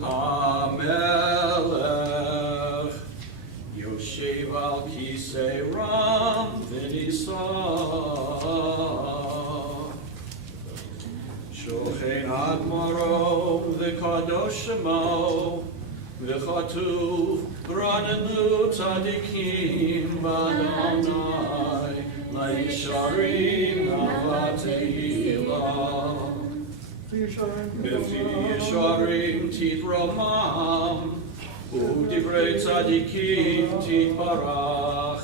HaMelech Yoshev al Kisei Ram V'Nisa Shochen Admaro V'Kadosh Shemo V'Chatuv Ranenu Tzadikim B'Adonai La'Yisharim Navateila B'Fti Yisharim Titramam U'Divrei Tzadikim Titbarach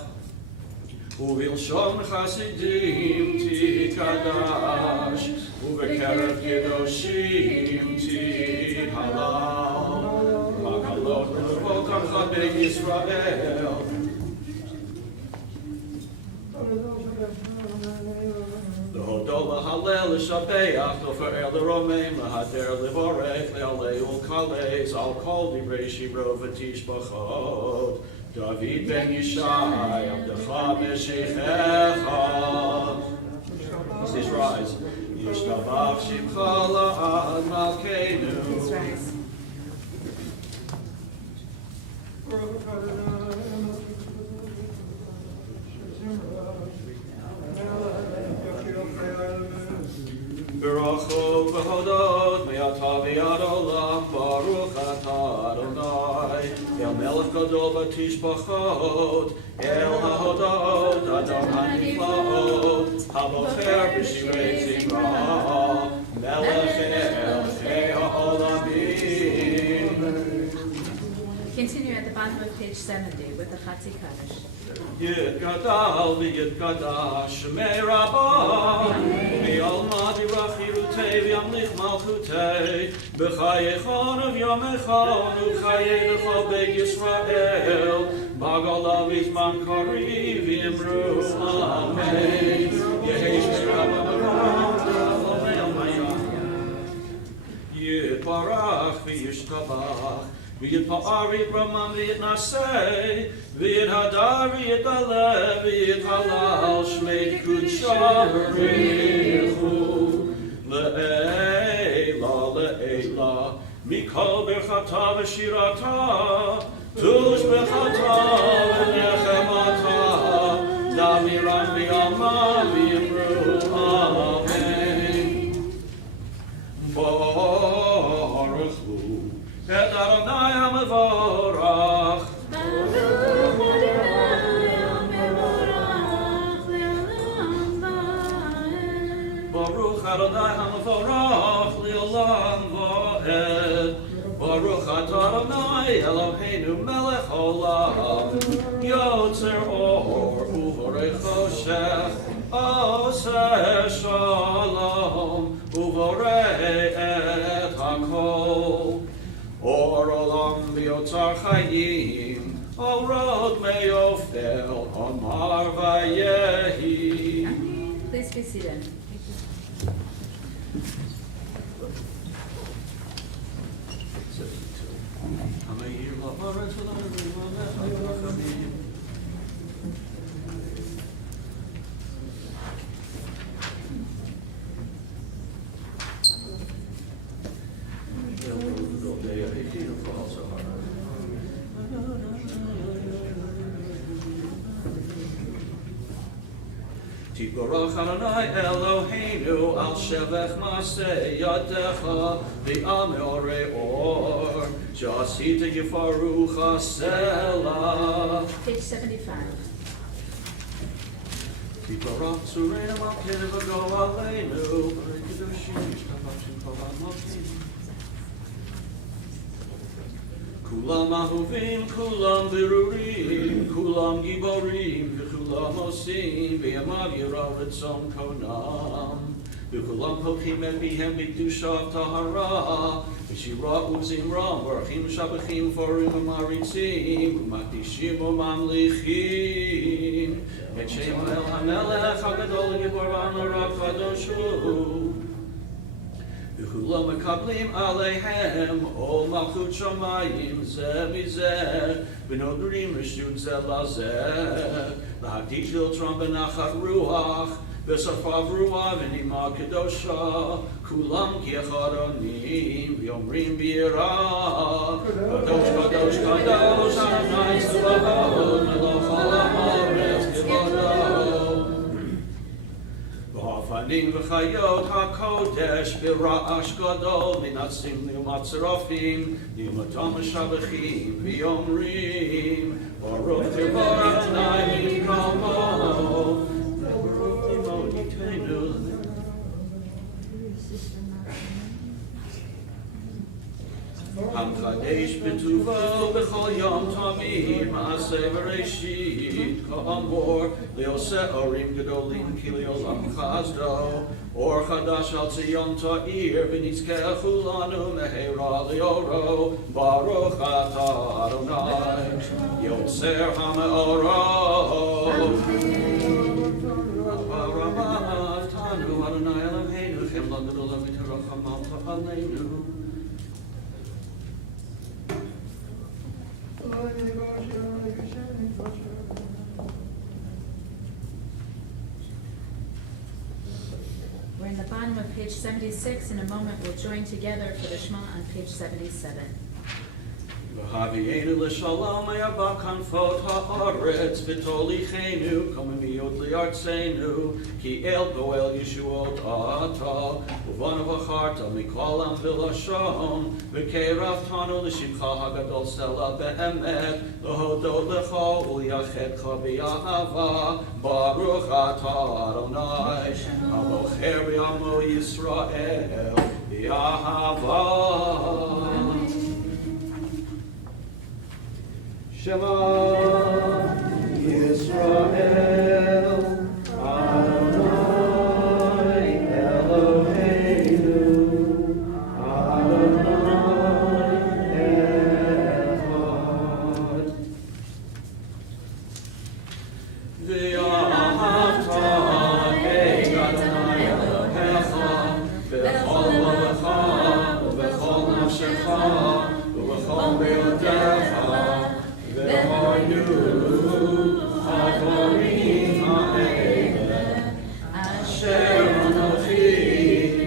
U'Vilshon Chasidim Titkadash U'Bekerav Kedoshim Tithalal Makalot V'Vokam Chabei Yisrael L'hodol l'halel l'shabeach l'ofer l'romeim l'hader l'vorech l'alei u'kaleis al kol divrei shibro v'tishbachot David ben Yishai Abdecha Meshichecha Please rise Yishtabach Shimcha la'ad Malkeinu Please rise. Berachot v'hodot me'ata v'yad olam Baruch atah Adonai El melech gadol b'tishbachot El hahodot Adon haniflaot Habocher b'shirei zimra Melech elchei ha'olamim. Continue at the bottom of page 70 with the Chatzi Kaddish. Yid gadal v'yid gadash Shmei Rabbi V'yalma dirachirutei v'yamlich malchutei B'chayechon v'yamechon U'chayei l'chol beit Yisrael Bagala v'zman kari v'yimru Amen Yehi Shmei Rabbi Yid barach v'yishtabach V'yid pa'arit Raman v'yid nasei V'yid hadar v'yid aleh v'yid halal Shmei kudsha v'richu Le'ela le'ela Mikol berchata v'shirata Tush bechata v'nechemata Damiran v'yama v'yimru Amen Baruch Hu Et Adonai HaMevorach Baruch Adonai HaMevorach Li'olam Va'ed Baruch Adonai Eloheinu Melech Olam Yotzer Or Uvorei Choshech Oseh Shalom Uvorei Et HaKol Or olam v'yotzar chayim, orod me'ofel, omar v'yehi. Please be seated. Tiborach Adonai Eloheinu al shevech maseh yadecha v'ameorei or Sh'asita yifaru chasela. Page 75. Tiborach tzureinu malkeinu v'go aleinu B'rei kedoshim yishtabach shimcha malkeinu Kulam ahuvim, kulam birurim, kulam giborim, v'kulam osim, v'yamav yirav etzon konam. V'kulam pokim et bihem b'kedusha tahara, v'shira uzimram, v'arachim shabachim forim v'maritzim, v'makdishim v'mamlichim, et shem el hamelech hagadol gibor v'anorav kadoshu. V'chulam mekablim aleihem ol malchut shamayim zeh mizeh v'nodrim reshut zeh lazeh l'hakdish l'tram b'nachat ruach v'sarfav ruach v'nima kedosha kulam ki echad onim Yomrim Bira, Kadosh, Kadosh, Kadosh, Adonai Tzvaot, Melech Haaretz Kivado. V'hafanim v'chayot hakodesh, B'ra'ash Gadol, Minatzim U'matzerofim, Nimatam Shabachim, V'yomrim, Baruch Tevar Adonai Mikamo, Baruch Timo Yitenu. Hamchadesh b'tuvo b'chol yom tamim ma'aseh v'reishit ka'amor le'oseh orim gedolim ki le'olam chazdo or chadash al tziyom ta'ir v'nitzkechu lanu meheira le'oro baruch atah Adonai yoser ha'me'oro Rabbi tanu Adonai Eloheinu chemla gedolam v'teracham alta aleinu. We're in the bottom of page 76. In a moment, we'll join together for the Shema on page 77. V'havienu l'shalom ha'yabak hanfot ha'aretz v'tolichenu kamimiyot li'artzenu ki el goel yeshuot ata uvanav acharta mikolam v'lashon v'keiraftanu l'shimcha hagadol stela be'emet l'hodot lecha u'yachedcha b'yahava baruch atah Adonai hamocher b'yamo Yisrael b'yahava. Shema Yisrael Adonai Eloheinu Adonai Echad V'yahavta et Adonai Elohecha b'chol levecha u'b'chol nafshecha u'b'chol be'odecha Asher Anochi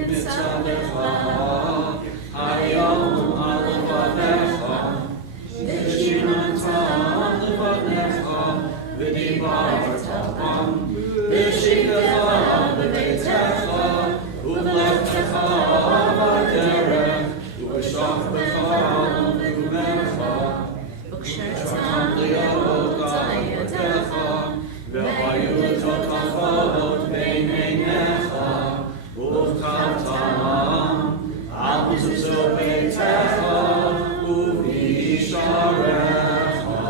Mitzalecha Hayom Alevanecha V'shinatan Levanecha V'dibarta Bam V'shikecha V'beitecha U'v'lechtecha V'derech U'v'shachbecha V'umecha V'kshertam Li'ot Ga'odecha V'hayutot ha'chavot b'neinecha U'v'kavtam Al mezuzot beitecha U'v'yisharecha.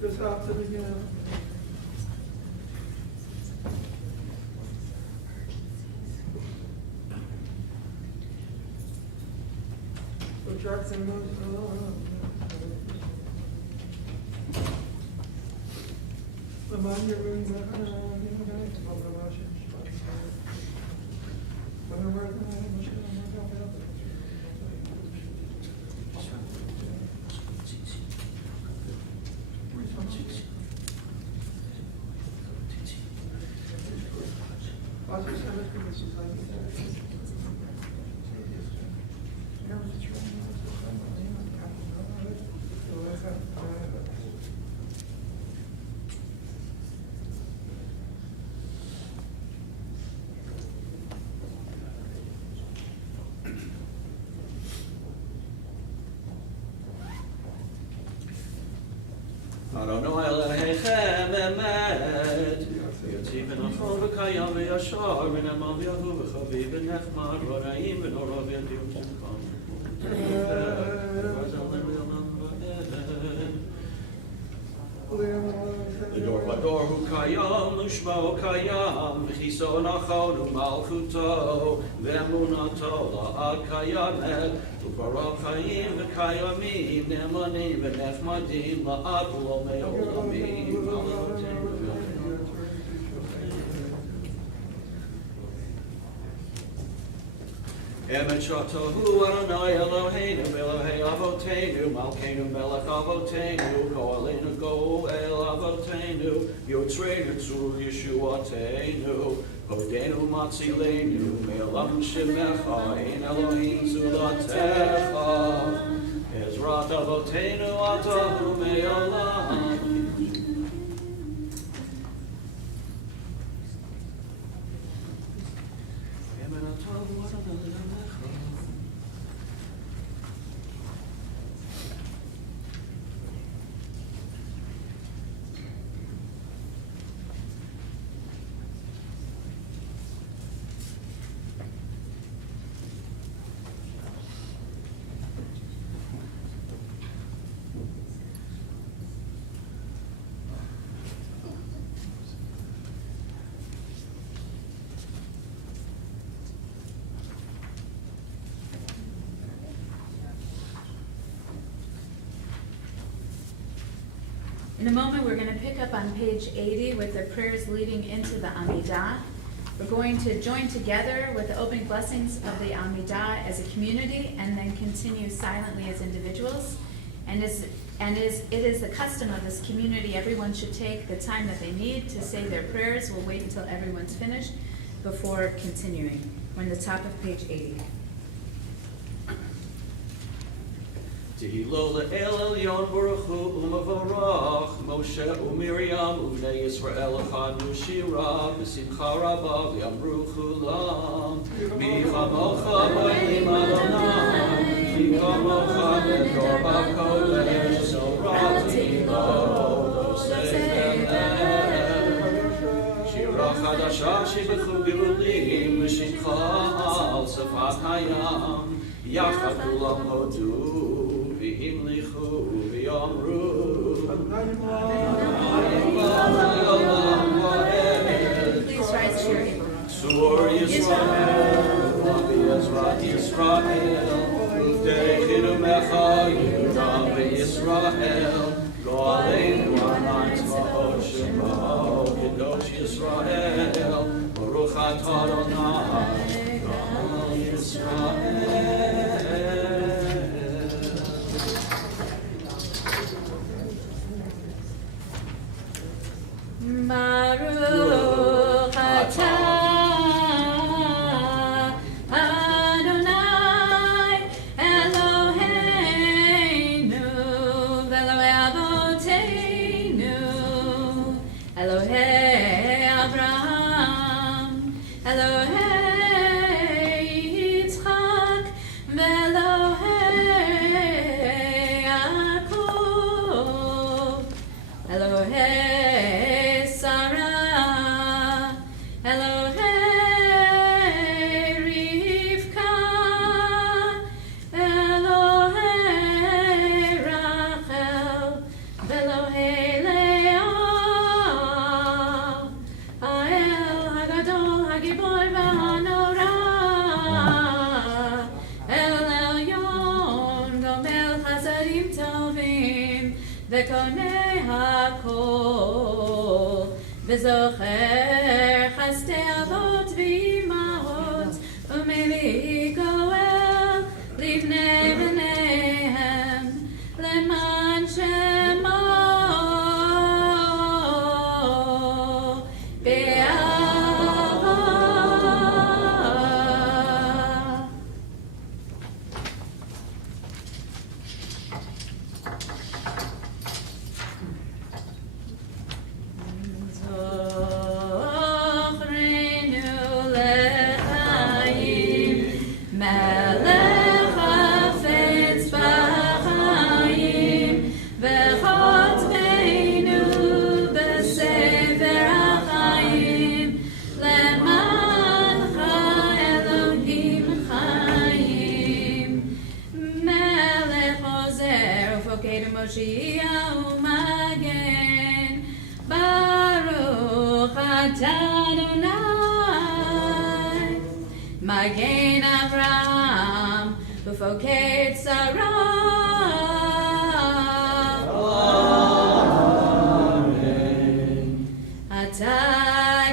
This out to begin. Jackson moves. Adonai Elohechem emet Yotzi v'nachol v'kayam v'yashar v'nemal v'yahu v'chaviv v'nechmar v'ra'im v'nora v'yadim v'chukam L'dor v'dor hu kayam l'shmo kayam v'chiso nachon u'malchuto v'emunato la'ad kayamet U'barach chayim v'kayamim ne'emanim v'nechmadim la'ad v'lomei olamim. Emet Shatohu Adonai Eloheinu Elohei Avoteinu Malkeinu Melech Avoteinu Koalenu Goel Avoteinu Yotzreinu Tzur Yeshuateinu Hodenu Matzilenu Me'olam Shemecha Ein Elohim Zulatecha Ezrat Avoteinu Atahu Me'olam. In a moment, we're going to pick up on page 80 with the prayers leading into the Amidah. We're going to join together with the opening blessings of the Amidah as a community and then continue silently as individuals. And it is the custom of this community, everyone should take the time that they need to say their prayers. We'll wait until everyone's finished before continuing. We're on the top of page 80. Tehillah le'el elyon baruch hu u'mavarach Moshe u'Miriam u'vnei Yisrael echadnu shira b'simcha rabba v'yamru chulam mi chamocha b'elim Adonai mi chamocha b'dor b'kodesh sorati lo sefer shira chadasha shibechu girulim v'shimcha al sefat hayam yachad kulam hodu V'himlichu v'yamru Please rise to your Emunah. Tzur Yisrael Rabbi Ezrat Yisrael Uvdeichinu mecha Yudam v'Yisrael Go aleinu anan tzva'ot shemo Kedosh Yisrael Baruch atah Adonai Kol Yisrael. Baruch atah Adonai Eloheinu v'Elohei Avoteinu Elohei Abraham Elohei Yitzchak v'Elohei Yaakov Elohei וקונה הכל, וזוכר חסדי אבות ואימהות, ומביא גואל לבני בניהם, למען שמו באהבה. Magen Avraham, Ufokei Tzara. Amen. Ata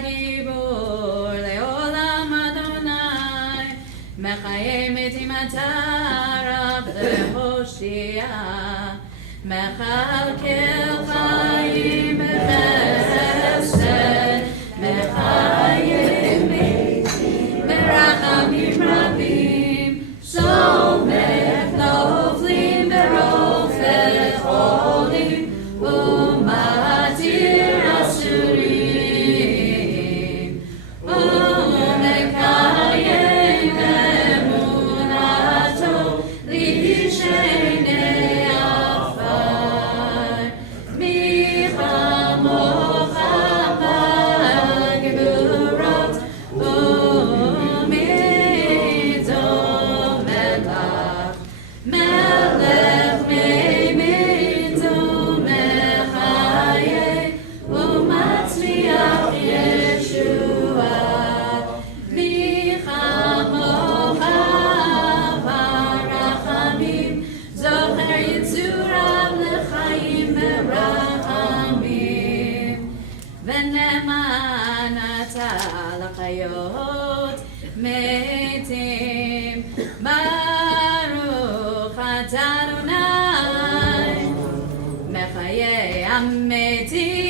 Gibor Leolam Adonai, מחיה מתים אתה רב להושיע, מכלכל חיים בחסד, מחיה מתים ברחמים רבים, סומך נופלים ברופא חולים, ומתיר אסורים, ומקיים אמונתו לשני עפר. מי כמוך בגבורות ומיתו מלך, מלך ממיתו מחיה ומצליח ישועה. מי כמוך ברחמים, זוכר יצוריו לחיים ברחמים, ונאמן אתה לחיות מתים. ברוך אתה אדוני מחיי המתים.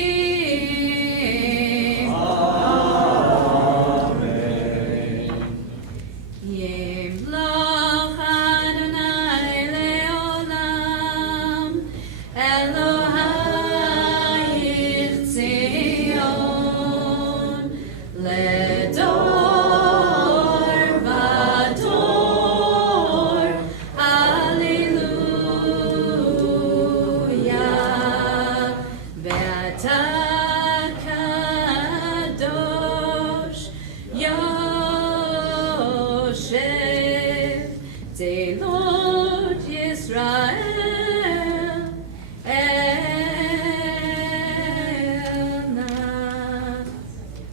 ימלוך אדוני לעולם, אלוהיך ציון, לדור ודור, הללויה. ואתה קדוש יושב תהילות ישראל elna.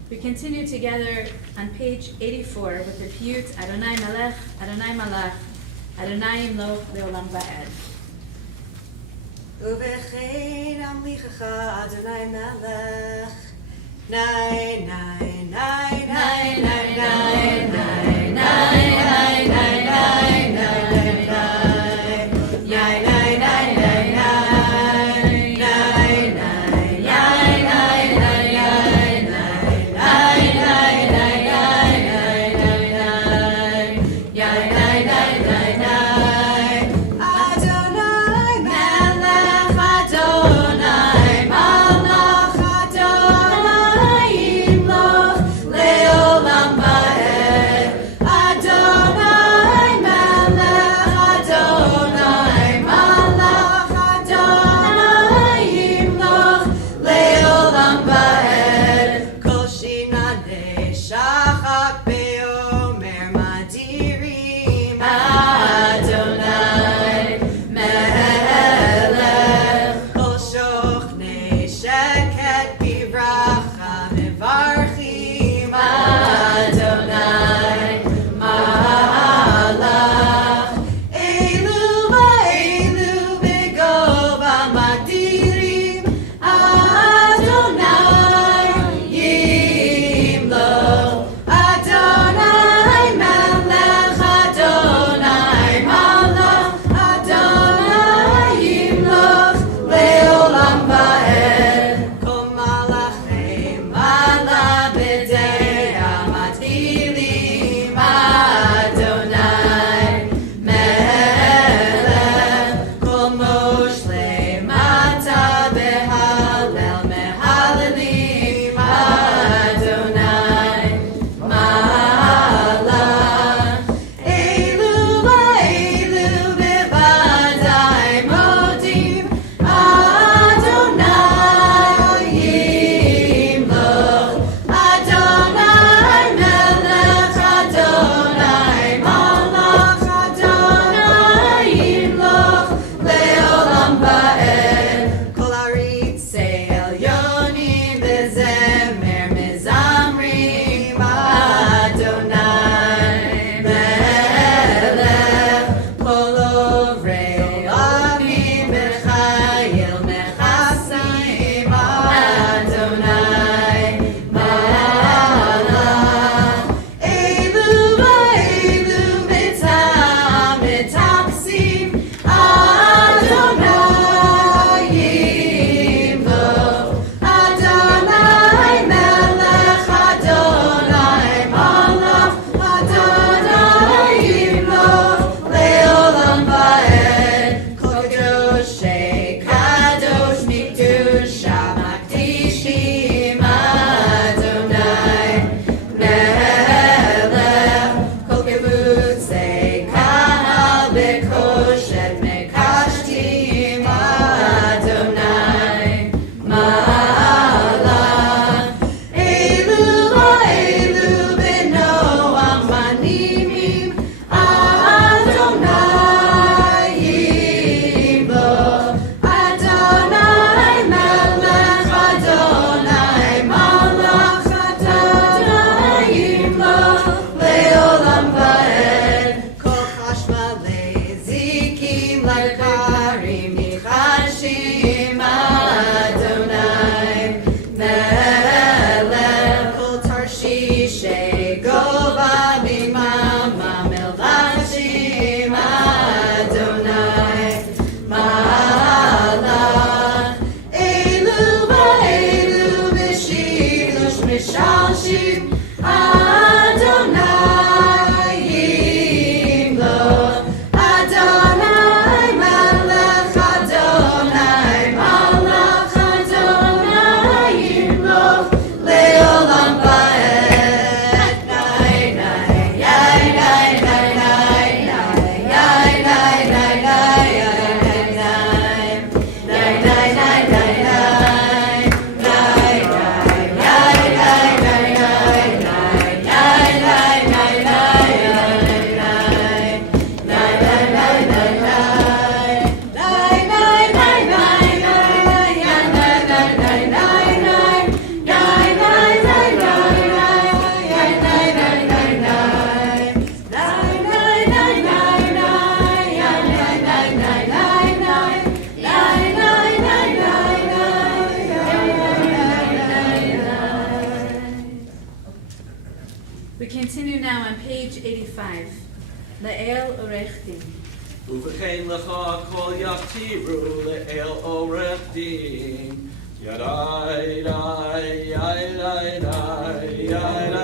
We continue together on page 84 with the piyut Adonai Melech, Adonai Malach, Adonai Yimloch Leolam Va'ed. ובכן אמליכך אדוני מלך, נאי נאי נאי נאי נאי נאי נאי נאי נאי Adonai Mishalshim Adonai Yimloch Adonai Melech Adonai Malach Adonai Yimloch Leolam Vaed Nai Nai Yai Nai Nai Nai Nai Nai Nai Nai Nai Nai Nai We continue now on page 85. Le'el Orech ובכן לך כל יכתירו לאל עורך דין. ידי, די, ידי, די, ידי,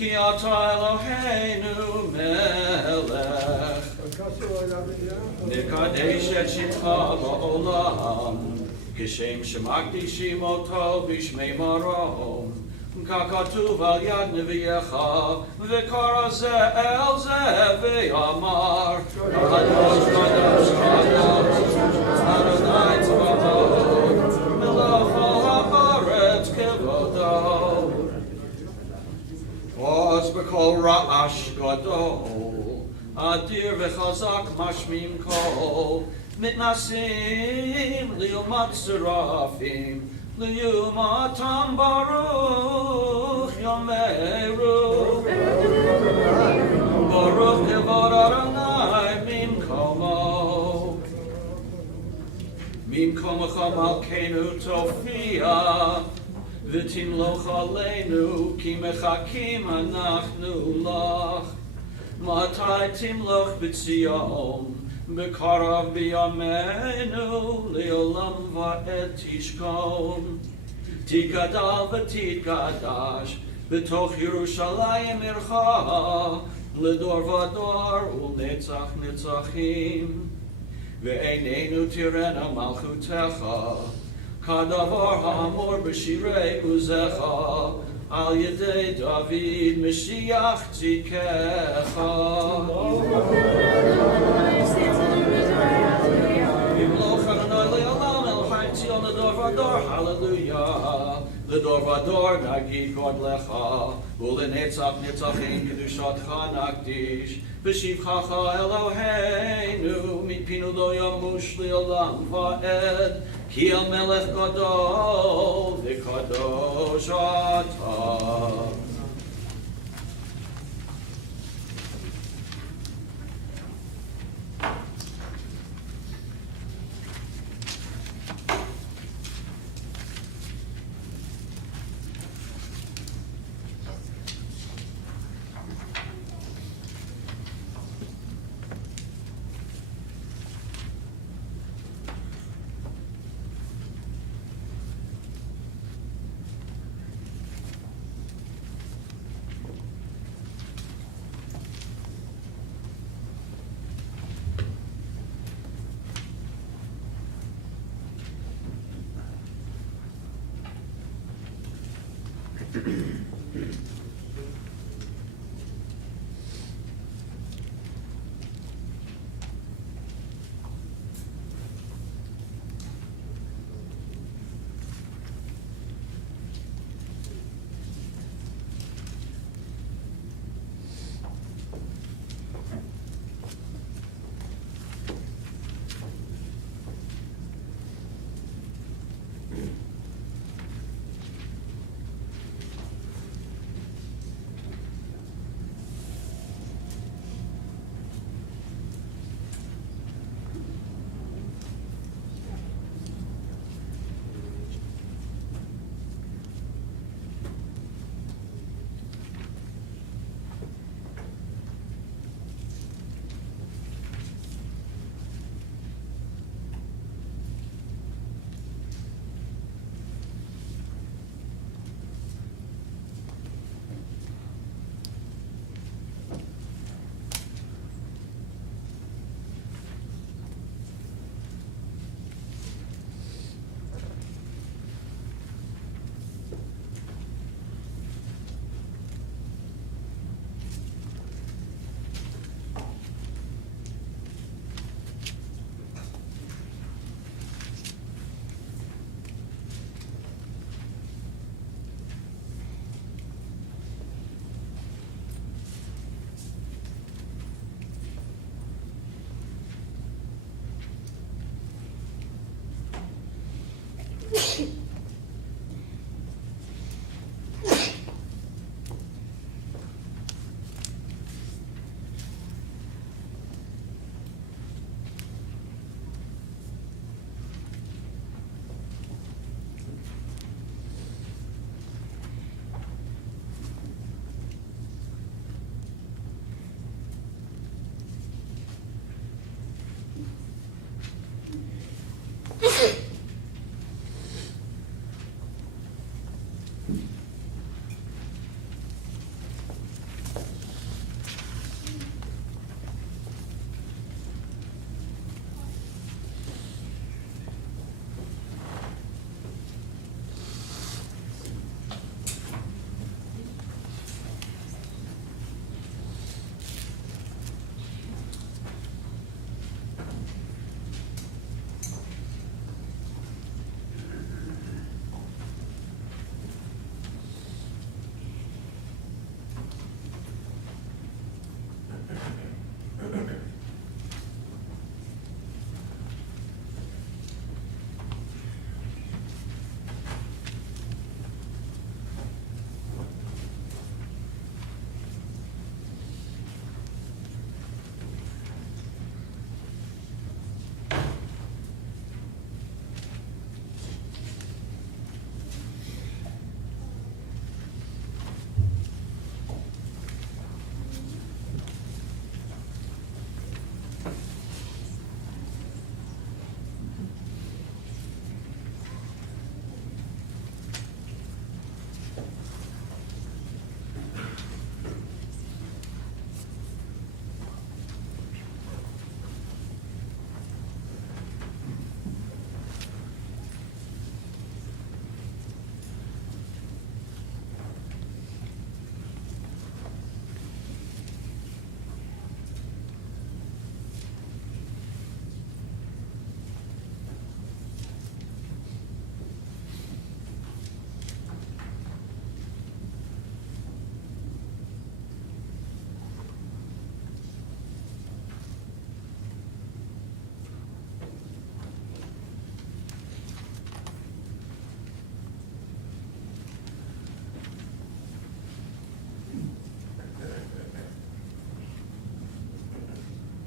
כי אתה אלוהינו מלך. נקדש את שמך בעולם, כשם שמקדישים אותו בשמי מרום. ככתוב על יד נביאך, וקרא זה אל זה ואמר, קדוש קדוש קדוש, אדוני צבאות, מלך כל הארץ כבודו. עוז בקול רעש גדול, אדיר וחזק משמיעים קול, מתנסים לעומת שרפים, לעומתם ברוך יאמרו. Baruch Kevod Adonai Mimkomo. Mimkomocha Malkeinu Tofia. V'timloch aleinu ki mechakim anachnu lach. Matai timloch b'tzion b'karav b'yameinu le'olam va'ed tishkom. Tikadal v'tidkadash b'toch Yerushalayim ircha l'dor v'dor u'netzach netzachim. Ve'einenu tirena malchutecha Kadavar ha'amor b'shirei uzecha al yedei David Mashiach tzikecha. Imloch Adonai le'olam el chai tzion l'dor v'dor hallelujah. L'dor v'dor nagid God lecha u'lenetzach netzachim kedushatcha nakdish v'shivchacha Eloheinu mipinu lo yamush le'olam va'ed Ki el melech gadol v'kadosh atah.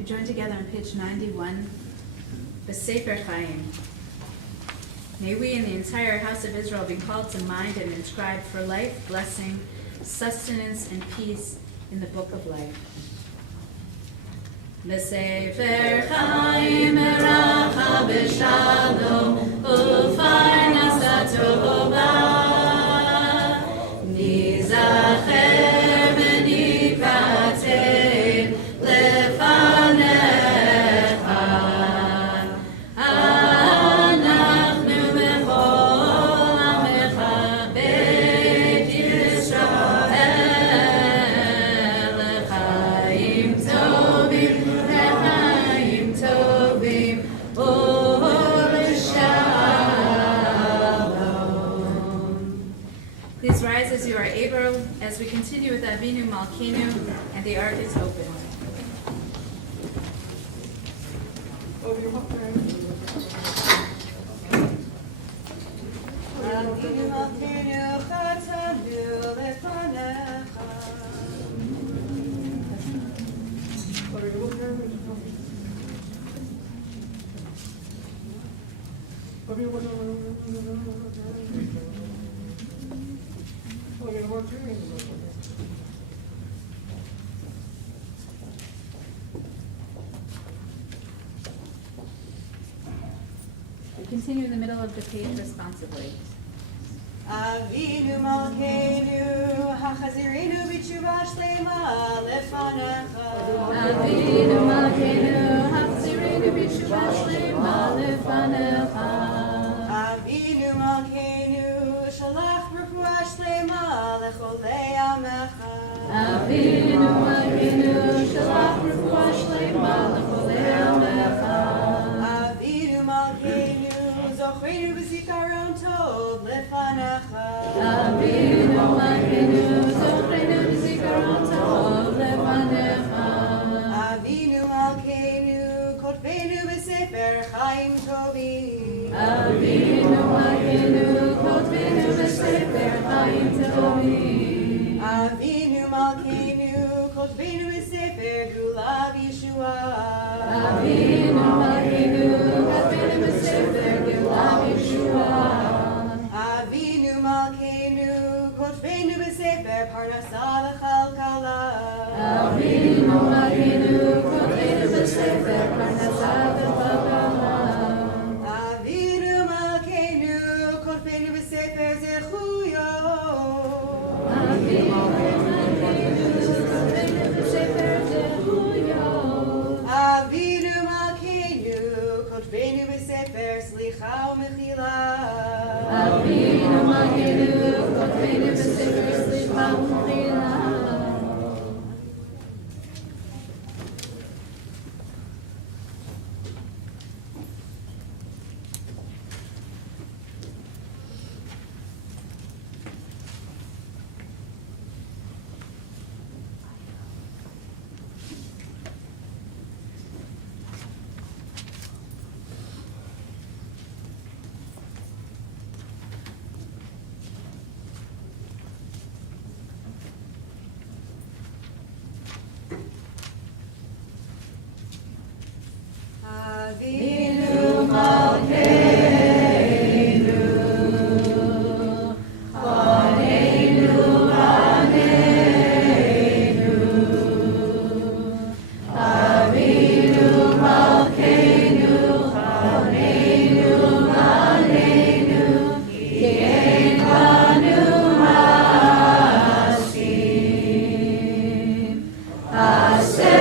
We join together on page 91, the Sefer Chaim. May we and the entire house of Israel be called to mind and inscribed for life, blessing, sustenance, and peace in the book of life. B'Sefer Chaim eracha b'shalom u'farnasa tova nizacher v'nikatein lefanecha אנחנו בכל עמך בית ישראל לחיים טובים Please rise as you are able as we continue with Avinu Malkeinu, and the ark is open. Avinu Malkeinu chatanu lefanecha. We continue in the middle of the page responsibly. Avinu Malkeinu hachazirinu b'tshuva shlema lefanecha. Avinu Malkeinu hachazirinu b'tshuva shlema lefanecha. Avinu Malkeinu shalach refuah shlema lecholei amecha. Avinu Malkeinu shalach refuah shlema lecholei amecha. Avinu Malkeinu zochreinu b'zikaron tov lefanecha. Avinu Malkeinu zochreinu b'zikaron tov lefanecha. Avinu Malkeinu kotveinu b'sefer chaim tovim. Avinu Malkeinu kotveinu b'sefer chaim tovim. Avinu Malkeinu kotveinu b'sefer gula v'yeshua. Avinu Malkeinu kotveinu b'sefer gula v'yeshua. Avinu Malkeinu kotveinu b'sefer parnasa v'chalkala. Avinu Malkeinu kotveinu b'sefer parnasa v'chalkala. Avinu Malkeinu kotveinu b'sefer zechuyo. Avinu Malkeinu kotveinu b'sefer zechuyo. Avinu Malkeinu kotveinu b'sefer slicha u'mechila. Avinu Malkeinu kotveinu b'sefer slicha u'mechila. Avinu Malkeinu Choneinu Maneinu. Avinu Malkeinu Choneinu Maneinu Ki ein banu masim. Avinu Malkeinu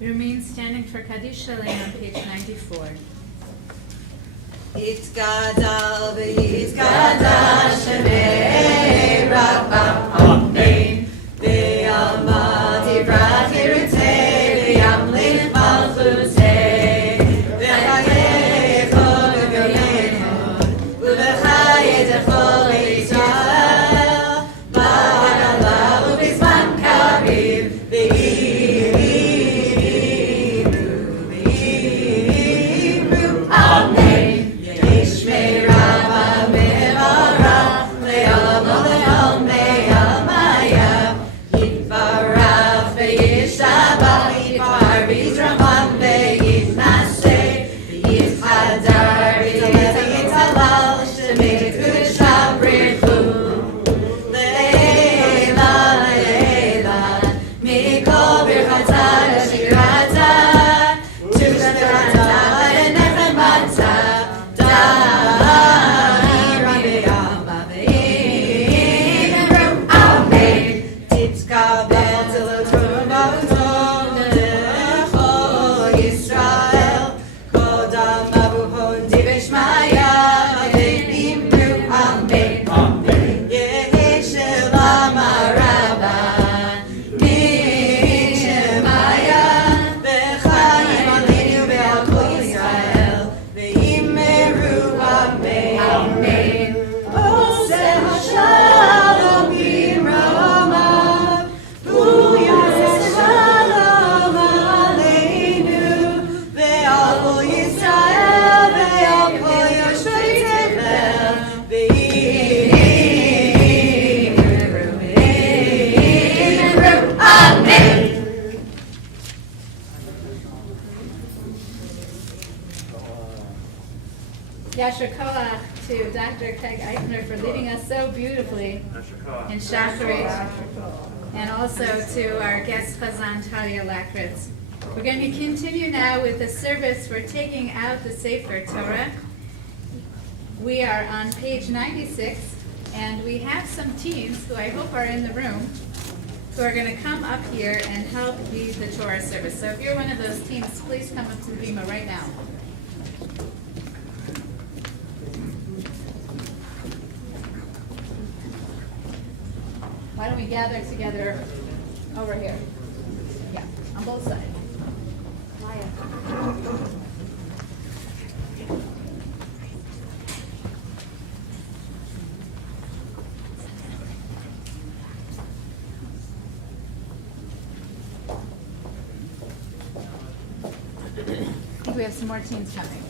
We remain standing for Kaddish Shalem on page 94. Yitzgadal v'yitzgadal Shomrei Rabba Amen. V'yama divrat hirutei v'yamlin malchutei v'chayei chol v'yomechon u'v'chayei dechol Yisrael ba'alav u'bizman kariv v'yimru Amen. Yishmei Rabba mevarach le'olam le'ol me'amaya yitvarach v'yishabach yitvar v'yitramam v'yitnaseh v'yithadar v'yitalal shemei kudsham b'richu le'ela le'ela mikol birchata shirata tushnerata v'nechemata Yasher Koach to Dr. Craig Eichner for leading us so beautifully in Shacharit, and also to our guest Chazan Talia Lakritz. We're going to continue now with the service for taking out the Sefer Torah. We are on page 96, and we have some teens who I hope are in the room who are going to come up here and help lead the Torah service. So if you're one of those teens, please come up to the bima right now. Why don't we gather together over here? Yeah, on both sides. I think we have some more teens coming.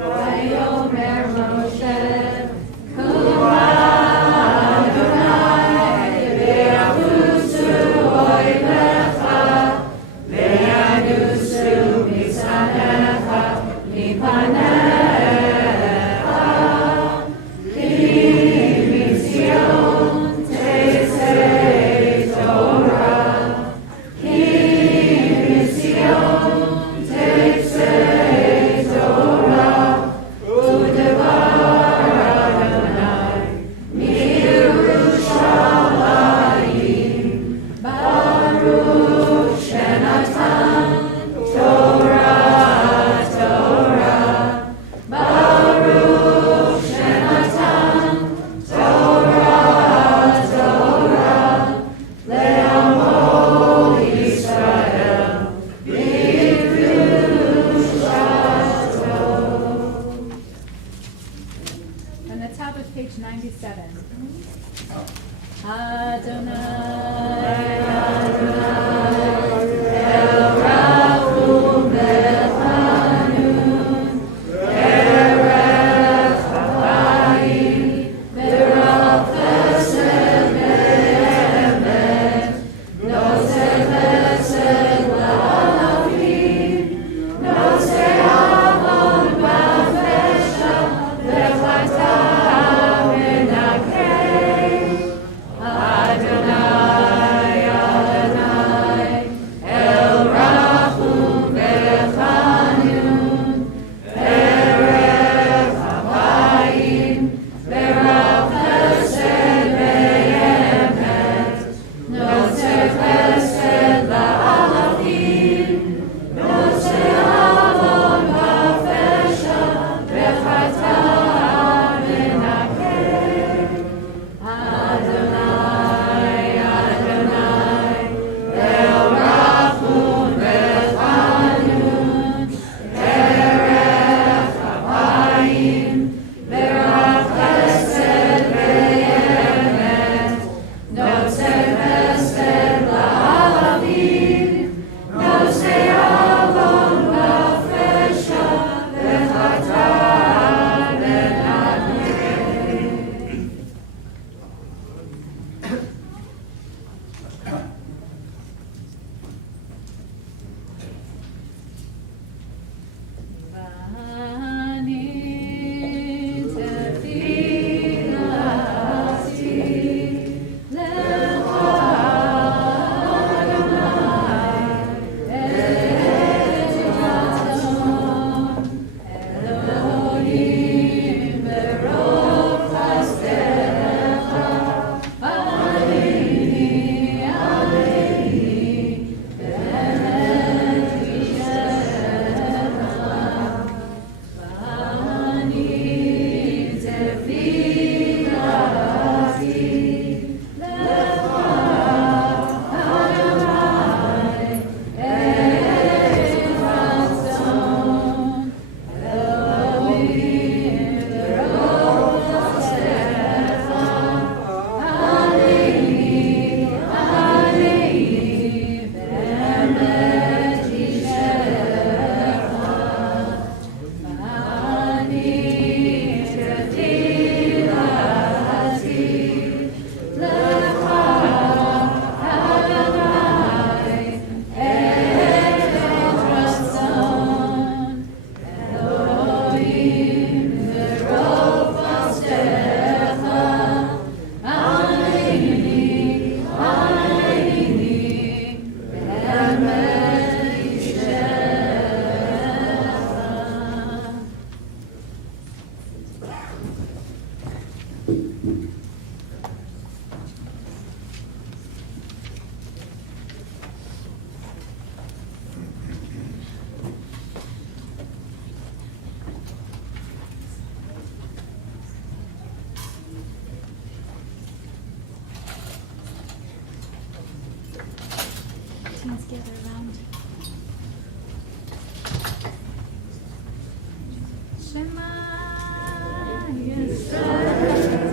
Vayomer Teens gather around. Shema Yisrael.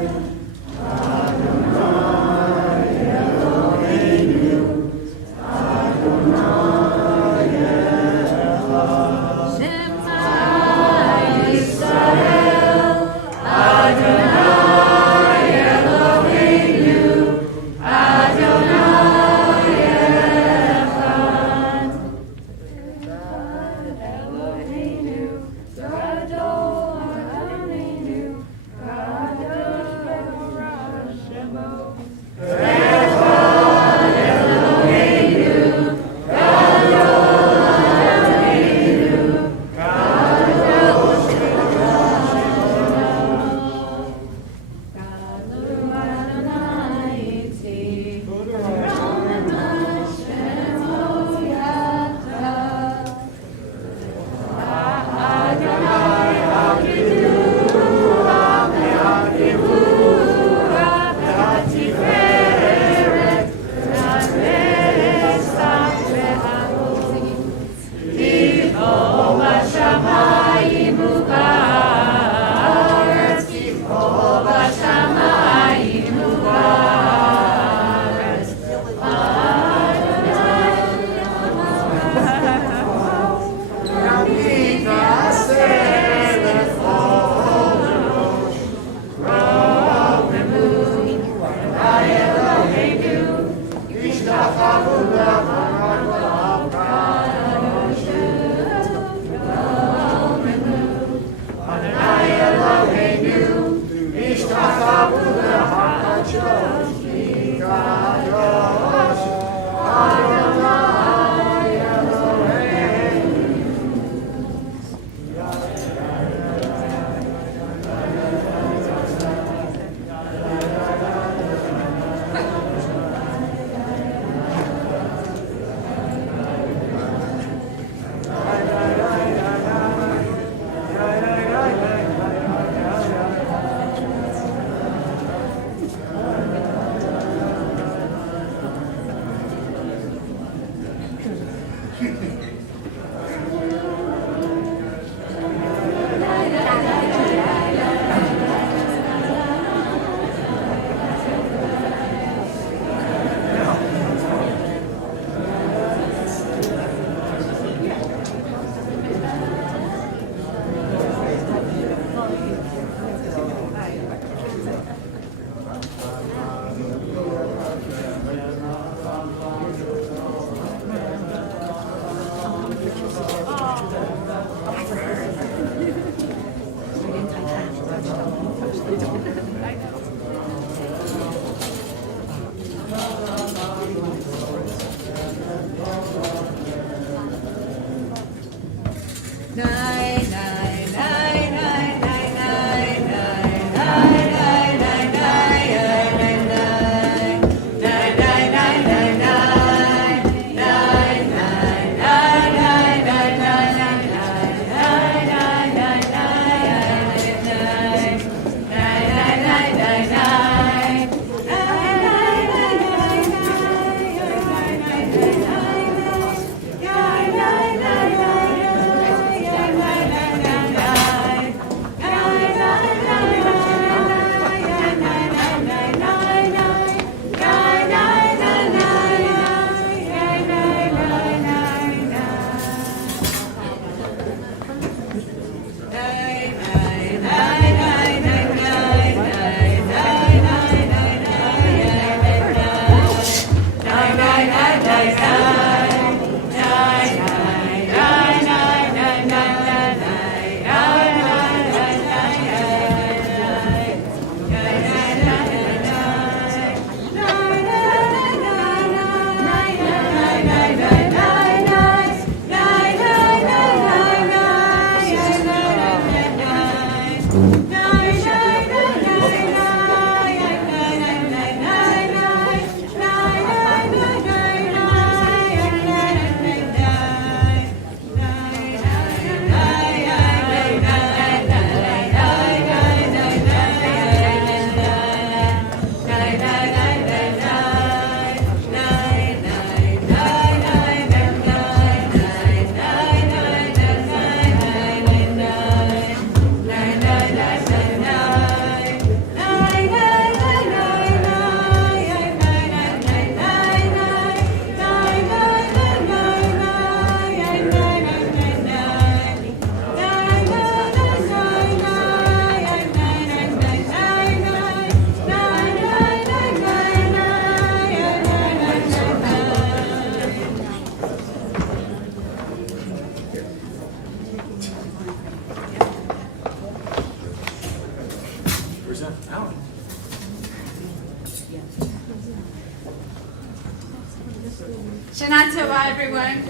Shana Tova, everyone.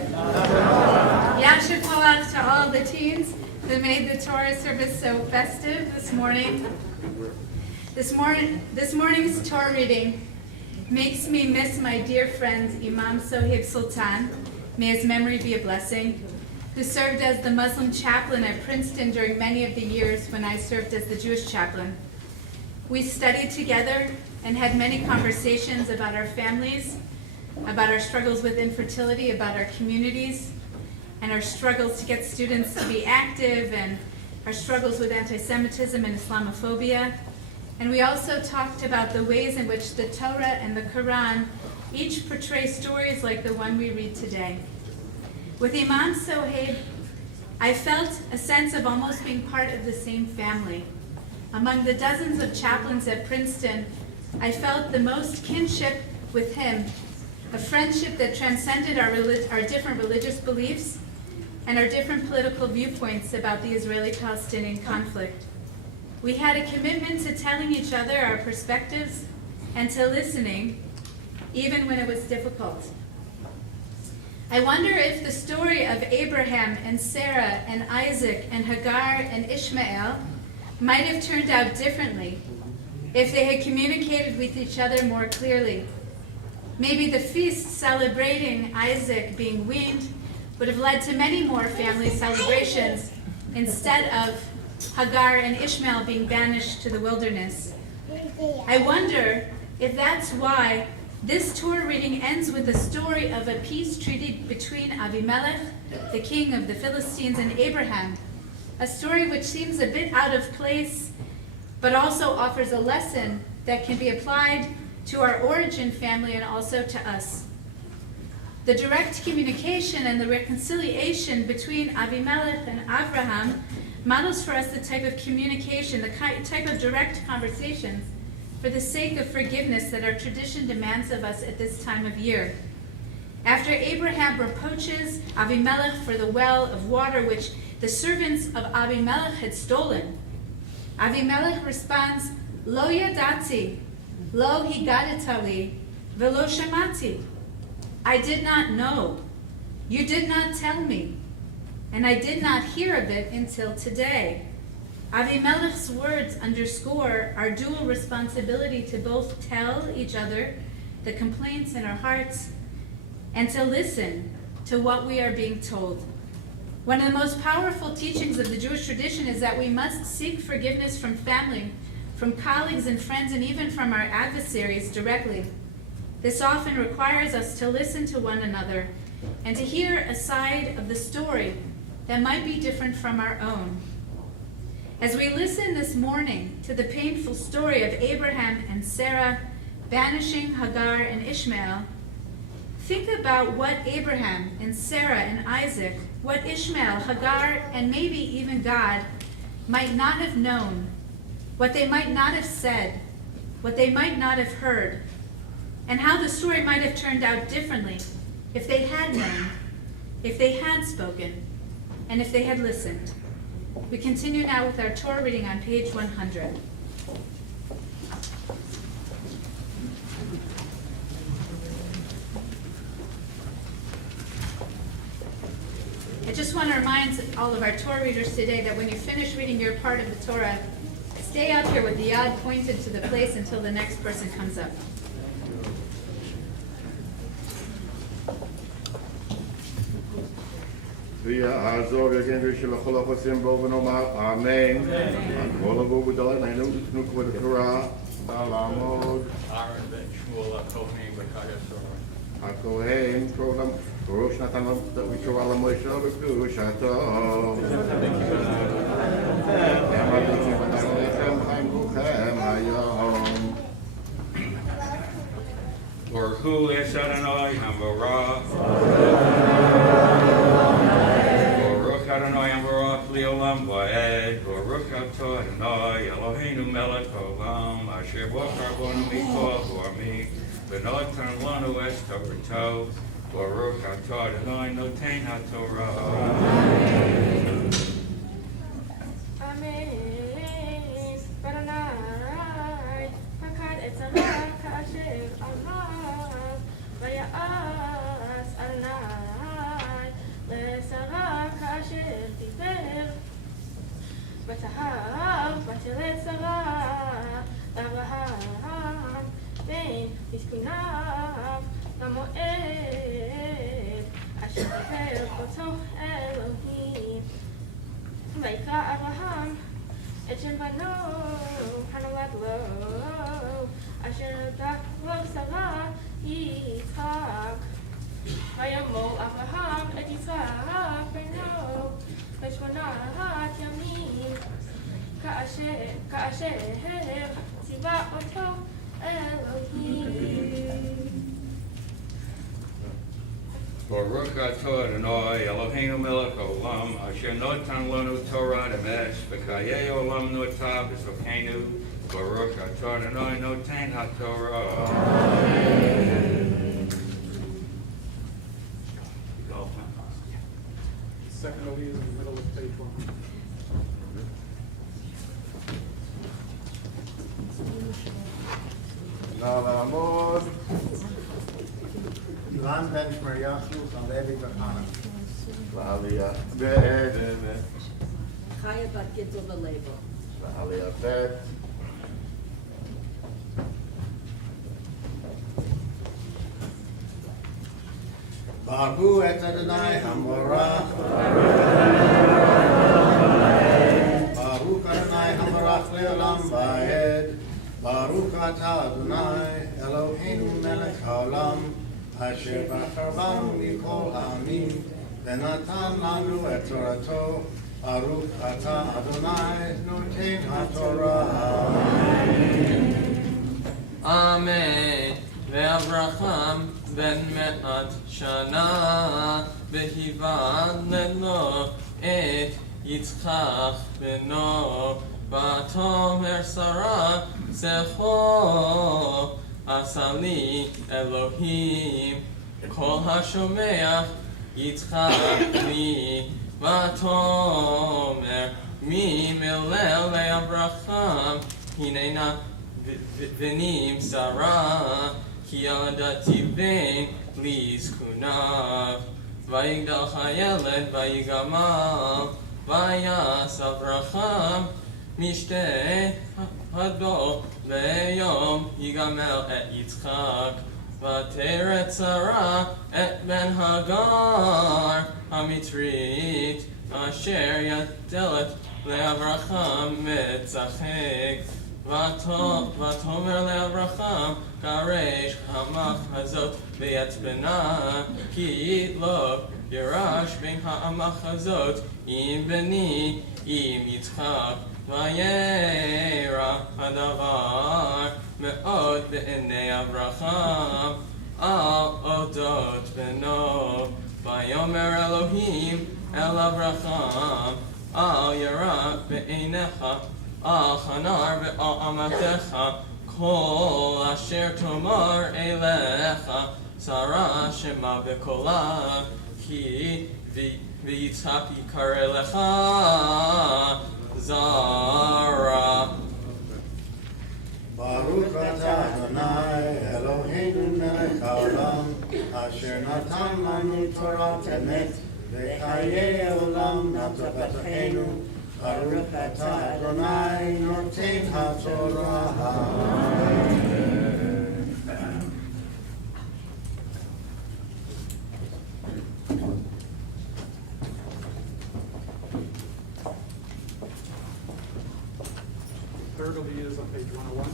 Yasher Polak to all the teens that made the Torah service so festive this morning. This morning's Torah reading makes me miss my dear friend Imam Sohib Sultan, may his memory be a blessing, who served as the Muslim chaplain at Princeton during many of the years when I served as the Jewish chaplain. We studied together and had many conversations about our families, about our struggles with infertility, about our communities, and our struggles to get students to be active, and our struggles with anti-Semitism and Islamophobia. And we also talked about the ways in which the Torah and the Quran each portray stories like the one we read today. With Imam Sohaib, I felt a sense of almost being part of the same family. Among the dozens of chaplains at Princeton, I felt the most kinship with him a friendship that transcended our different religious beliefs and our different political viewpoints about the Israeli-Palestinian conflict. We had a commitment to telling each other our perspectives and to listening, even when it was difficult. I wonder if the story of Abraham and Sarah and Isaac and Hagar and Ishmael might have turned out differently if they had communicated with each other more clearly. Maybe the feast celebrating Isaac being weaned would have led to many more family celebrations instead of Hagar and Ishmael being banished to the wilderness. I wonder if that's why this Torah reading ends with the story of a peace treaty between Avimelech, the king of the Philistines, and Abraham, a story which seems a bit out of place, but also offers a lesson that can be applied to our origin family and also to us. The direct communication and the reconciliation between Avimelech and Abraham models for us the type of communication, the type of direct conversations for the sake of forgiveness that our tradition demands of us at this time of year. After Abraham reproaches Avimelech for the well of water which the servants of Avimelech had stolen, Avimelech responds, Lo yadati, lo higadatali, velo shamati. I did not know. You did not tell me. And I did not hear of it until today. Avimelech's words underscore our dual responsibility to both tell each other the complaints in our hearts and to listen to what we are being told. One of the most powerful teachings of the Jewish tradition is that we must seek forgiveness from family, from colleagues and friends, and even from our adversaries directly. This often requires us to listen to one another and to hear a side of the story that might be different from our own. As we listen this morning to the painful story of Abraham and Sarah banishing Hagar and Ishmael, think about what Abraham and Sarah and Isaac, what Ishmael, Hagar, and maybe even God might not have known, what they might not have said, what they might not have heard, and how the story might have turned out differently if they had known, if they had spoken, and if they had listened. We continue now with our Torah reading on page 100. I just want to remind all of our Torah readers today that when you finish reading your part of the Torah, stay up here with the yad pointed to the place until the next person comes up. ויעזור יגן ושלכל החוסים בו ונאמר אמן. כל הבוא בדלת עינו תתנו כבוד התורה לעמוד. Aaron ben Shmuel HaKohen B'Kayasor. הכהן ראש נתן בתורה למשה בקדושתו. הם מדליקים בדרכם חיים כולכם היום. Baruch es Adonai Hamvarach. Baruch Adonai Hamvarach Leolam Va'ed. Baruch Atah Adonai Eloheinu Melech Olam. Asher Bachar Bonu Mikol V'Ami. V'Notan Lanu Es Torato. Baruch Atah Adonai Noten HaTorah. Amen. Amen. Adonai Hakad et Sarah Ka'asher Amav Vaya'as Adonai LeSarah Ka'asher Tifer V'Tahar V'Telet Sarah Avraham Ben Vizkunav Lamoed Asher Tifer Oto Elohim Vayikra Avraham את שם בנו, הנולד לו, אשר נולדה לו שרה, יצחק. וימול אברהם את יצחק בנו, ל8 ימים, כאשר ציווה אותו אלוהים. Baruch Atah Adonai Eloheinu Melech Olam Asher Notan Lanu Torah Emes V'Kayei Olam Notah B'Sokeinu Baruch Atah Adonai Noten HaTorah. Lan ben Shomrei Levi Bechana. V'aliyah bet. Chaya bat Gittel V'Lebo. V'aliyah bet. Baruch et Adonai Hamorach. Baruch Adonai Hamorach le'olam va'ed. Baruch atah Adonai Eloheinu melech haolam asher bachar banu mikol ha'amim v'natan lanu et torato. Baruch atah Adonai noten haTorah. Amen. Ve'Avraham ben me'at shana v'hivad lelo et Yitzchak beno v'atomer Sarah zecho asali Elohim kol hashomeach Yitzchak li v'atomer mi milel le'Avraham hinena v'nim Sarah ki yaladati ben lizkunav vayigdal hayeled vayigamal vayas Avraham mishteh hadol leyom yigamel et Yitzchak vateret Sarah et ben Hagar hamitrit asher yadelet le'Avraham metzachek Vatomer le'Avraham karesh hamach hazot ve'yatzbena ki lo yirash ben ha'amach hazot im beni im Yitzchak vayera hadavar me'od be'enei Avraham al odot beno vayomer Elohim el Avraham al yira be'einecha al chanar ve'al amatecha kol asher tomar elecha Sarah shema bekola ki v'yitzhak yikare lecha Zara. Baruch atah Adonai Eloheinu melech haolam asher natan lanu Torah emet v'chayei olam natoteinu. Baruch atah Adonai noten haTorah. Third will be used on page 101.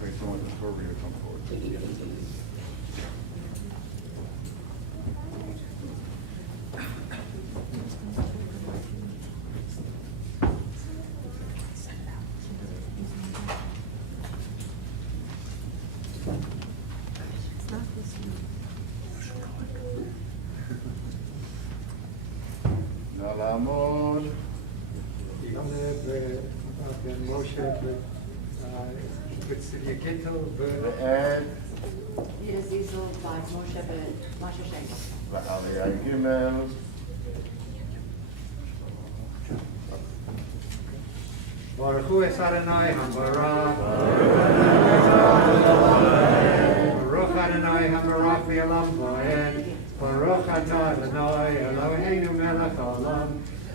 Wait, someone just for real come forward. נא לעמוד. Ben Moshe בצדיה קטל ועד Yida Zizel by Moshe Masha Shenkel. ועליה ג' Baruch hu es Adonai Habarach. Baruch Adonai Habarach v'olam va'ed. Baruch atah Adonai Eloheinu melech haolam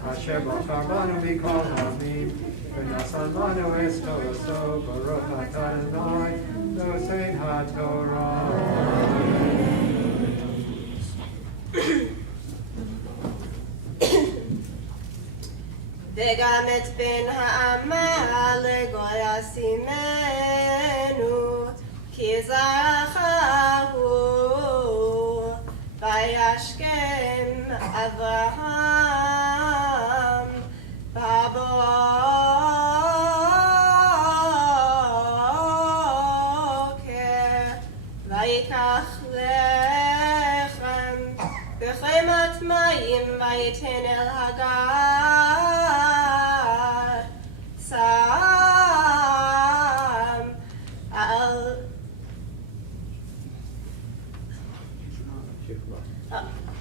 asher bachar banu mikol ha'amim v'nasan banu es Toraso. Baruch atah Adonai noten haTorah. וגם את בן האמה לגוי ישימנו כי זרעך הוא וישכם אברהם בבוקר ויקח לחם בחמת מים ויתן אל הגר שם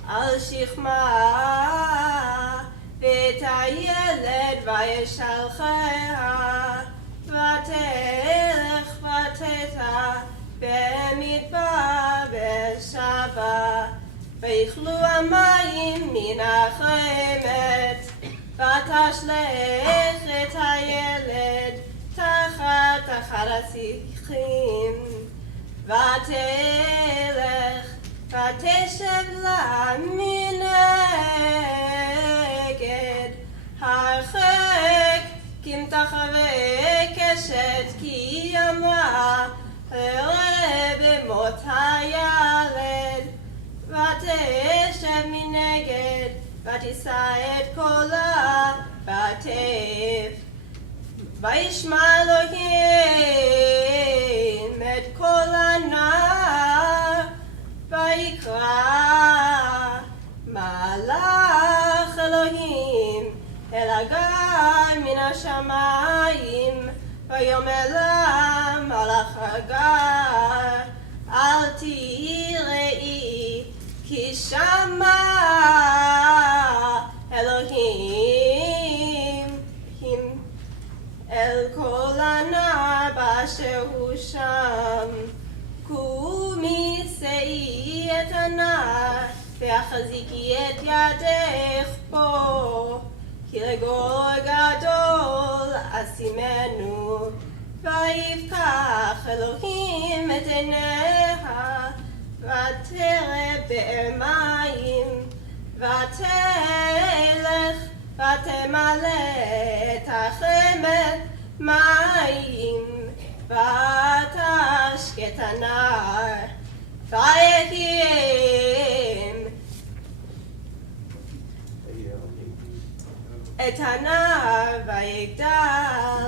על שכמה ואת הילד וישלחיה ותלך ויכלו המים מן החמת, ותשלך את הילד תחת השיחים, ותלך ותשב לה מנגד, הרחק כמתחווה קשת, כי אמרה ראה במות הילד, ותשב מנגד, ותישא את קולה, ותף. וישמע אלוהים את קול הנער, ויקרא מלאך אלוהים אל הגר מן השמיים, ויאמר לה מלאך הגר, אל תיראי, כי שמע אלוהים אל כל הנער באשר הוא שם. קומי שאי את הנער, והחזיקי את ידך בו, כי לגור גדול אשימנו. ויפקח אלוהים את עיניה, ותראה באר מים, ותלך ותמלא את החמת מים, ותשק את הנער, ויקיים את הנער ויגדל,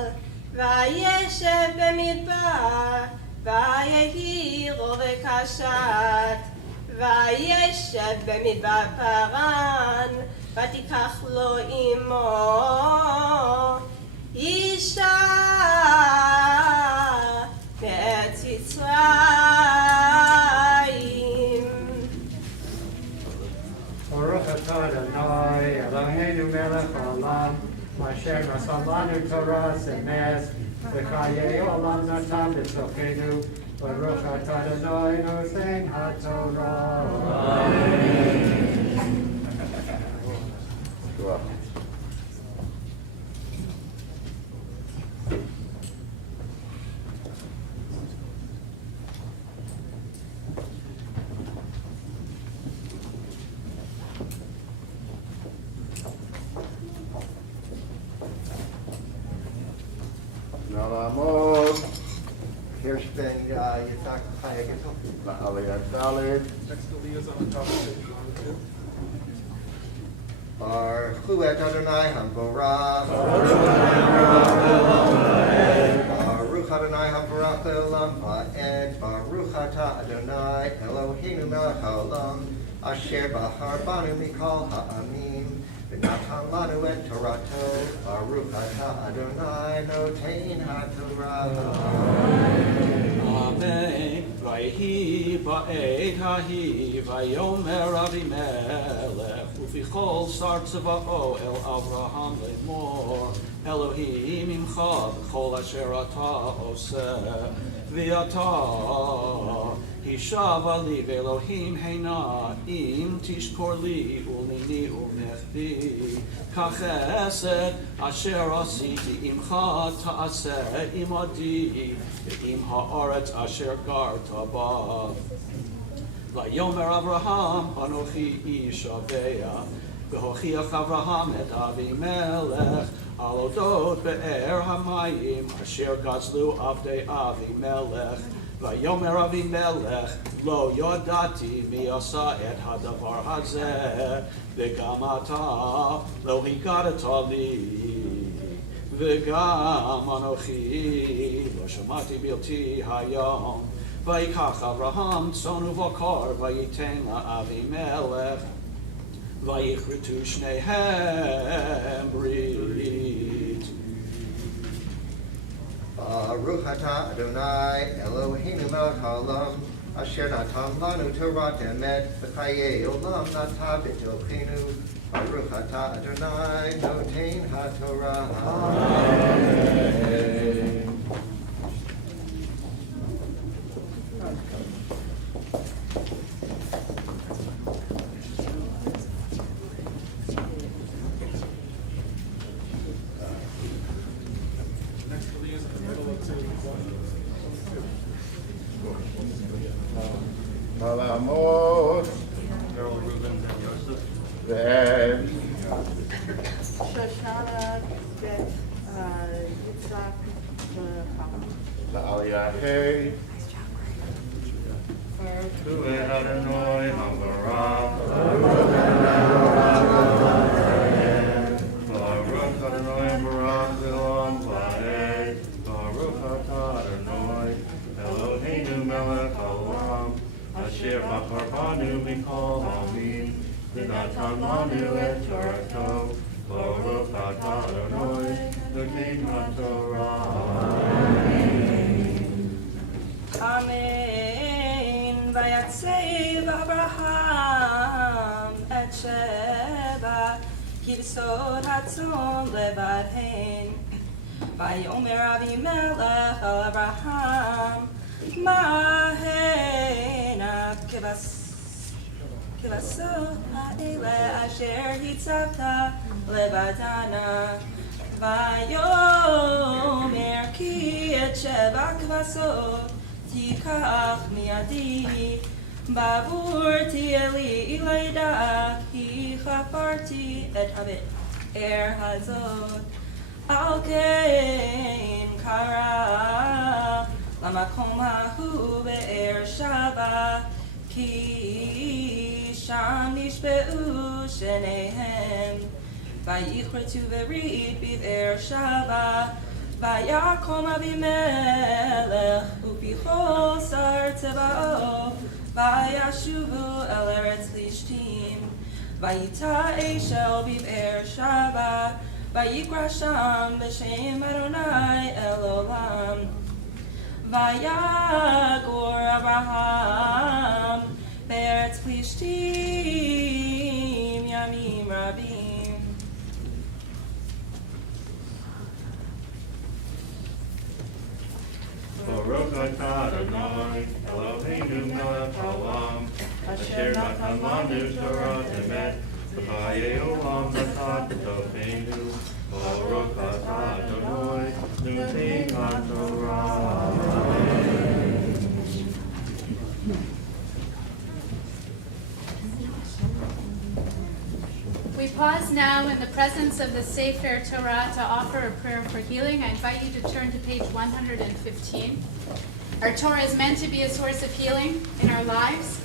וישב במדבר, ויהי רובה קשת, וישב במדבר פרן, ותיקח לו אמו אישה מארץ מצרים. ברוך אתה אדוני אלוהינו מלך העולם, אשר נשא לנו תורה אמת, וחיי עולם נתן בתוכנו. ברוך אתה אדוני נותן התורה. נא לעמוד. Here's been Yitzhak Chayageto. לעליית ד'. Next to Leah's on the top of page 102. Baruchu et Adonai Hamborach. Baruch Adonai Hamborach Le'olam Va'ed. Baruch Atah Adonai Eloheinu Melech HaOlam, Asher Bahar Banu Mikol Ha'amim, V'natan Lanu et Torato. Baruch Atah Adonai Notein HaTorah. Amen. ויהי בעת ההיא, ויאמר אבימלך, ופיכל שר צבאו אל אברהם לאמור, אלוהים עמך בכל אשר אתה עושה, ואתה השבה לי ואלוהים הנה, אם תשקור לי ולניני ומחבי, כחסד אשר עשיתי עמך תעשה עמדי, ועם הארץ אשר גרת בה. ויאמר אברהם, אנוכי איש שבע, והוכיח אברהם את אבימלך על אודות באר המים אשר גזלו עבדי אבימלך. ויאמר אבימלך, לא ידעתי מי עשה את הדבר הזה, וגם אתה לא הגדת לי, וגם אנוכי לא שמעתי בלתי היום. ויקח אברהם צאן ובקר, וייתן לאבימלך, ויכרתו שניהם ברית. Baruch atah Adonai Eloheinu melech haolam, asher natan lanu Torah emet, v'chayei olam natan b'tochenu. Baruch atah Adonai notein haTorah. Amen. Malamot. Carol, Reuben, and Joseph. Then. Shoshana, Beth, Yitzhak, La'aliyahei. Tu'ed Adonai HaBarak. Baruch Adonai HaBarak Le'olam Va'ed. Baruch Atah Adonai Eloheinu melech haolam. Asher bachar banu mikol ha'amim. V'natan lanu et Torato. Baruch Atah Adonai Noten HaTorah. Amen. Vayatsev Abraham et Sheba Kivsod Hatzon Levadhen. Vayomer Avimelech al Abraham Mahena Kivasod Ha'ele Asher Yitzavta Levadana. Vayomer Ki et Sheba Kivasod Tikach miadi, baburti eli ilayda, hi chaparti et habit hazot. Al kein kara, lamakom hahu be'er shava, ki sham nishbeu shenehem, vayichretu verit b'er shava. Vayakom Avimelech upichol sar tebao vayashuvu el eretz lishtim vayita eshel b'er shava vayikra sham b'shem Adonai Elolam vayagor Abraham be'eretz lishtim yamim rabim. Baruch atah Adonai Eloheinu melech haolam. Asher natan lanu Torah emet. V'chayei olam natan b'tofeinu. Baruch atah Adonai Noten HaTorah. We pause now in the presence of the Sefer Torah to offer a prayer for healing. I invite you to turn to page 115. Our Torah is meant to be a source of healing in our lives.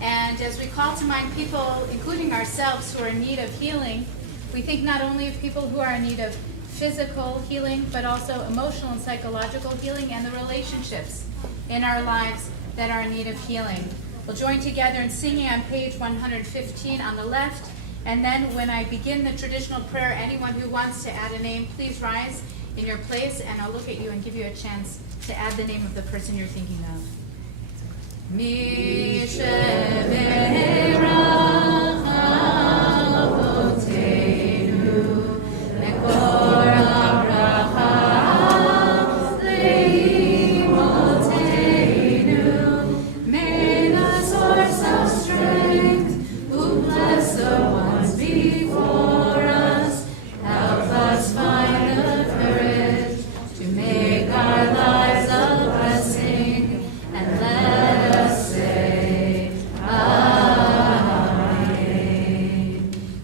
And as we call to mind people, including ourselves, who are in need of healing, we think not only of people who are in need of physical healing, but also emotional and psychological healing, and the relationships in our lives that are in need of healing. We'll join together in singing on page 115 on the left. And then when I begin the traditional prayer, anyone who wants to add a name, please rise in your place, and I'll look at you and give you a chance to add the name of the person you're thinking of. Mi she'verach avoteinu mekor habracha leimotenu. May the source of strength who bless the ones before us help us find the courage to make our lives a blessing, and let us say Amen.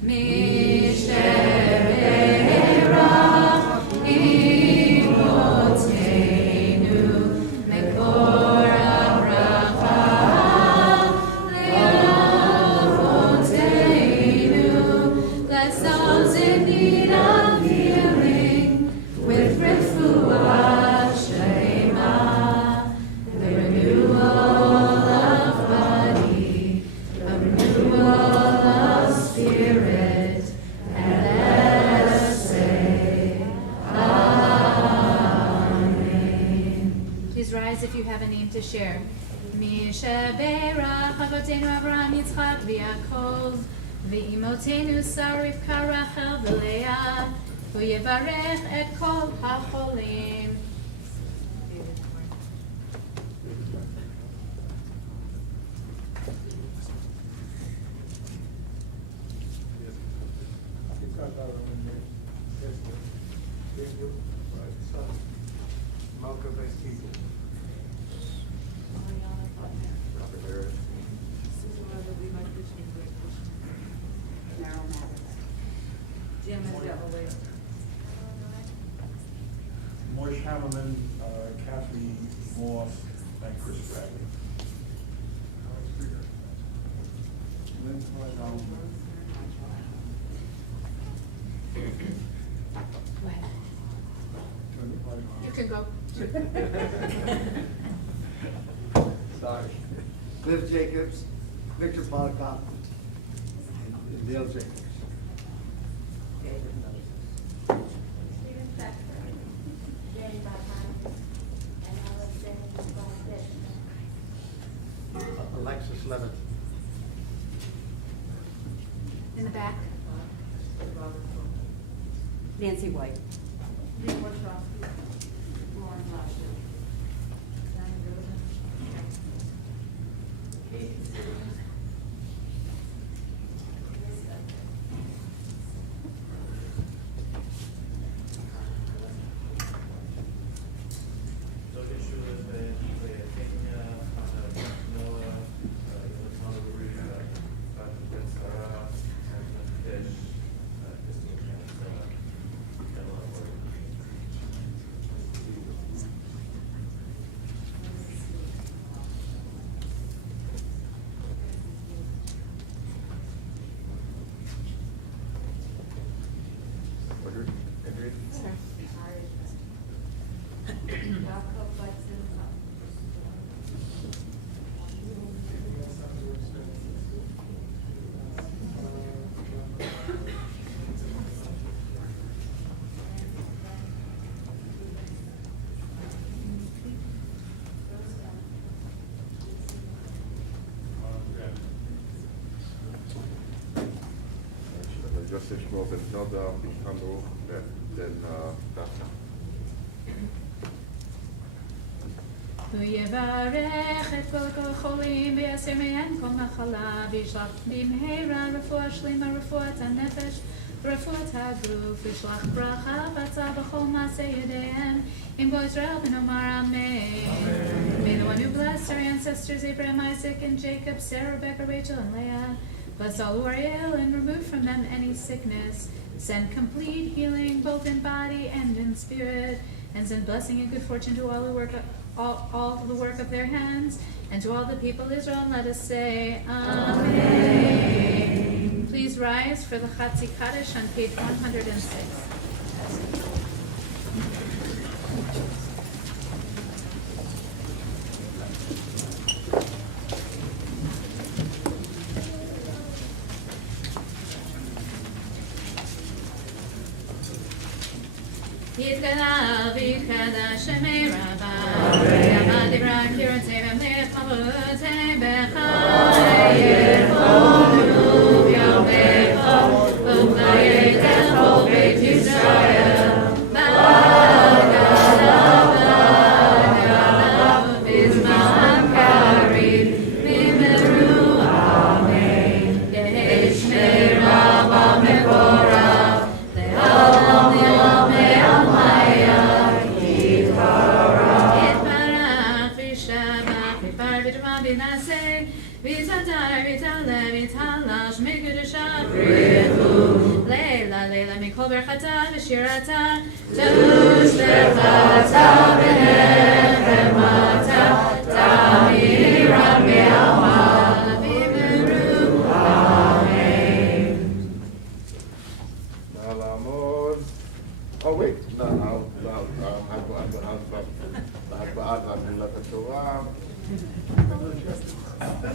Mi she'verach imotenu mekor habracha leavotenu. Bless those in need of healing with refuah shlema, the renewal of body, a renewal of spirit, and let us say Amen. Please rise if you have a name to share. Mi she'berach avotenu Avraham, Yitzchak, v'Yaakov, v'imotenu Sarah, Rivka, Rachel, v'Leah, hu yevarech et kol hacholim. Malcolm Moish Hammerman, Kathy Moss, and Chris Bradley. You can go. Sorry. Liv Jacobs, Victor Polycop, and Dale Jacobs. Alexis Levitt. In the back. Nancy White. Joseph Shmuel ben Zelda, Bishkanu, then Daphne. ויברך את כל החולים ויסיר מהם כל מחלה וישלח במהרה רפואה שלמה, רפואת הנפש ורפואת הגוף, וישלח ברכה והצלחה בכל מעשה ידיהם in Israel ונאמר Amen. May the one who blessed our ancestors Abraham, Isaac, and Jacob, Sarah, Rebecca, Rachel, and Leah, bless all who are ill and remove from them any sickness, send complete healing both in body and in spirit, and send blessing and good fortune to all who work all the work of their hands, and to all the people of Israel. And let us say Amen. Please rise for the Chatzi Kaddish on page 106. Yitkala v'yitkada shemei Rabbi Yamad Ibrahim Kirotei v'mnei chavotei b'chai yirchonu v'yomecha v'chai yitechol beit Yisrael v'gada v'zman karid v'meru amen Yehi shmei Rabba mekorav le'olam Leila mikol berchata v'shirata Tush berchata v'nechemata Ta'mirat me'alma v'meru Amen. Oh wait, no, Torah. Yeah.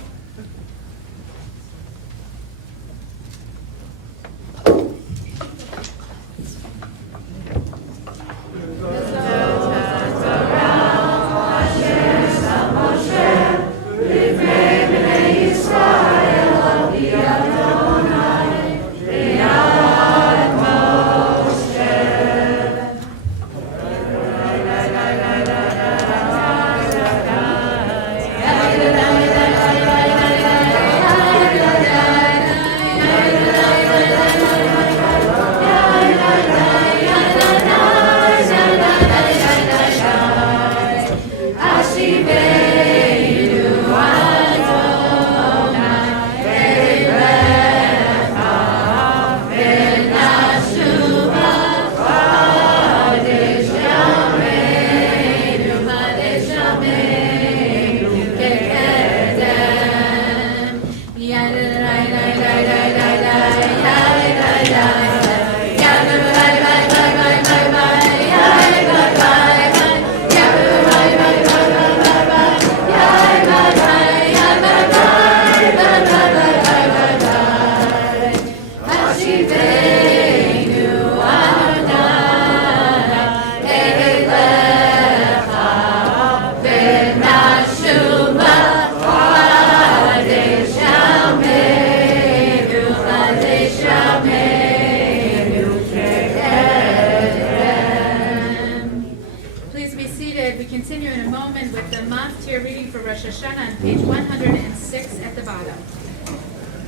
in a moment with the Montclair reading for Rosh Hashanah on page 106 at the bottom.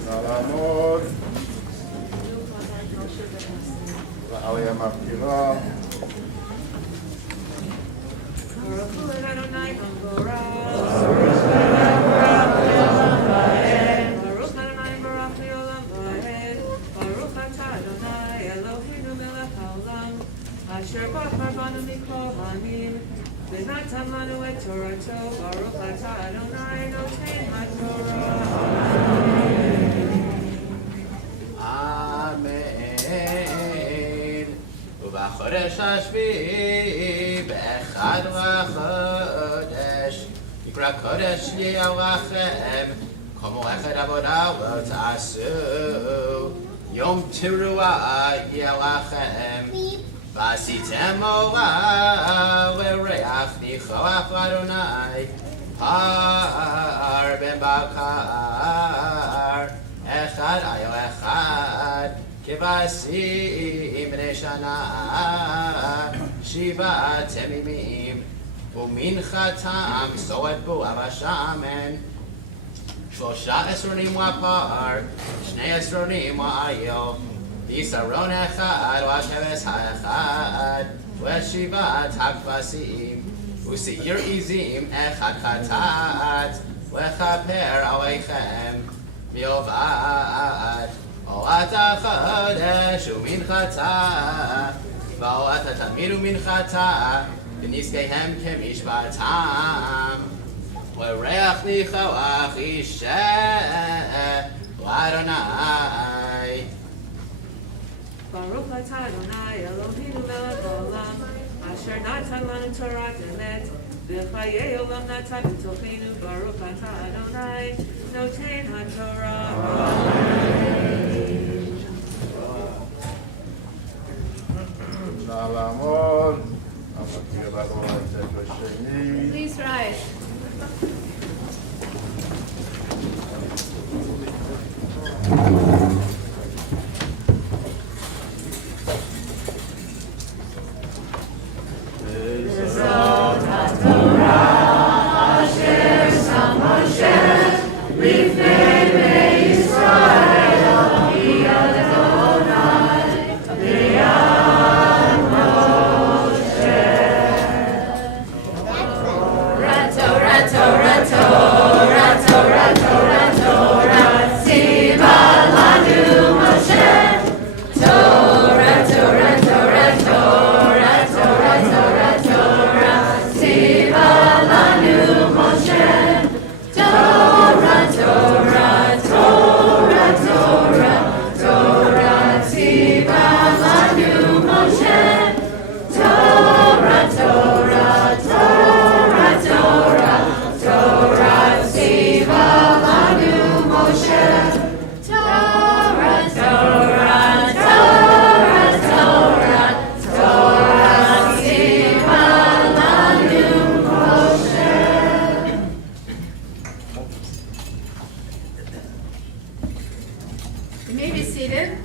לעמוד. ועלייה מפטירה. Asher Bachar Banu Mikol Hamim, V'natan Lanu et Torato, Baruch Atah Adonai Noten HaTorah. Amen. ובחודש השביעי, באחד לחודש, יקרא קודש יהיה לכם, קומו אחד עבודה לא תעשו, יום תרועה יהיה לכם. ועשיתם אוהל לריח ניחוח לאדוני, פר בן בקר, אחד על אחד, כבשים בני שנה, 7 ימים, ומנחתם סועד בו על השמן, 13 ופר, 12 ועיל, יסרון אחד ושבס האחד ו7 הכבשים ושעיר עזים אחד חטאת וכפר עליכם מעובד עולת החודש ומנחתה ועולת התלמיד ומנחתה ונזקיהם כמשפטם וריח ניחוח אישה לאדוני Baruch Atah Adonai Eloheinu melech haolam, asher natan lanu Torah emet, v'chayei olam natan b'tochenu. Baruch Atah Adonai Noten HaTorah. נא לעמוד. המזכיר לעבור לצאת השני. Please rise. You may be seated.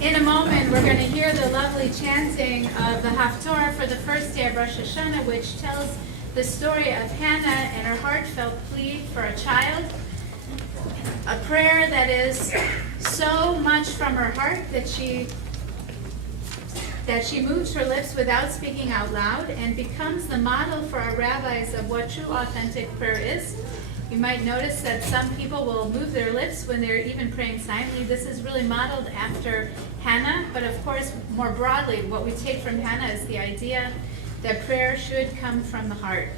In a moment, we're going to hear the lovely chanting of the Haftorah for the first day of Rosh Hashanah, which tells the story of Hannah and her heartfelt plea for a child. A prayer that is so much from her heart that she moves her lips without speaking out loud and becomes the model for our rabbis of what true authentic prayer is. You might notice that some people will move their lips when they're even praying silently. This is really modeled after Hannah, but of course, more broadly, what we take from Hannah is the idea that prayer should come from the heart.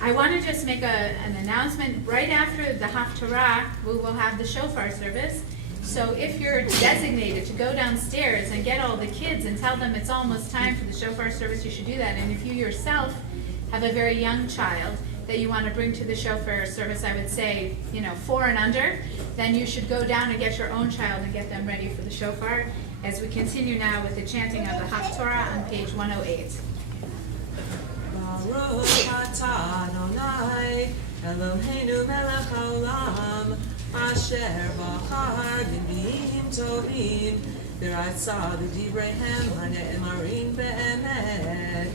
I want to just make an announcement. Right after the Haftorah, we will have the shofar service. So if you're designated to go downstairs and get all the kids and tell them it's almost time for the shofar service, you should do that. And if you yourself have a very young child that you want to bring to the shofar service, I would say, 4 and under, then you should go down and get your own child and get them ready for the shofar as we continue now with the chanting of the Haftorah on page 108. Baruch atah Adonai Eloheinu melech haolam, asher bachar b'nbiim tovim, v'ratzah b'divreihem hane'emarim be'emet,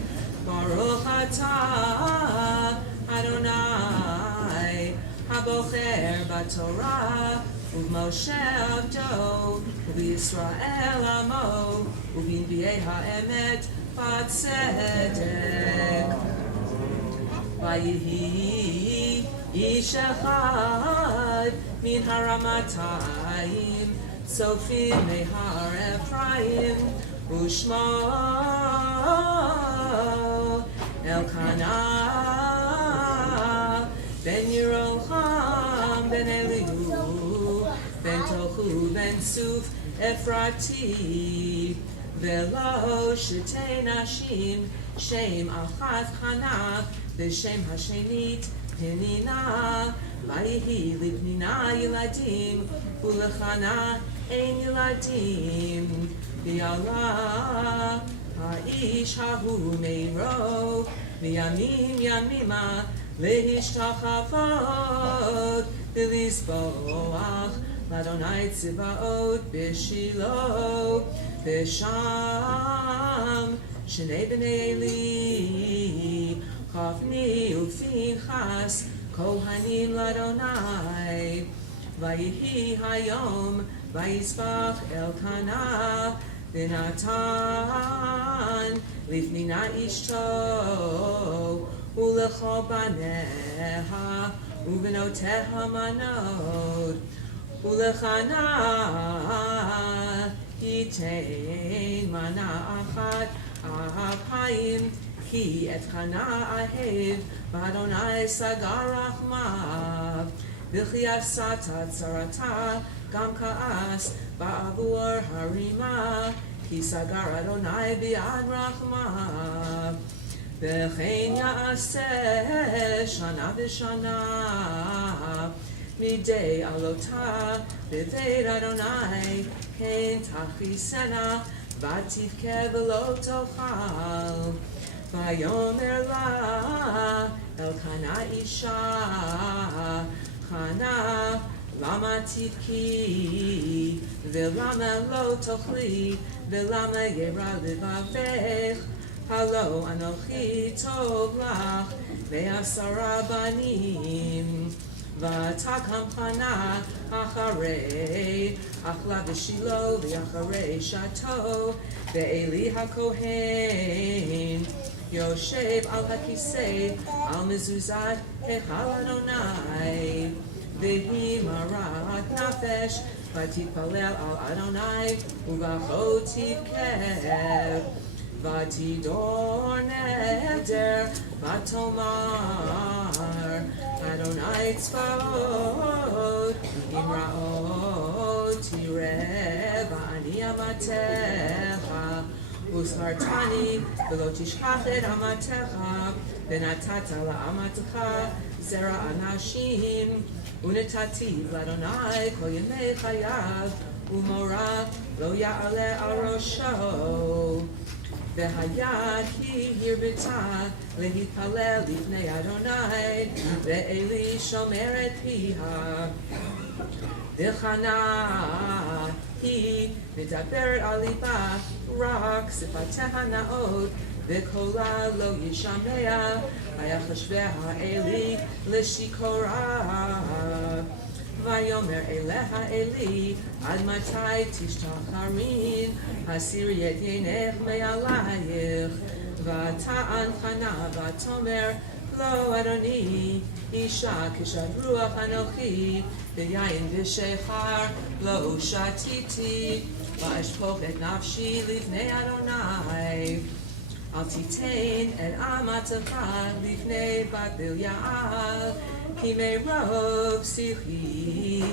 Baruch atah Adonai Habocher b'Torah U'Moshe avdo U'Yisrael amo U'B'nbiei ha'emet b'tzedek Vayihi ish echad min haramatayim Tzofim mehar Ephraim U'shmo Elkanah Ben Yeroham Ben Elihu Ben Tohu Ben Suf Ephrati Velo Shetei Nashim Shem Achat Chana V'Shem Hashenit Penina Vayihi Livnina Yiladim U'Lechana Ein Yiladim V'Yala Ha'ish Hahu Meiro V'Yamim Yamima Lehishtachavot V'Lisboach L'Adonai Tzivaot B'Shilo V'Sham Shnei B'nei Eli Chofni U'Phinchas Kohanim L'Adonai Vayihi Hayom Vayisbach Elkanah V'Natan Livnina Ishto U'lecho baneha U'venoteha manot U'lechana Yitein mana achat Ahapayim Ki et chana ahev V'Adonai sagar rachmav V'chi asata tzarata Gam ka'as Ba'avur harima Ki sagar Adonai bi'ad rachmav V'chein ya'aseh shana v'shana Midei alota b'veit Adonai Kein tachisena v'tivke v'lo tochal Vayomer la Elkana isha Chana lama tivki V'lama lo tochli V'lama yera livavech Halo anochi tov lach ve'asara banim v'takam chana acharei achla v'shilo v'acharei shato ve'eli hakohen yoshev al hakisei al mezuzat hechal Adonai ve'hi marat nafesh v'tipalel al Adonai u'v'achot tivkev Vatidor neder, vatomar Adonai tzvaot, imraot tireh, va'ani amatecha Ushartani, v'lo tishkach et amatecha V'natata la'amatecha, zera anashim Unetati v'Adonai, kol yemei chayav Umora, lo ya'ale al rosho V'hayad ki hirbita lehitpalel lifnei Adonai ve'eli shomeret piha v'chana hi medaberet al liba rak sifateha na'ot v'kola lo yishamea v'yachashveha eli l'shikora Vayomer eleha Eli ad matai tishtacharin hasiri et yeinech me'alayich v'ta'an chana v'tomer lo Adoni isha kishat ruach anochi v'yayin v'shechar lo shatiti v'ashpoch et nafshi livnei Adonai Al titein et amatecha lifnei bat Bilya'al Ki me'rov sichi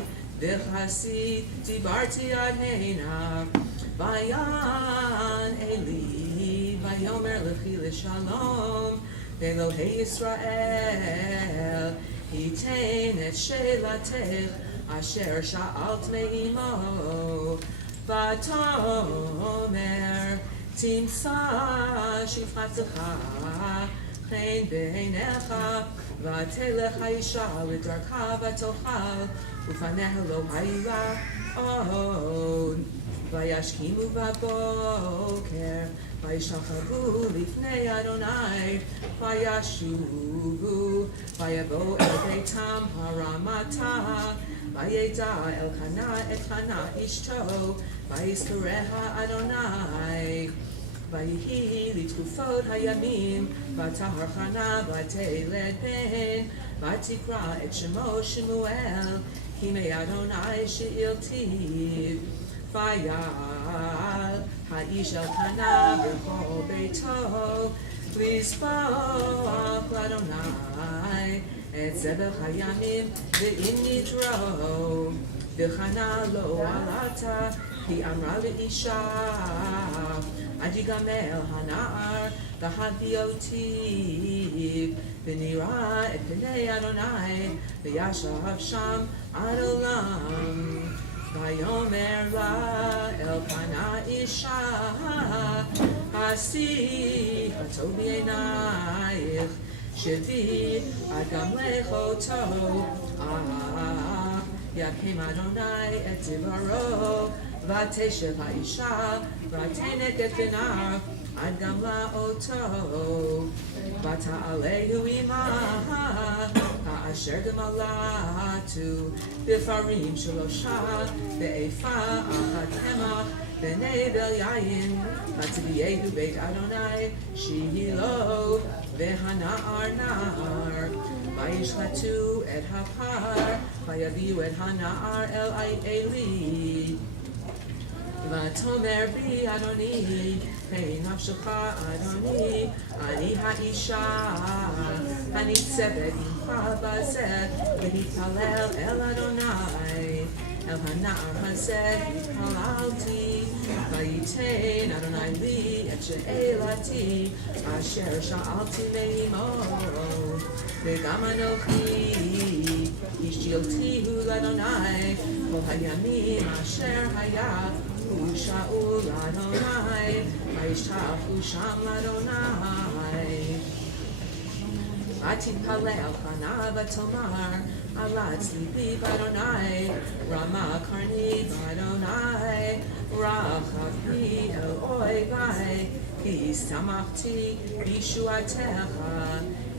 v'chasi dibarti ad heina Vayan Eli vayomer lechi l'shalom Elohei Yisrael Hitein et shelatech asher sha'alt me'imo Vatomer Timsa shifratzecha chen beinecha v'telech ha'isha l'darka v'tochal u'faneha lo ha'ila od וישכימו בבוקר, וישתחוו לפני אדוני, וישובו, ויבואו אל ביתם הרמתה, וידע אלקנה את חנה אשתו, ויזכריה אדוני. ויהי לתקופות הימים, ותהר חנה ותלד בן, ותקרא את שמו שמואל, כי מאדוני שאלתיו. ויעל האיש אלקנה בכל ביתו, לזבוח לאדוני את זבח הימים ואם נדרו. וחנה לא עלתה, כי אמרה לאישה, עד יגמל הנער והביא אותי, ונראה את פני אדוני, וישב שם עד עולם. ויאמר לה אלקנה אישה, עשי הטוב בעינייך, שבי עד גמלך אותו. יקם אדוני את דברו, ותשב האישה, ותינק את בנה, עד גמלה אותו. ותעלהו עמה, כאשר גמלתו, בפרים שלושה, באפה אחת קמח, ונבל יין, ותביאהו בית אדוני, שילה, והנער נער. וישחטו את הפר, ויביאו את הנער אל עלי. ותאמר בי אדוני, פן נפשך אדוני, אני האישה הניצבת עמך בזה, והתפלל אל אדוני. אל הנער הזה התפללתי, וייתן אדוני לי את שאלתי, אשר שאלתי מאמו. וגם אנוכי השאלתיהו לאדוני, כל הימים אשר היה הוא שאול לאדוני, וישתחו שם לאדוני. ותתפלל חנה ותאמר, עלץ ליבי באדוני, רמה קרני באדוני, רחב בי אל אויבי, כי הסתמכתי בישועתך.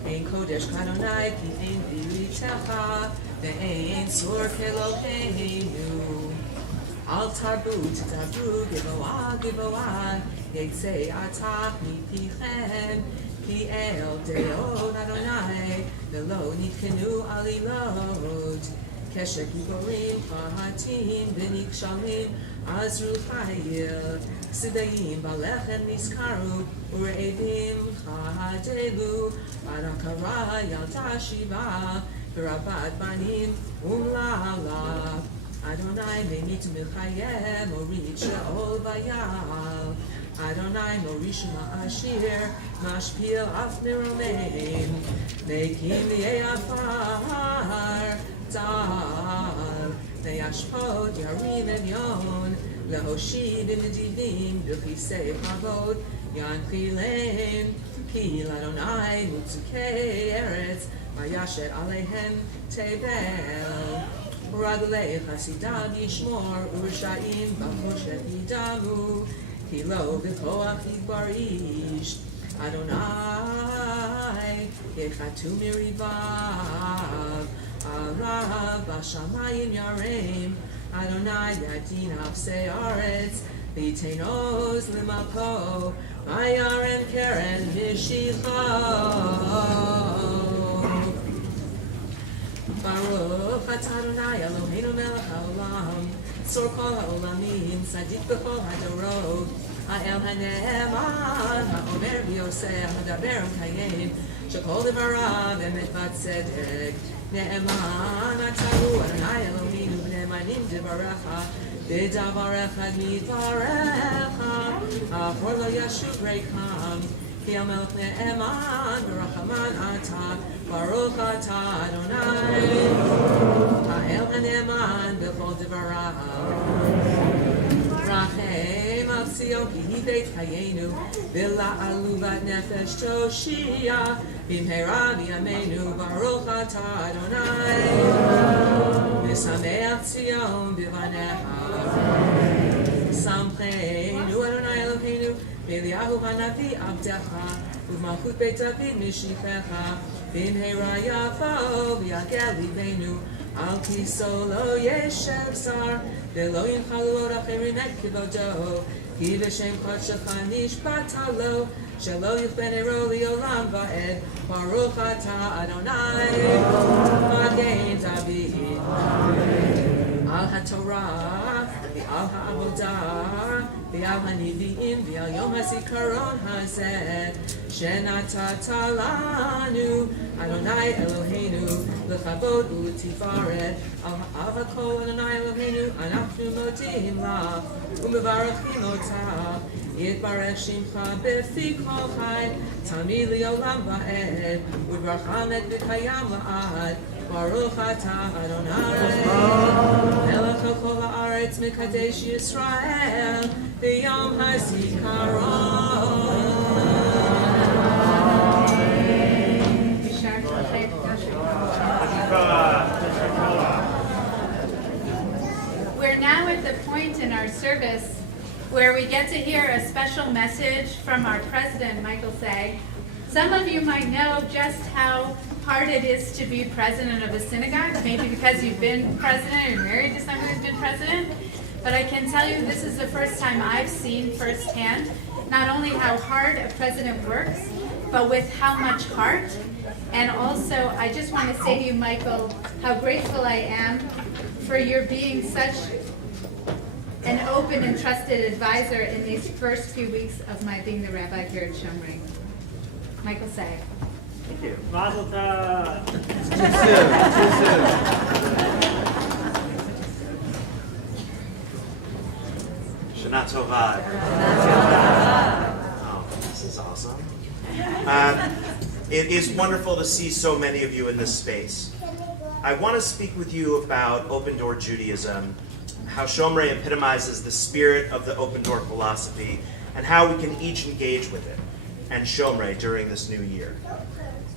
אין קודש כאדוני, כי אין בריתך, ואין צור כאלוהינו. אל תרבו תדברו גבוהה גבוהה, יצא עתק מפיכם, כי אל דעות אדוני, ולא נתקנו עלילות. כשגיבורים פרטים ונכשלים עזרו חיל, שדיים בלחם נזכרו, ורעבים חדלו, עד הכרה ילדה שיבה, ורבת בנים אומללה. אדוני ממית ומחיה, מוריד שאול ויעל. אדוני מוריש ומעשיר, משפיל אף מרומם. מקים לי עפר, דל, וישפוט ירים אביון, להושיב נדיבים בכיסא כבוד, ינחילם. כי לאדוני מוצקי ארץ, וישת עליהם תבל. רגלי חסידיו ישמור, ורשעים בחושך ידמו, כי לא בכוח יגבר איש. אדוני יחתו מריביו, עליו בשמיים ירם. אדוני ידין אפסי ארץ, ויתן עוז למלכו, וירם קרן משיחו. ברוך אתה אדוני אלוהינו מלך העולם, צור כל העולמים, צדיק בכל הדורות, האל הנאמן, האומר ויוסף, מדבר ומקיים, שכל דבריו אמת וצדק. נאמן אתה הוא אדוני אלוהינו, ונאמנים דבריך, בדבריך מדבריך, אחור לא ישוב ריקם. כי המלך נאמן ורחמן אתה, ברוך אתה אדוני, האל הנאמן בכל דבריו. רחם על ציון כי היא בית חיינו, ולעלובת נפש תושיע, במהרה בימינו ברוך אתה אדוני, משמח ציון בבניך. Samcheinu Adonai Eloheinu B'Eliyahu Hanavi Abdecha U'Malchut Beit David Mishichecha B'Mheira Yavo V'Yagel Libeinu Al Kisolo Yeshev Sar V'Lo Yinchalu Od Acherim Et Kivodo Ki V'Shem Kodshecha Nishbata Lo Shelo Yichben Ero Li'Olam Va'ed Baruch Ata Adonai Magen David Al HaTorah V'Al HaAvodah V'Al HaNivi'im V'Al Yom HaZikaron Hazeh Shenatata Lanu Adonai Eloheinu L'Chavod U'Tifaret Al HaAvakol Adonai Eloheinu Anachnu Modim Lach U'Mevarachim Otah Yitbarech Shimcha B'Fi Kol Chai Tamid Li'Olam Va'ed U'Baracham Et V'Kayam La'ad Baruch Atah Adonai Melech HaKol Ha'aretz Mekadesh Yisrael B'Yom HaZikaron. We're now at the point in our service where we get to hear a special message from our president, Michael Say. Some of you might know just how hard it is to be president of a synagogue, maybe because you've been president or married to someone who's been president. But I can tell you this is the first time I've seen firsthand not only how hard a president works, but with how much heart. And also, I just want to say to you, Michael, how grateful I am for your being such an open and trusted advisor in these first few weeks of my being the rabbi here at Shomrei. Michael Say. Thank you. Mazel tov. Shana Tova. Oh, this is awesome. It is wonderful to see so many of you in this space. I want to speak with you about open door Judaism, how Shomrei epitomizes the spirit of the open door philosophy, and how we can each engage with it and Shomrei during this new year.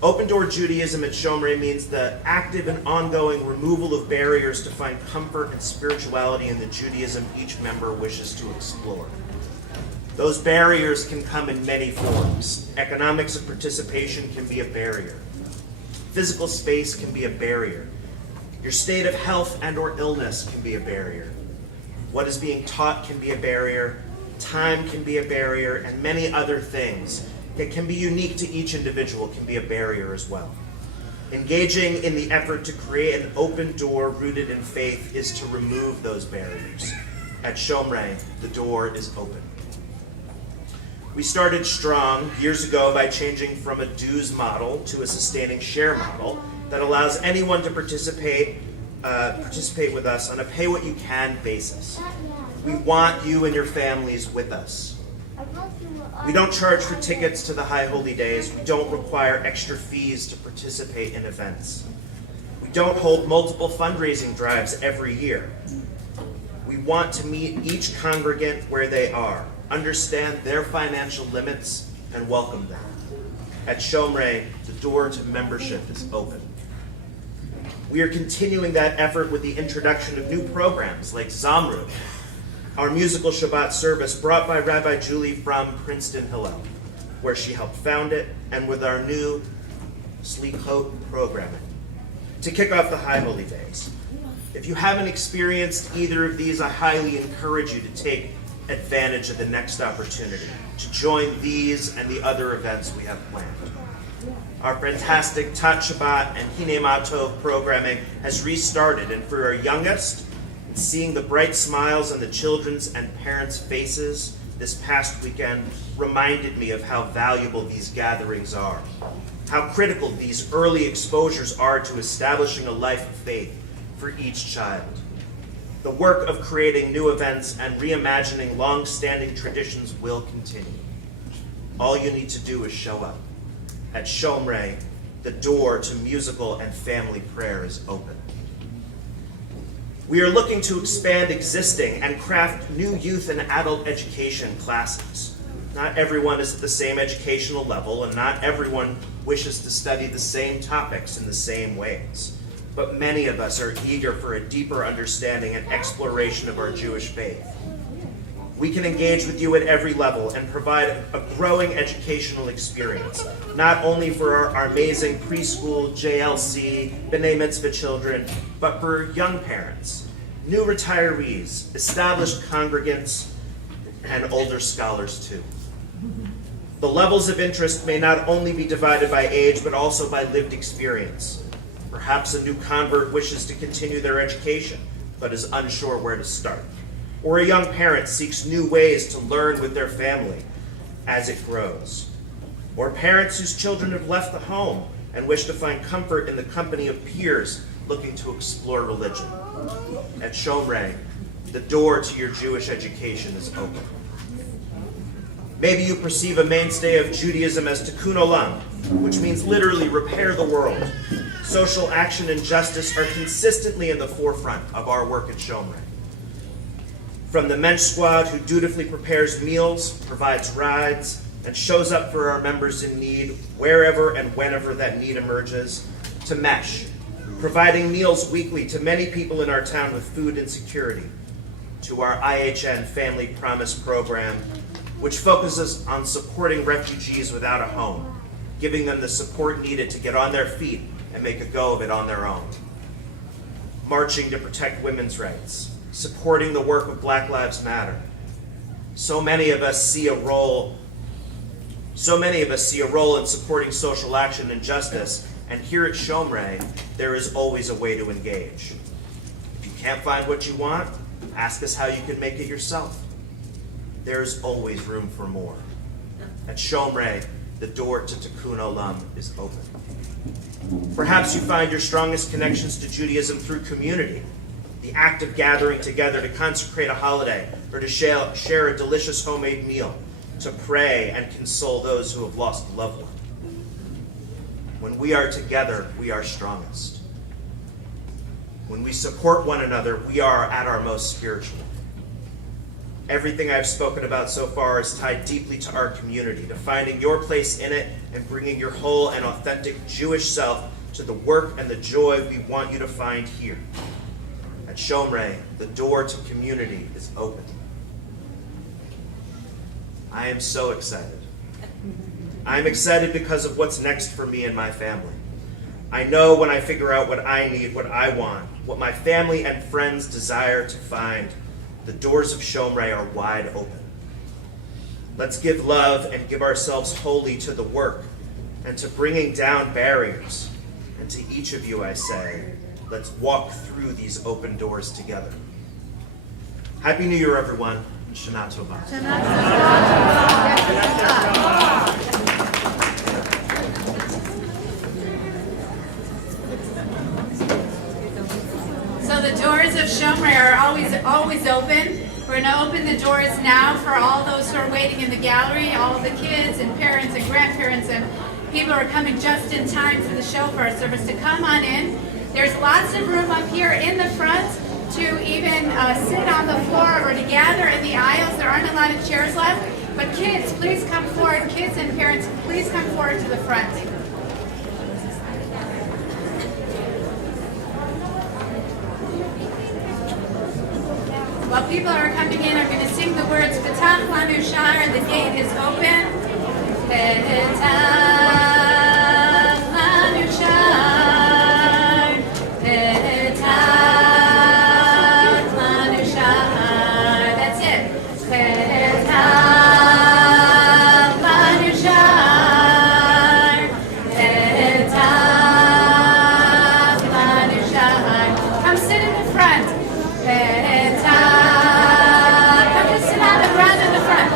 Open door Judaism at Shomrei means the active and ongoing removal of barriers to find comfort and spirituality in the Judaism each member wishes to explore. Those barriers can come in many forms. Economics of participation can be a barrier. Physical space can be a barrier. Your state of health and or illness can be a barrier. What is being taught can be a barrier. Time can be a barrier, and many other things that can be unique to each individual can be a barrier as well. Engaging in the effort to create an open door rooted in faith is to remove those barriers. At Shomrei, the door is open. We started strong years ago by changing from a dues model to a sustaining share model that allows anyone to participate with us on a pay-what-you-can basis. We want you and your families with us. We don't charge for tickets to the High Holy Days. We don't require extra fees to participate in events. We don't hold multiple fundraising drives every year. We want to meet each congregant where they are, understand their financial limits, and welcome them. At Shomrei, the door to membership is open. We are continuing that effort with the introduction of new programs like Zamru, our musical Shabbat service brought by Rabbi Julie from Princeton Hillel, where she helped found it, and with our new Slichot programming to kick off the High Holy Days. If you haven't experienced either of these, I highly encourage you to take advantage of the next opportunity to join these and the other events we have planned. Our fantastic Tat Shabbat and Hinei Matov programming has restarted, and for our youngest, seeing the bright smiles on the children's and parents' faces this past weekend reminded me of how valuable these gatherings are, how critical these early exposures are to establishing a life of faith for each child. The work of creating new events and reimagining long-standing traditions will continue. All you need to do is show up. At Shomrei, the door to musical and family prayer is open. We are looking to expand existing and craft new youth and adult education classes. Not everyone is at the same educational level, and not everyone wishes to study the same topics in the same ways. But many of us are eager for a deeper understanding and exploration of our Jewish faith. We can engage with you at every level and provide a growing educational experience, not only for our amazing preschool, JLC, B'nai Mitzvah children, but for young parents, new retirees, established congregants, and older scholars too. The levels of interest may not only be divided by age, but also by lived experience. Perhaps a new convert wishes to continue their education, but is unsure where to start. Or a young parent seeks new ways to learn with their family as it grows. Or parents whose children have left the home and wish to find comfort in the company of peers looking to explore religion. At Shomrei, the door to your Jewish education is open. Maybe you perceive a mainstay of Judaism as tikkun olam, which means literally repair the world. Social action and justice are consistently in the forefront of our work at Shomrei. From the mensch squad who dutifully prepares meals, provides rides, and shows up for our members in need wherever and whenever that need emerges, to Mesh, providing meals weekly to many people in our town with food insecurity, to our IHN Family Promise program, which focuses on supporting refugees without a home, giving them the support needed to get on their feet and make a go of it on their own. Marching to protect women's rights, supporting the work of Black Lives Matter. So many of us see a role in supporting social action and justice, and here at Shomrei, there is always a way to engage. If you can't find what you want, ask us how you can make it yourself. There's always room for more. At Shomrei, the door to Tikkun Olam is open. Perhaps you find your strongest connections to Judaism through community, the act of gathering together to consecrate a holiday or to share a delicious homemade meal, to pray and console those who have lost a loved one. When we are together, we are strongest. When we support one another, we are at our most spiritual. Everything I've spoken about so far is tied deeply to our community, to finding your place in it and bringing your whole and authentic Jewish self to the work and the joy we want you to find here. At Shomrei, the door to community is open. I am so excited. I'm excited because of what's next for me and my family. I know when I figure out what I need, what I want, what my family and friends desire to find, the doors of Shomrei are wide open. Let's give love and give ourselves wholly to the work and to bringing down barriers. And to each of you I say, let's walk through these open doors together. Happy New Year, everyone. Shana Tova. So the doors of Shomrei are always open. We're going to open the doors now for all those who are waiting in the gallery, all of the kids and parents and grandparents and people who are coming just in time for the shofar service to come on in. There's lots of room up here in the front to even sit on the floor or to gather in the aisles. There aren't a lot of chairs left, but kids, please come forward. Kids and parents, please come forward to the front. While people are coming in, I'm going to sing the words, B'tach lanu shar, the gate is open. B'tach lanu shar, B'tach lanu shar. That's it. B'tach lanu shar, B'tach lanu shar. Come sit in the front. Come just sit on the ground in the front.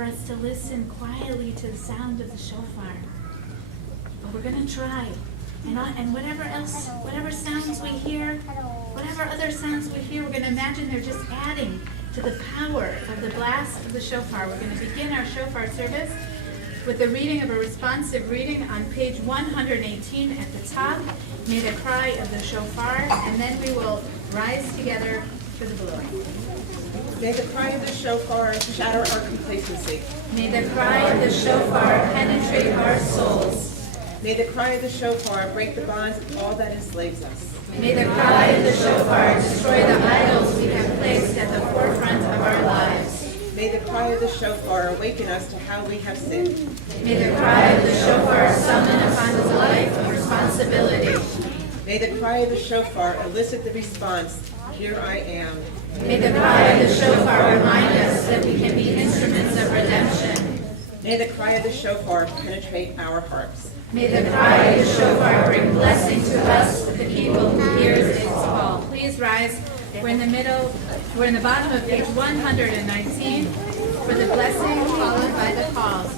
for us to listen quietly to the sound of the shofar. But we're going to try. And whatever sounds we hear, whatever other sounds we hear, we're going to imagine they're just adding to the power of the blast of the shofar. We're going to begin our shofar service with the reading of a responsive reading on page 118 at the top. May the cry of the shofar, and then we will rise together for the blowing. May the cry of the shofar shatter our complacency. May the cry of the shofar penetrate our souls. May the cry of the shofar break the bonds of all that enslaves us. May the cry of the shofar destroy the idols we have placed at the forefront of our lives. May the cry of the shofar awaken us to how we have sinned. May the cry of the shofar summon upon us a life of responsibility. May the cry of the shofar elicit the response, "Here I am." May the cry of the shofar remind us that we can be instruments of redemption. May the cry of the shofar penetrate our hearts. May the cry of the shofar bring blessing to us, the people who hears its call. Please rise. We're in the bottom of page 119 for the blessing followed by the calls.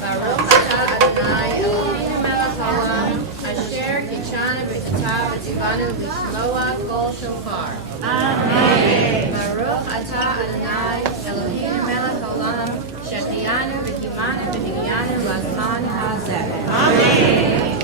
Baruch atah Adonai Eloheinu melech haolam, asher kitshanu b'tatav v'tzivanu l'shmoa kol shofar. Amen. Baruch atah Adonai Eloheinu melech haolam, shechianu v'kimanu v'higyanu l'zman hazeh. Amen.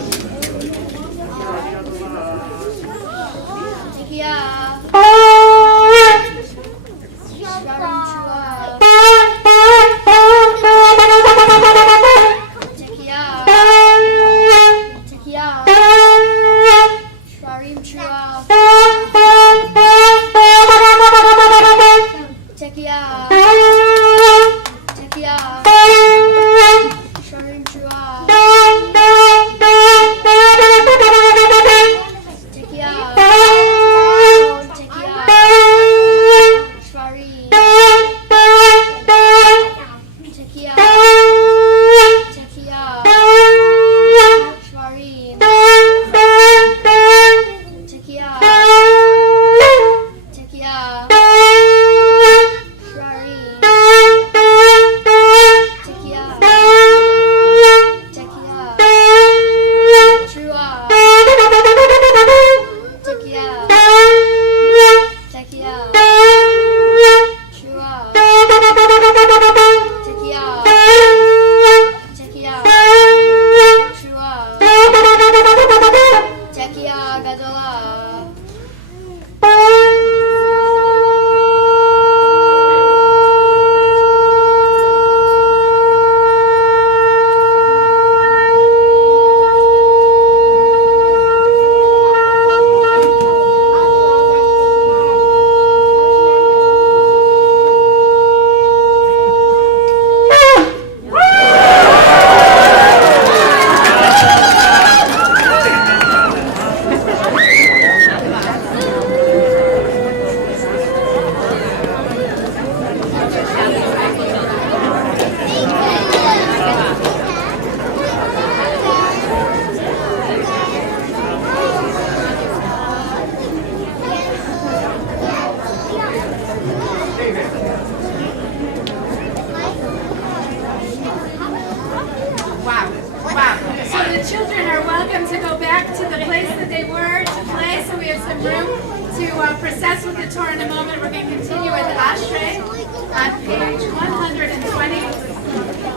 process with the Torah in a moment. We're going to continue with Ashrei on page 120.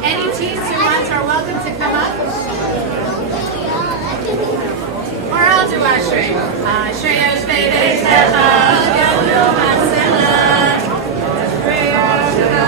Any teens who want are welcome to come up. Or I'll do Ashrei. Ashrei Yoshvei Beitecha, Gadu Masela. Ashrei Yoshvei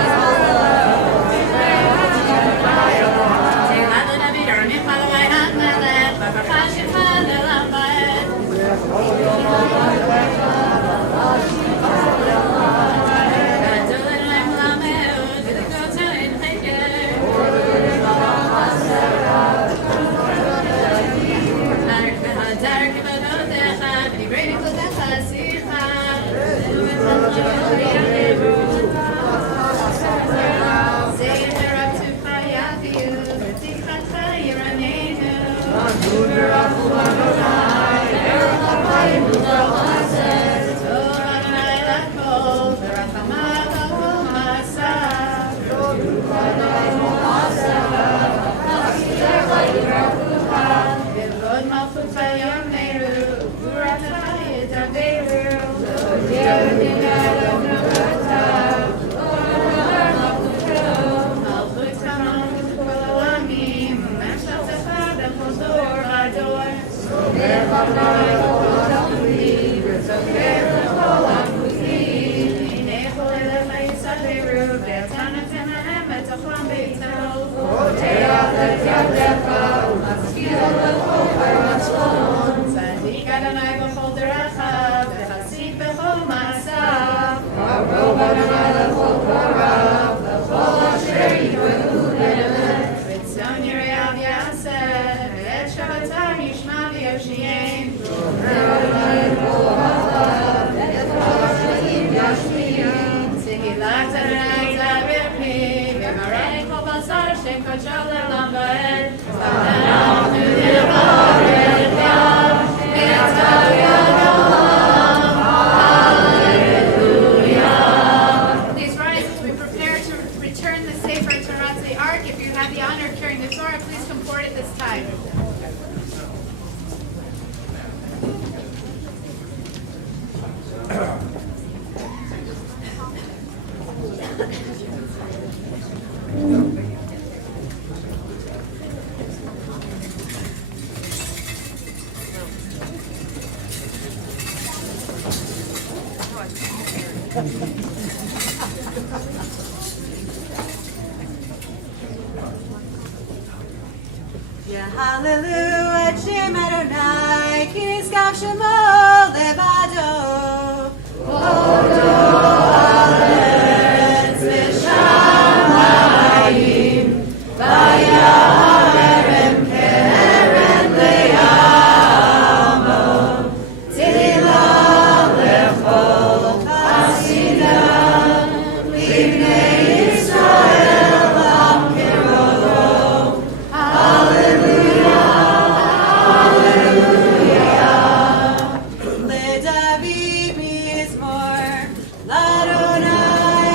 Please rise as we prepare to return the Sefer Torah to the Ark. If you have the honor of carrying the Torah, please come forward at this time. Hallelujah, Shem Adonai, Ki Nizkaf Shemo Levado. Odo Haaretz V'Shamayim, Vayarem Keren Le'amo, Tila Lechol Chasidah, Livnei Yisrael Am Kerodo. Hallelujah, hallelujah. Let David be his more. L'Adonai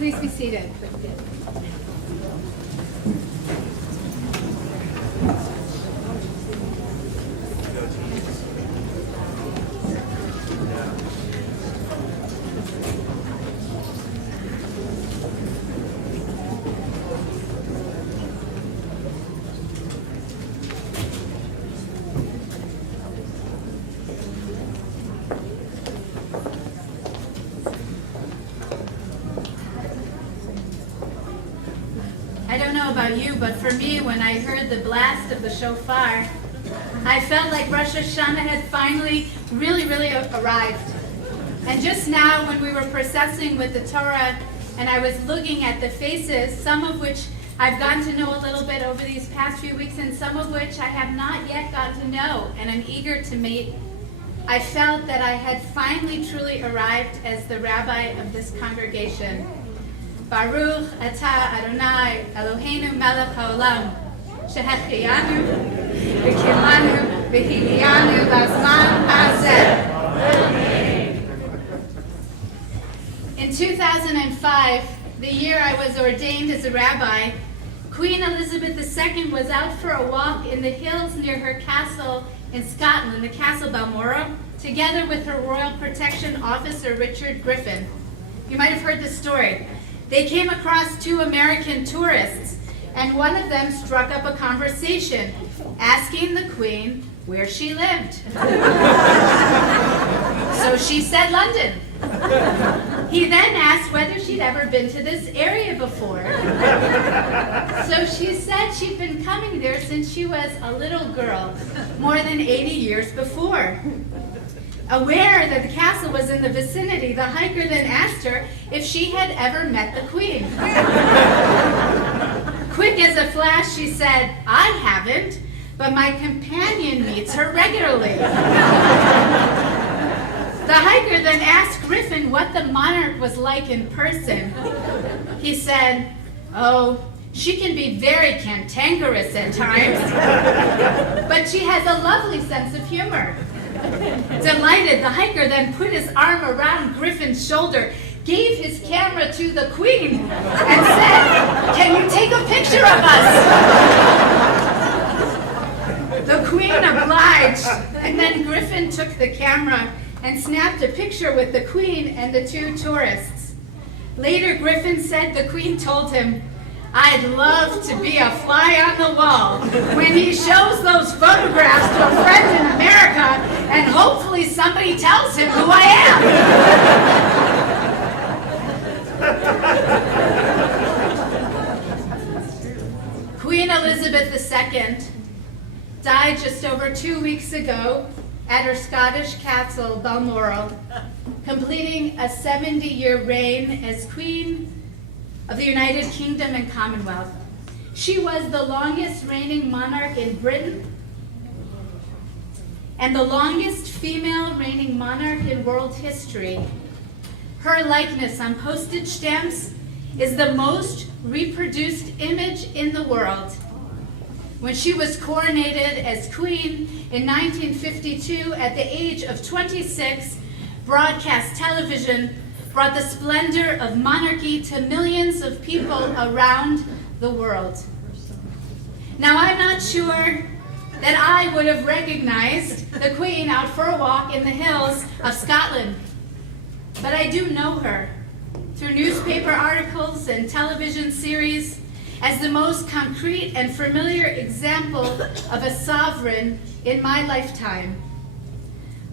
Please be seated. I don't know about you, but for me, when I heard the blast of the shofar, I felt like Rosh Hashanah had finally really arrived. And just now, when we were processing with the Torah, and I was looking at the faces, some of which I've gotten to know a little bit over these past few weeks, and some of which I have not yet gotten to know, and I'm eager to meet, I felt that I had finally truly arrived as the rabbi of this congregation. Baruch atah Adonai Eloheinu melech haolam shehecheyanu v'kilanu v'higiyanu b'zman hazeh. In 2005, the year I was ordained as a rabbi, Queen Elizabeth II was out for a walk in the hills near her castle in Scotland, the Castle Balmoral, together with her royal protection officer Richard Griffin. You might have heard this story. They came across two American tourists, and one of them struck up a conversation, asking the Queen where she lived. So she said London. He then asked whether she'd ever been to this area before. So she said she'd been coming there since she was a little girl, more than 80 years before. Aware that the castle was in the vicinity, the hiker then asked her if she had ever met the Queen. Quick as a flash, she said, "I haven't, but my companion meets her regularly." The hiker then asked Griffin what the monarch was like in person. He said, "Oh, she can be very cantankerous at times, but she has a lovely sense of humor." Delighted, the hiker then put his arm around Griffin's shoulder, gave his camera to the Queen, and said, "Can you take a picture of us?" The Queen obliged, and then Griffin took the camera and snapped a picture with the Queen and the two tourists. Later, Griffin said the Queen told him, "I'd love to be a fly on the wall when he shows those photographs to a friend in America, and hopefully somebody tells him who I am." Queen Elizabeth II died just over 2 weeks ago at her Scottish castle, Balmoral, completing a 70-year reign as Queen of the United Kingdom and Commonwealth. She was the longest reigning monarch in Britain and the longest female reigning monarch in world history. Her likeness on postage stamps is the most reproduced image in the world. When she was coronated as queen in 1952 at the age of 26, broadcast television brought the splendor of monarchy to millions of people around the world. Now, I'm not sure that I would have recognized the Queen out for a walk in the hills of Scotland, but I do know her through newspaper articles and television series as the most concrete and familiar example of a sovereign in my lifetime.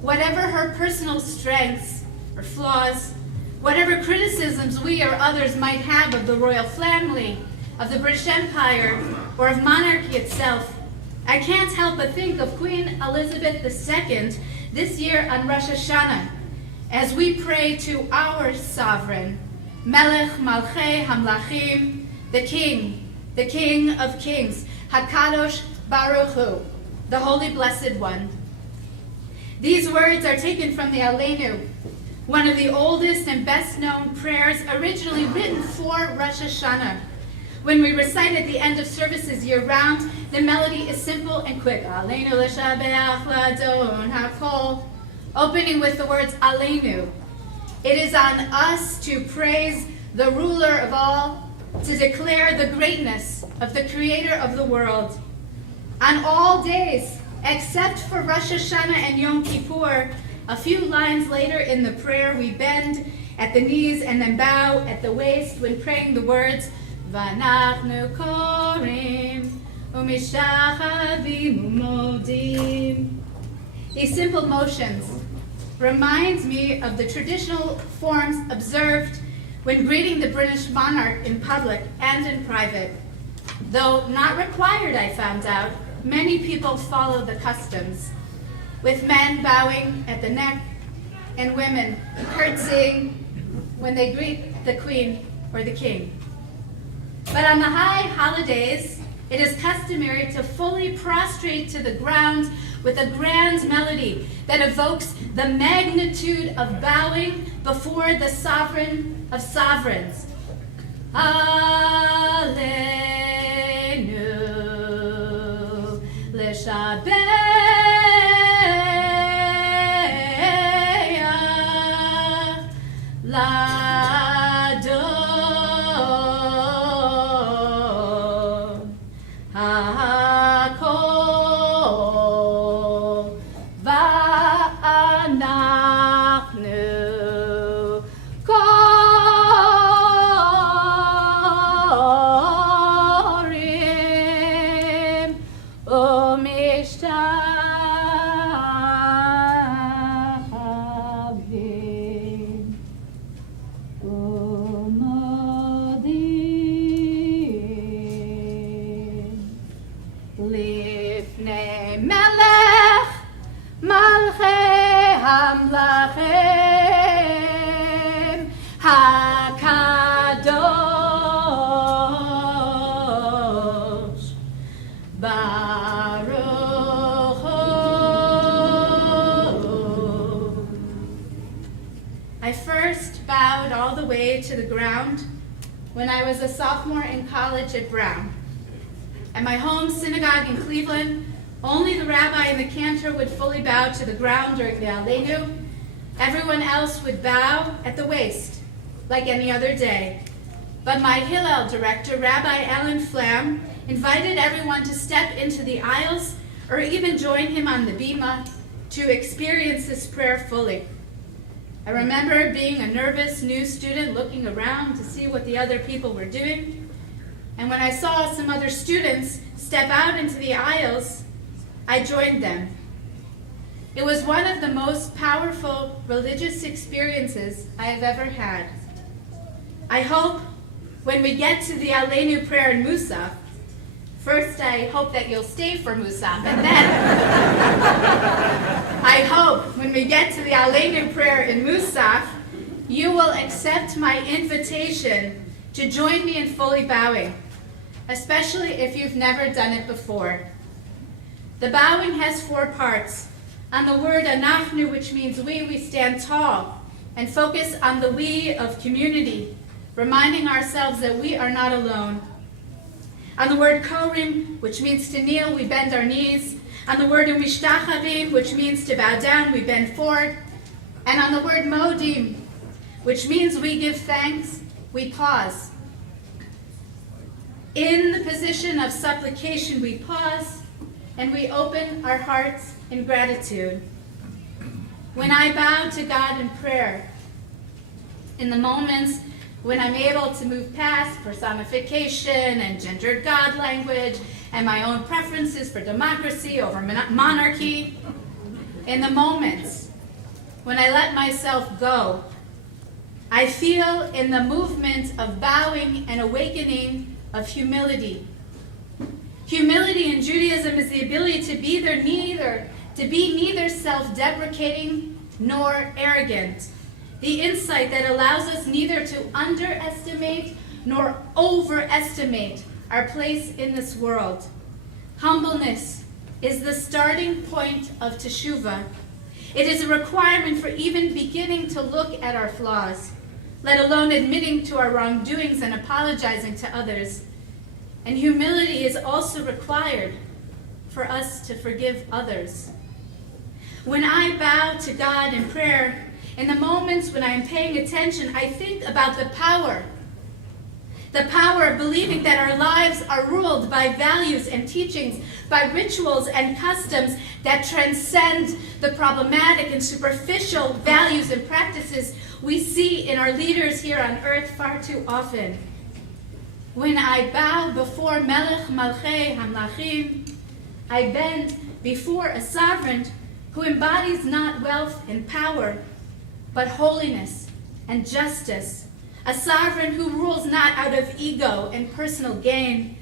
Whatever her personal strengths or flaws, whatever criticisms we or others might have of the royal family, of the British Empire, or of monarchy itself, I can't help but think of Queen Elizabeth II this year on Rosh Hashanah as we pray to our sovereign, Melech Malchei Hamlachim, the King of Kings, Hakadosh Baruch Hu, the Holy Blessed One. These words are taken from the Aleinu, one of the oldest and best-known prayers originally written for Rosh Hashanah. When we recite at the end of services year-round, the melody is simple and quick. Aleinu l'shabeach l'adon hakol, opening with the words Aleinu. It is on us to praise the ruler of all, to declare the greatness of the creator of the world. On all days, except for Rosh Hashanah and Yom Kippur, a few lines later in the prayer, we bend at the knees and then bow at the waist when praying the words, V'anachnu korim u'mishachavim u'modim. These simple motions reminds me of the traditional forms observed when greeting the British monarch in public and in private. Though not required, I found out, many people follow the customs, with men bowing at the neck and women curtsying when they greet the queen or the king. But on the high holidays, it is customary to fully prostrate to the ground with a grand melody that evokes the magnitude of bowing before the sovereign of sovereigns. Aleinu l'shabeach l'adon hakol va'anachnu korim u'mishtachavim u'modim lifnei melech malchei hamlachim hakadosh baruch hu. I first bowed all the way to the ground when I was a sophomore in college at Brown. At my home synagogue in Cleveland, only the rabbi and the cantor would fully bow to the ground during the Aleinu. Everyone else would bow at the waist, like any other day. But my Hillel director, Rabbi Alan Flam, invited everyone to step into the aisles or even join him on the bima to experience this prayer fully. I remember being a nervous new student looking around to see what the other people were doing. And when I saw some other students step out into the aisles, I joined them. It was one of the most powerful religious experiences I have ever had. I hope when we get to the Aleinu prayer in Musaf, first I hope that you'll stay for Musaf, and then I hope when we get to the Aleinu prayer in Musaf, you will accept my invitation to join me in fully bowing, especially if you've never done it before. The bowing has 4 parts. On the word anachnu, which means we stand tall and focus on the we of community, reminding ourselves that we are not alone. On the word korim, which means to kneel, we bend our knees. On the word umishtachavim, which means to bow down, we bend forward. And on the word modim, which means we give thanks, we pause. In the position of supplication, we pause and we open our hearts in gratitude. When I bow to God in prayer, in the moments when I'm able to move past personification and gendered God language and my own preferences for democracy over monarchy, in the moments when I let myself go, I feel in the movement of bowing and awakening of humility. Humility in Judaism is the ability to be neither self-deprecating nor arrogant. The insight that allows us neither to underestimate nor overestimate our place in this world. Humbleness is the starting point of teshuvah. It is a requirement for even beginning to look at our flaws, let alone admitting to our wrongdoings and apologizing to others. And humility is also required for us to forgive others. When I bow to God in prayer, in the moments when I am paying attention, I think about the power The power of believing that our lives are ruled by values and teachings, by rituals and customs that transcend the problematic and superficial values and practices we see in our leaders here on earth far too often. When I bow before Melech Malchei Hamlachim, I bend before a sovereign who embodies not wealth and power, but holiness and justice. A sovereign who rules not out of ego and personal gain,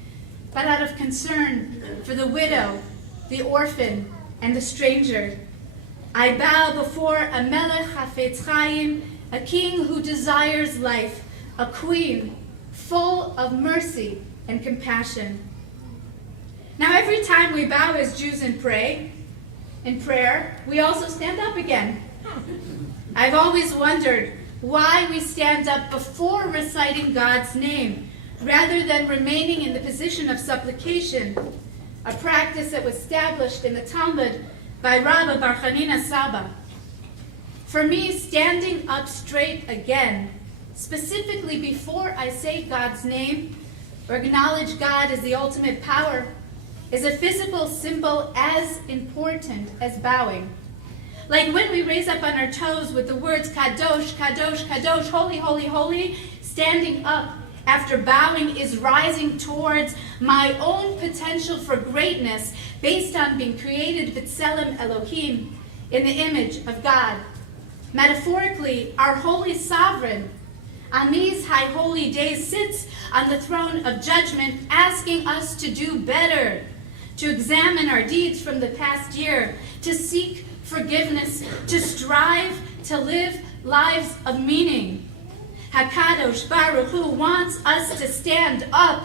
but out of concern for the widow, the orphan, and the stranger. I bow before a Melech Hafetz Chaim, a king who desires life, a queen full of mercy and compassion. Now, every time we bow as Jews and pray, in prayer, we also stand up again. I've always wondered why we stand up before reciting God's name, rather than remaining in the position of supplication, a practice that was established in the Talmud by Rabbi Bar Chanina Saba. For me, standing up straight again, specifically before I say God's name or acknowledge God as the ultimate power, is a physical symbol as important as bowing. Like when we raise up on our toes with the words Kadosh, Kadosh, Kadosh, holy, holy, holy, standing up after bowing is rising towards my own potential for greatness based on being created B'Tselem Elohim, in the image of God. Metaphorically, our holy sovereign on these high holy days sits on the throne of judgment, asking us to do better, to examine our deeds from the past year, to seek forgiveness, to strive to live lives of meaning. HaKadosh Baruch Hu wants us to stand up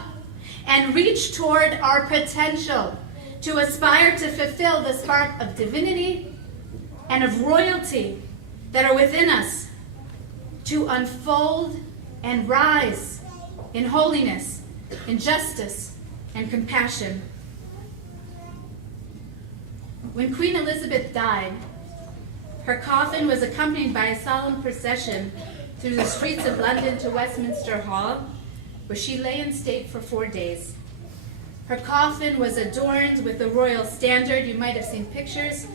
and reach toward our potential, to aspire to fulfill the spark of divinity and of royalty that are within us, to unfold and rise in holiness, in justice, and compassion. When Queen Elizabeth died, her coffin was accompanied by a solemn procession through the streets of London to Westminster Hall, where she lay in state for 4 days. Her coffin was adorned with the royal standard. You might have seen pictures,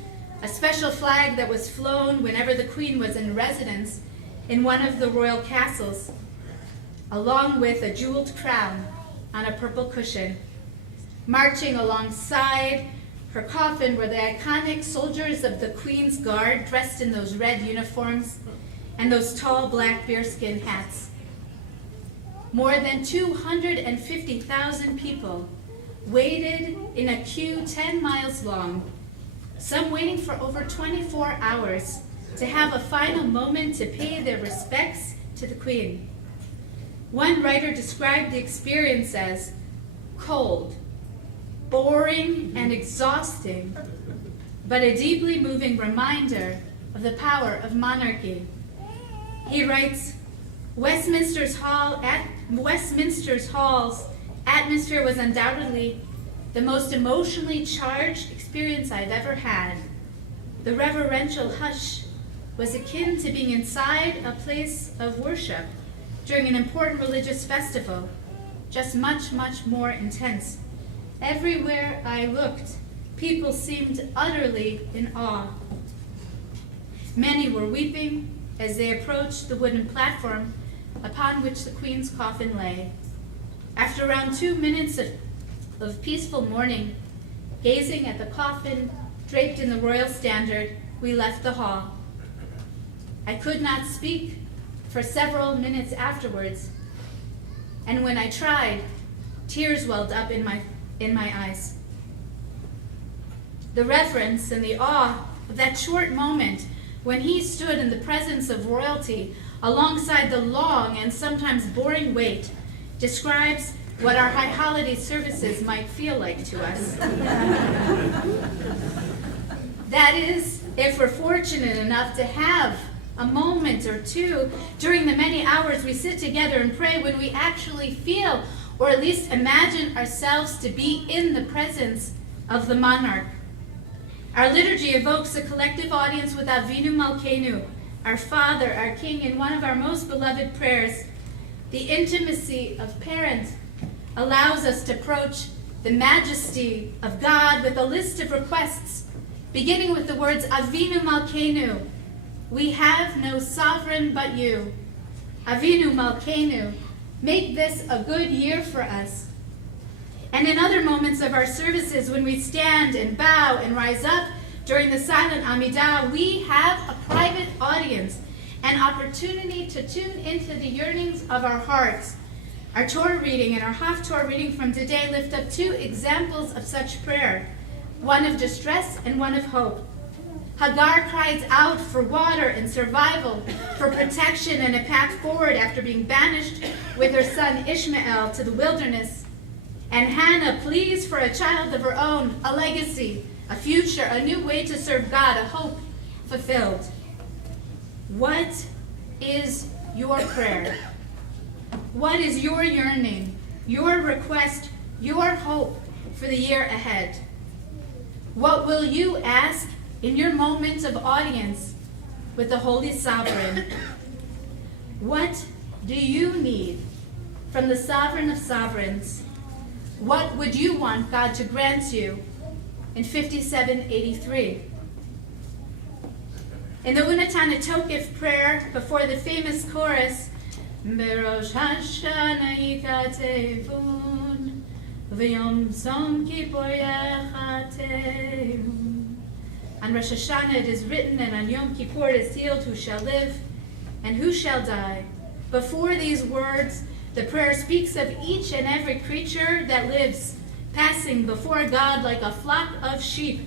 a special flag that was flown whenever the Queen was in residence in one of the royal castles, along with a jeweled crown on a purple cushion. Marching alongside her coffin were the iconic soldiers of the Queen's Guard, dressed in those red uniforms and those tall black bearskin hats. More than 250,000 people waited in a queue 10 miles long, some waiting for over 24 hours to have a final moment to pay their respects to the Queen. One writer described the experience as cold, boring, and exhausting, but a deeply moving reminder of the power of monarchy. He writes, Westminster's Hall's atmosphere was undoubtedly the most emotionally charged experience I've ever had. The reverential hush was akin to being inside a place of worship during an important religious festival, just much, much more intense. Everywhere I looked, people seemed utterly in awe. Many were weeping as they approached the wooden platform upon which the Queen's coffin lay. After around 2 minutes of peaceful mourning, gazing at the coffin draped in the royal standard, we left the hall. I could not speak for several minutes afterwards, and when I tried, tears welled up in my eyes. The reverence and the awe of that short moment when he stood in the presence of royalty alongside the long and sometimes boring wait describes what our high holiday services might feel like to us. That is, if we're fortunate enough to have a moment or two during the many hours we sit together and pray when we actually feel, or at least imagine ourselves to be in the presence of the monarch. Our liturgy evokes a collective audience with Avinu Malkeinu, our Father, our King, in one of our most beloved prayers. The intimacy of parents allows us to approach the majesty of God with a list of requests, beginning with the words, Avinu Malkeinu, we have no sovereign but you. Avinu Malkeinu, make this a good year for us. And in other moments of our services, when we stand and bow and rise up during the silent Amidah, we have a private audience, an opportunity to tune into the yearnings of our hearts. Our Torah reading and our half-Torah reading from today lift up two examples of such prayer, one of distress and one of hope. Hagar cries out for water and survival, for protection and a path forward after being banished with her son Ishmael to the wilderness. And Hannah pleads for a child of her own, a legacy, a future, a new way to serve God, a hope fulfilled. What is your prayer? What is your yearning, your request, your hope for the year ahead? What will you ask in your moment of audience with the Holy Sovereign? What do you need from the Sovereign of Sovereigns? What would you want God to grant you in 5783? In the Unatana Tokef prayer before the famous chorus, Rosh Hashanah yikatevun, v'yom tzom kippur yechatevun. On Rosh Hashanah it is written, and on Yom Kippur it is sealed, who shall live and who shall die. Before these words, the prayer speaks of each and every creature that lives, passing before God like a flock of sheep.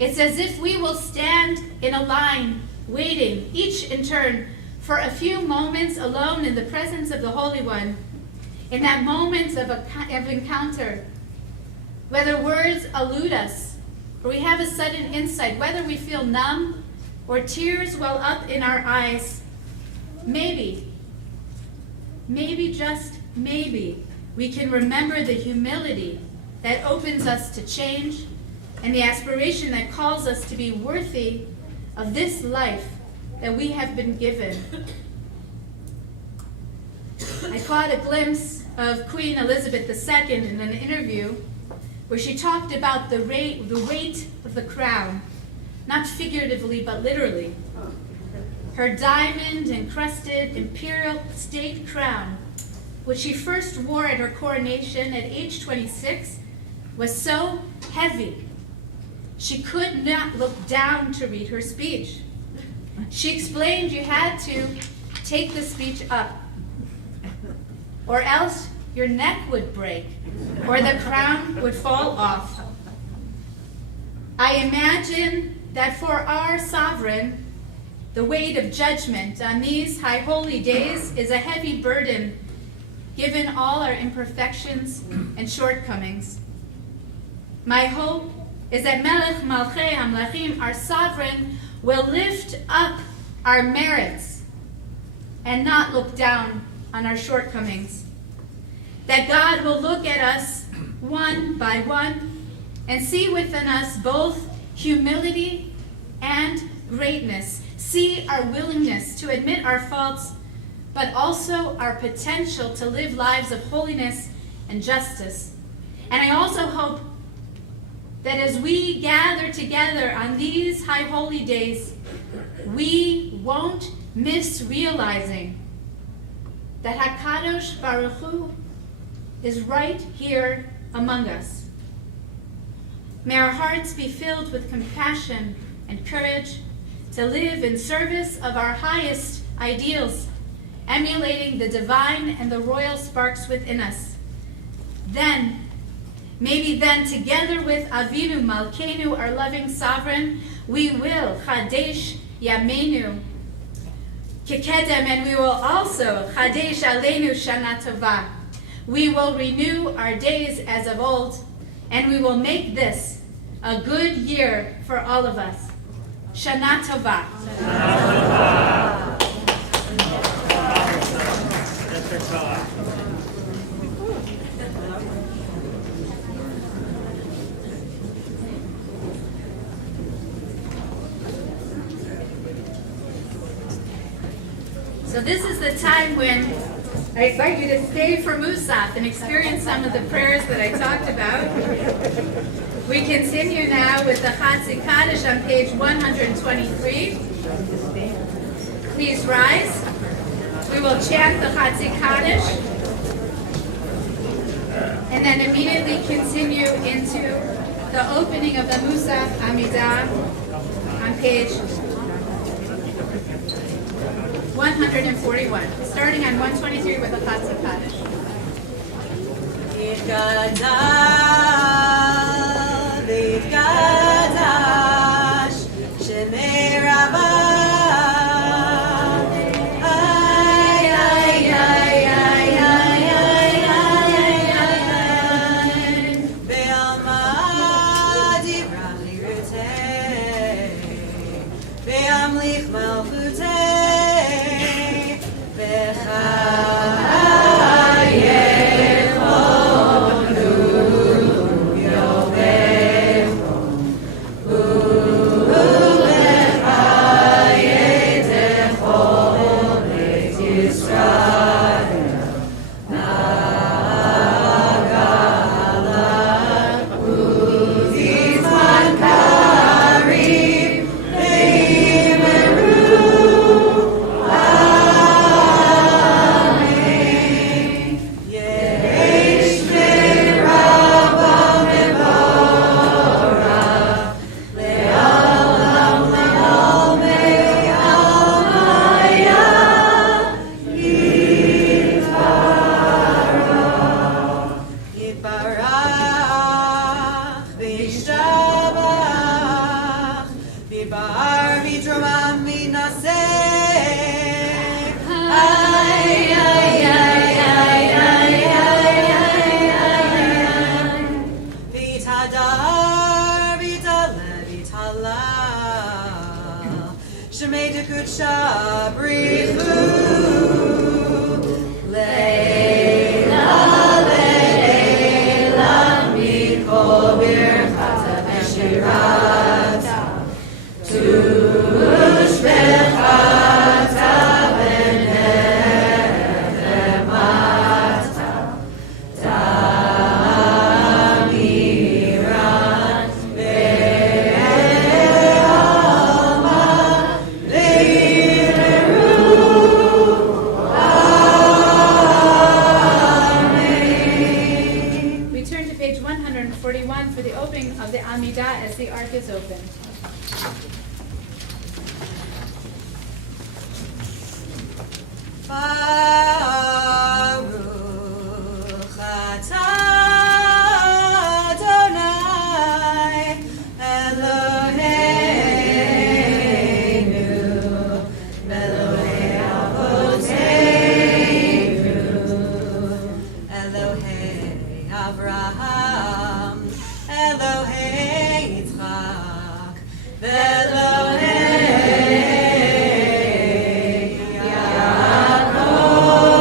It's as if we will stand in a line, waiting, each in turn, for a few moments alone in the presence of the Holy One, in that moment of encounter, whether words elude us, or we have a sudden insight, whether we feel numb or tears well up in our eyes, maybe, just maybe, we can remember the humility that opens us to change and the aspiration that calls us to be worthy of this life that we have been given. I caught a glimpse of Queen Elizabeth II in an interview where she talked about the weight of the crown, not figuratively but literally. Her diamond-encrusted imperial state crown, which she first wore at her coronation at age 26, was so heavy she could not look down to read her speech. She explained you had to take the speech up, or else your neck would break, or the crown would fall off. I imagine that for our sovereign, the weight of judgment on these high holy days is a heavy burden, given all our imperfections and shortcomings. My hope is that Melech Malchei Hamlachim, our sovereign, will lift up our merits and not look down on our shortcomings. That God will look at us one by one and see within us both humility and greatness. See our willingness to admit our faults, but also our potential to live lives of holiness and justice. And I also hope that as we gather together on these high holy days, we won't miss realizing that HaKadosh Baruch Hu is right here among us. May our hearts be filled with compassion and courage to live in service of our highest ideals, emulating the divine and the royal sparks within us. Maybe then, together with Avinu Malkeinu, our loving sovereign, we will Chadesh Yameinu Kekedem, and we will also Chadesh Aleinu Shana Tova. We will renew our days as of old, and we will make this a good year for all of us. Shana Tova. So this is the time when I invite you to stay for Musaf and experience some of the prayers that I talked about. We continue now with the Chatzi Kaddish on page 123. Please rise. We will chant the Chatzi Kaddish and then immediately continue into the opening of the Musaf Amidah on page 141, starting on 123 with the Chatzi Kaddish. Yitgadal, Yitgadash, Shemei Rabbi. Yaakov.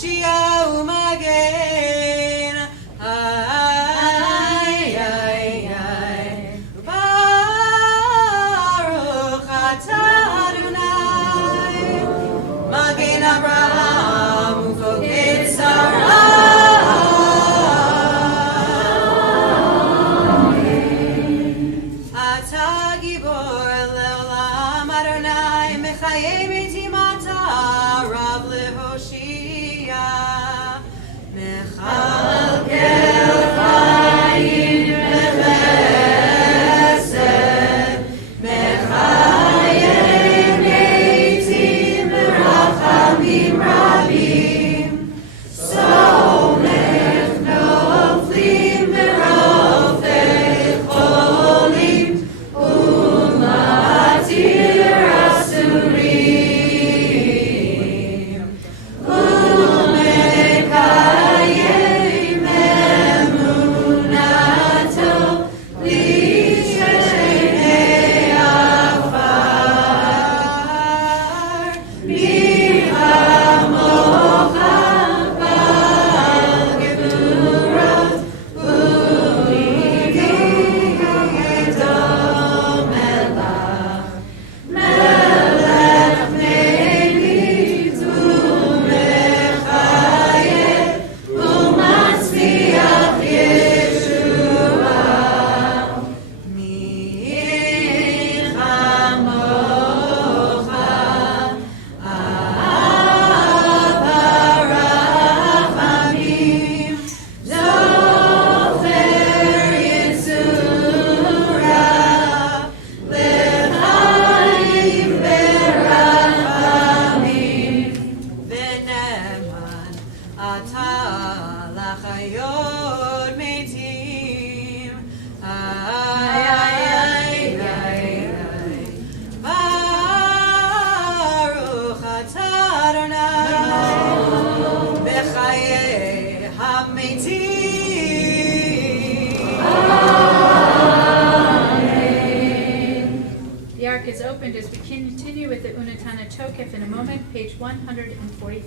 Hoshia umagen. Ay, ay, ay. Baruch atah Adonai, Magen Abraham ufoked Sarah. Atah gibor leolam Adonai, mechaye beti mata rav lehoshia. Mechalkel chayim bechesed, mechayim eitim berachamim rabim, somech noflim berofei cholim, umatir asurim, umekayim emunato lishenei afar, mihamocha bal geburot, ulidi edom melach, melech melit umechayeh, umatzliach Yeshua. Michamocha avarachamim, zofer yitzura, l'chaim berachamim, v'ne'eman atah lachayot metim. Ay, ay, ay, ay, ay. Baruch atah Adonai, b'chayei hametim. The ark is opened as we continue with the Unatana Tokef in a moment, page 143.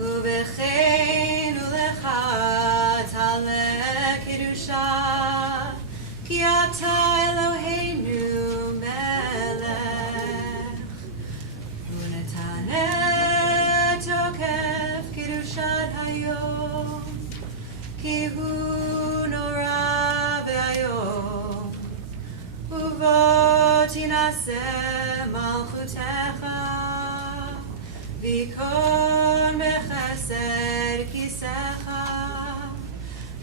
ובכן ולך תעלה קדושה, כי אתה אלוהינו מלך. ונתנה תוקף קדושת היום, כי הוא נורא ואיום. ובוא תנשא מלכותך, ויקון בחסד כיסאך,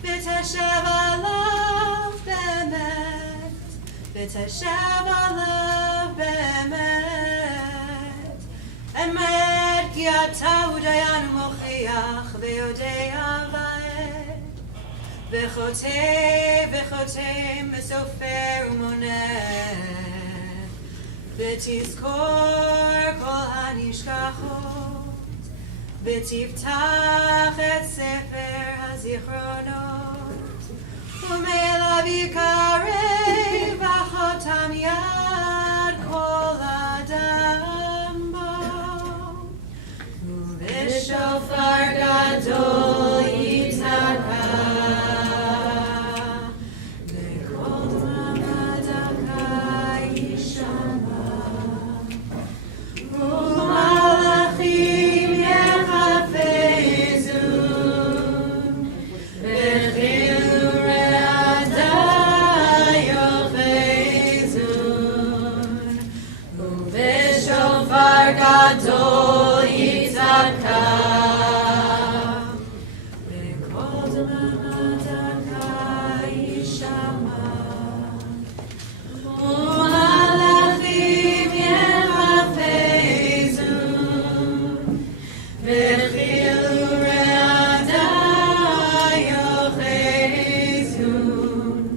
ותשב עליו באמת, ותשב עליו באמת. אמת כי אתה הוא דיין ומוכיח, ויודע בעת, וחותם וסופר ומונה. ותזכור כל הנשכחות, ותפתח את ספר הזיכרונות, ומאליו יקרב החותם יד כל אדם בו, ובשופר גדול ייתקע. ומלאכים יחפזון, בחיל ורעדה יאחזון, ובשופר גדול ייתקע. בקול דממה דקה יישמע. ומלאכים יחפזון, בחיל ורעדה יאחזון,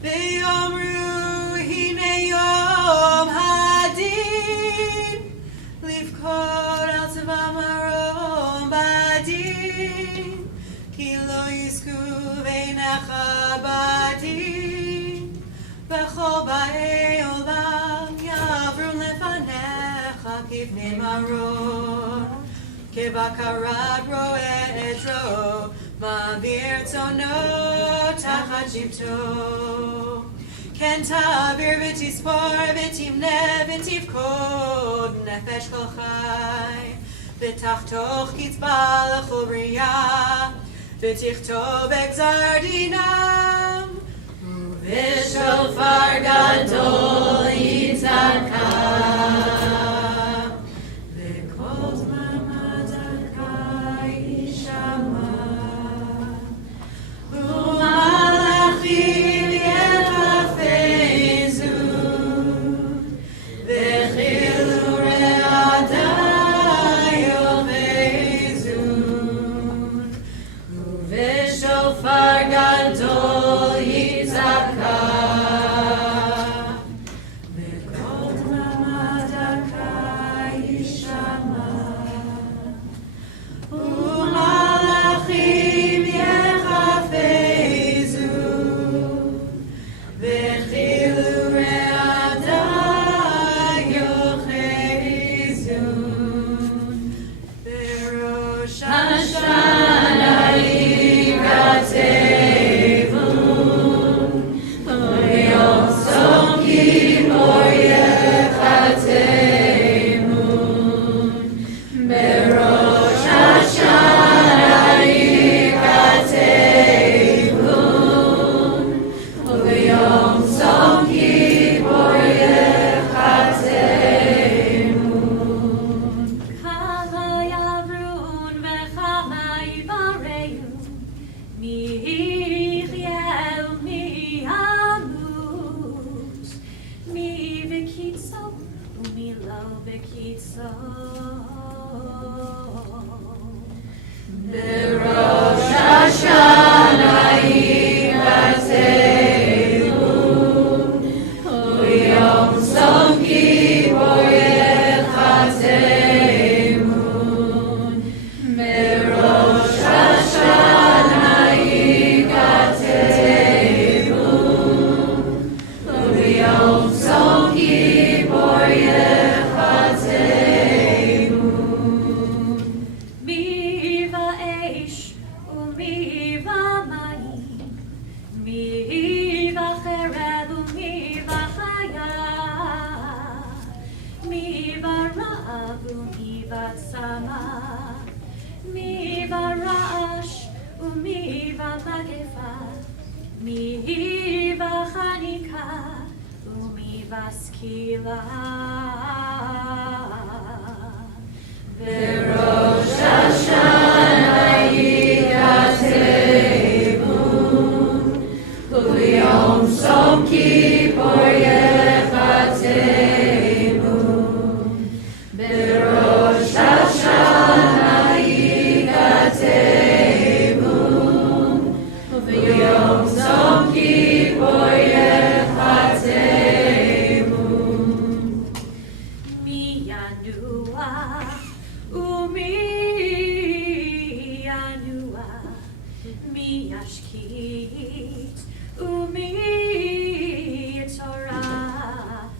ויאמרו הנה יום הדין, לבכות על צבא מרום בדין, כי לא יזכו בעיניך בדין, וכל באי עולם יעברו לפניך כי לפני מרור, כבקרת רועה עדרו, מעביר צאנו תחת שבטו. כן תעביר ותספור ותמנה ותפקוד נפש כל חי, ותחתוך קצבה לכל בריאה, ותכתוב בגזר דינם, ובשופר גדול יצעקה, וכל זממה דרכה יישמע, ומלאכים יחפזו, וחילו רעדה יאחזו, ובשופר גדול יצעקה, וכל דממה דרכה יישמע, ומלאכים יחפזו, וחילו רעדה יאחזו, בראש השנה יירטבו, ויום צום כיפור יחתמו, בראש השנה יירטבו, ויום צום כיפור יחתמו. כמה יברון וכמה יבראו, מי יחיה ומי ימות, מי בקיצו ומי לא בקיצו. בראש השנה יירטבו, ויום צום כיפור יחתמו, בראש השנה יירטבו, וביום צום כיפור יחתמו. מי באש ומי במים, מי בחרב ומי בחיה, מי ברעב ומי בצמא, מי ברעש ומי במגפה, מי בחניקה ומי בסקילה. בראש השנה יירטבו, וביום צום כיפור יחתמו, בראש השנה יירטבו, וביום צום כיפור יחתמו. מי ינוח ומי ינוח, מי ישקיט ומי יטורף,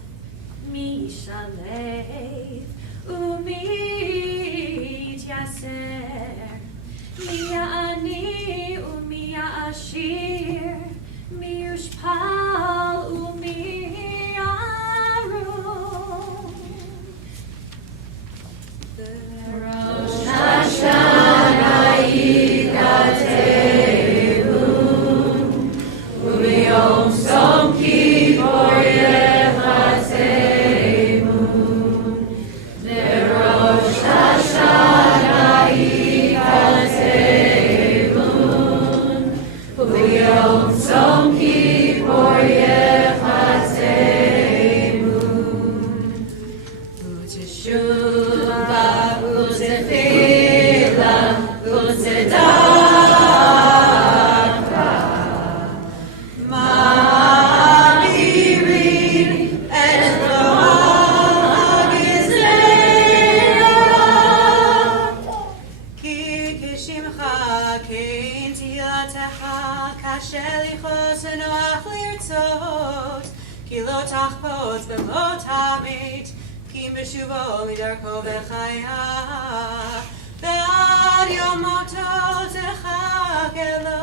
מי ישלב ומי יתייסר, מי יעני ומי יעשיר, מי יושפל ומי ירום. בראש השנה יירטבו, וביום צום כיפור יחתמו, בראש השנה יירטבו, וביום צום כיפור יחתמו. ותשובה ותפילה וצדקה, מעבירים את רוע הגזרה, כי כשמך כן תהילתך, קשה לכעוס ונוח לרצות, כי לא תחפוץ ולא תמית, כי Kim Beshuvo Midarko Bechaya Be'ad Yom Moto Techakelo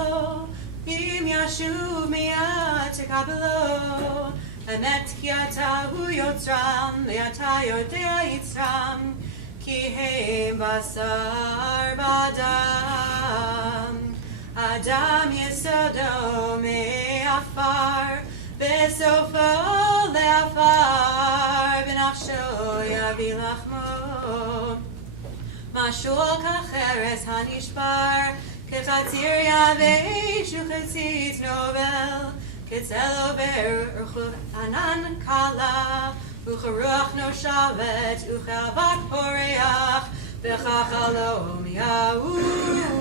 Im Yashuv Miyad Tekabelo Emet Ki Ata Hu Yotzram Ve'ata Yodea Yitzram Ki Heim Basar Badam Adam Yesodo Me'afar Besofo Le'afar B'nafsho Yavi Lachmo Mashul Kacheres Hanishbar Kechatzir Yavesh Uchetzit Novel Ketzel Over Anan Kala Ucharuach No Shavet Uchavat Poreach Bechachalom Yahuf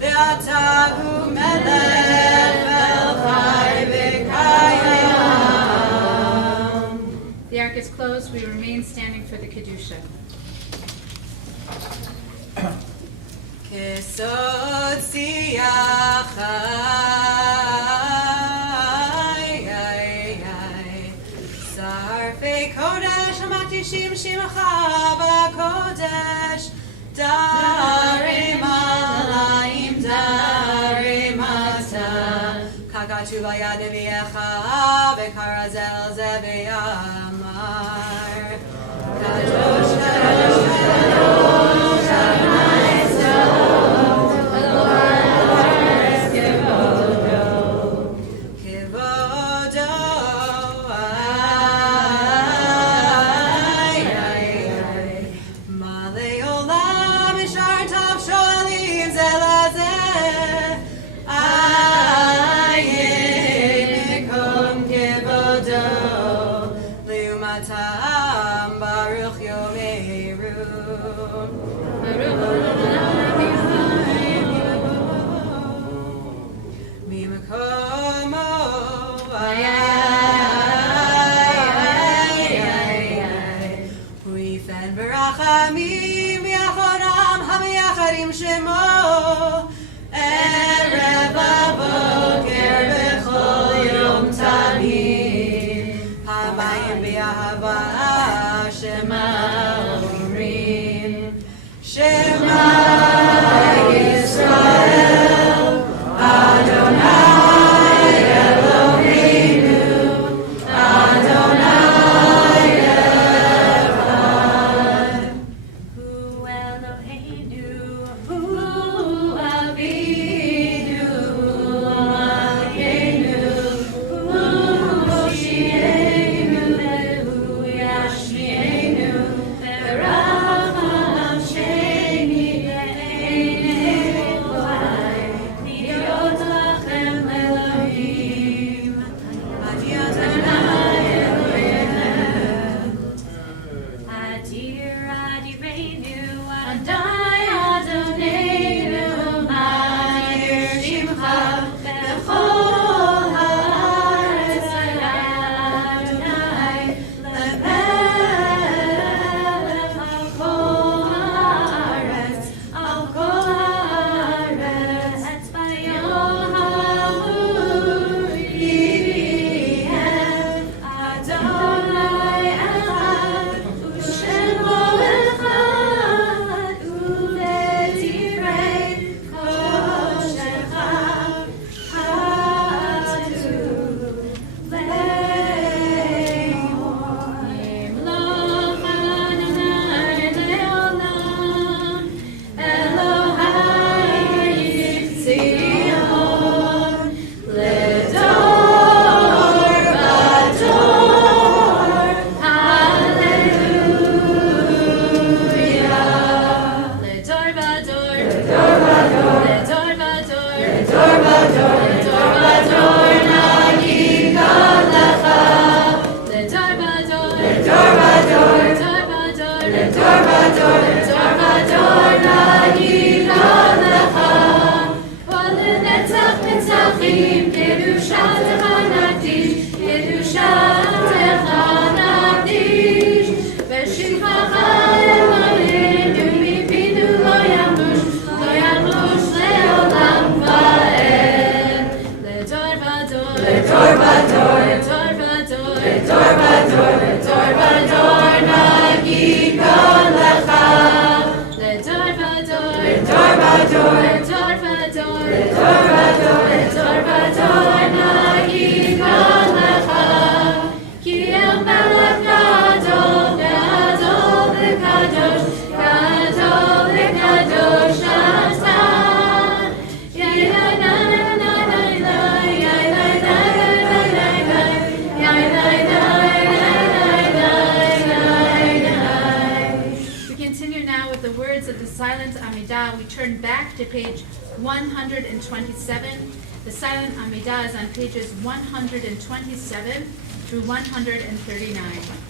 Ve'atahu Melech Velchai V'kayam. The ark is closed. We remain standing for the Kedusha. Kesod Siyachai Sarfei Kodesh Hamakdishim Shimacha B'Kodesh Darei Malayim Darei Mata Kagatu Vayad Nevi'echa V'Karazel Zeve'amar Kadosh Kadosh Kadosh Adonai Tzvaot Elohim Kivodo Kivodo Malei Olam Yishar Tav Shoelim Zelazeh Ayin Mikom Kivodo Liumatam Baruch Yomeru Mimakomo Huifen Barachamim Yachodam Hamayacharim Shemo Erev Aboker Bechol Yom Tamid Hamayim B'Ahava Shema Omrim Shema Yisrael Adonai Eloheinu Adonai Echad Hu Eloheinu Hu Avinu Malkeinu Hu Moshiach words of the silent Amidah, we turn back to page 127. The silent Amidah is on pages 127 through 139.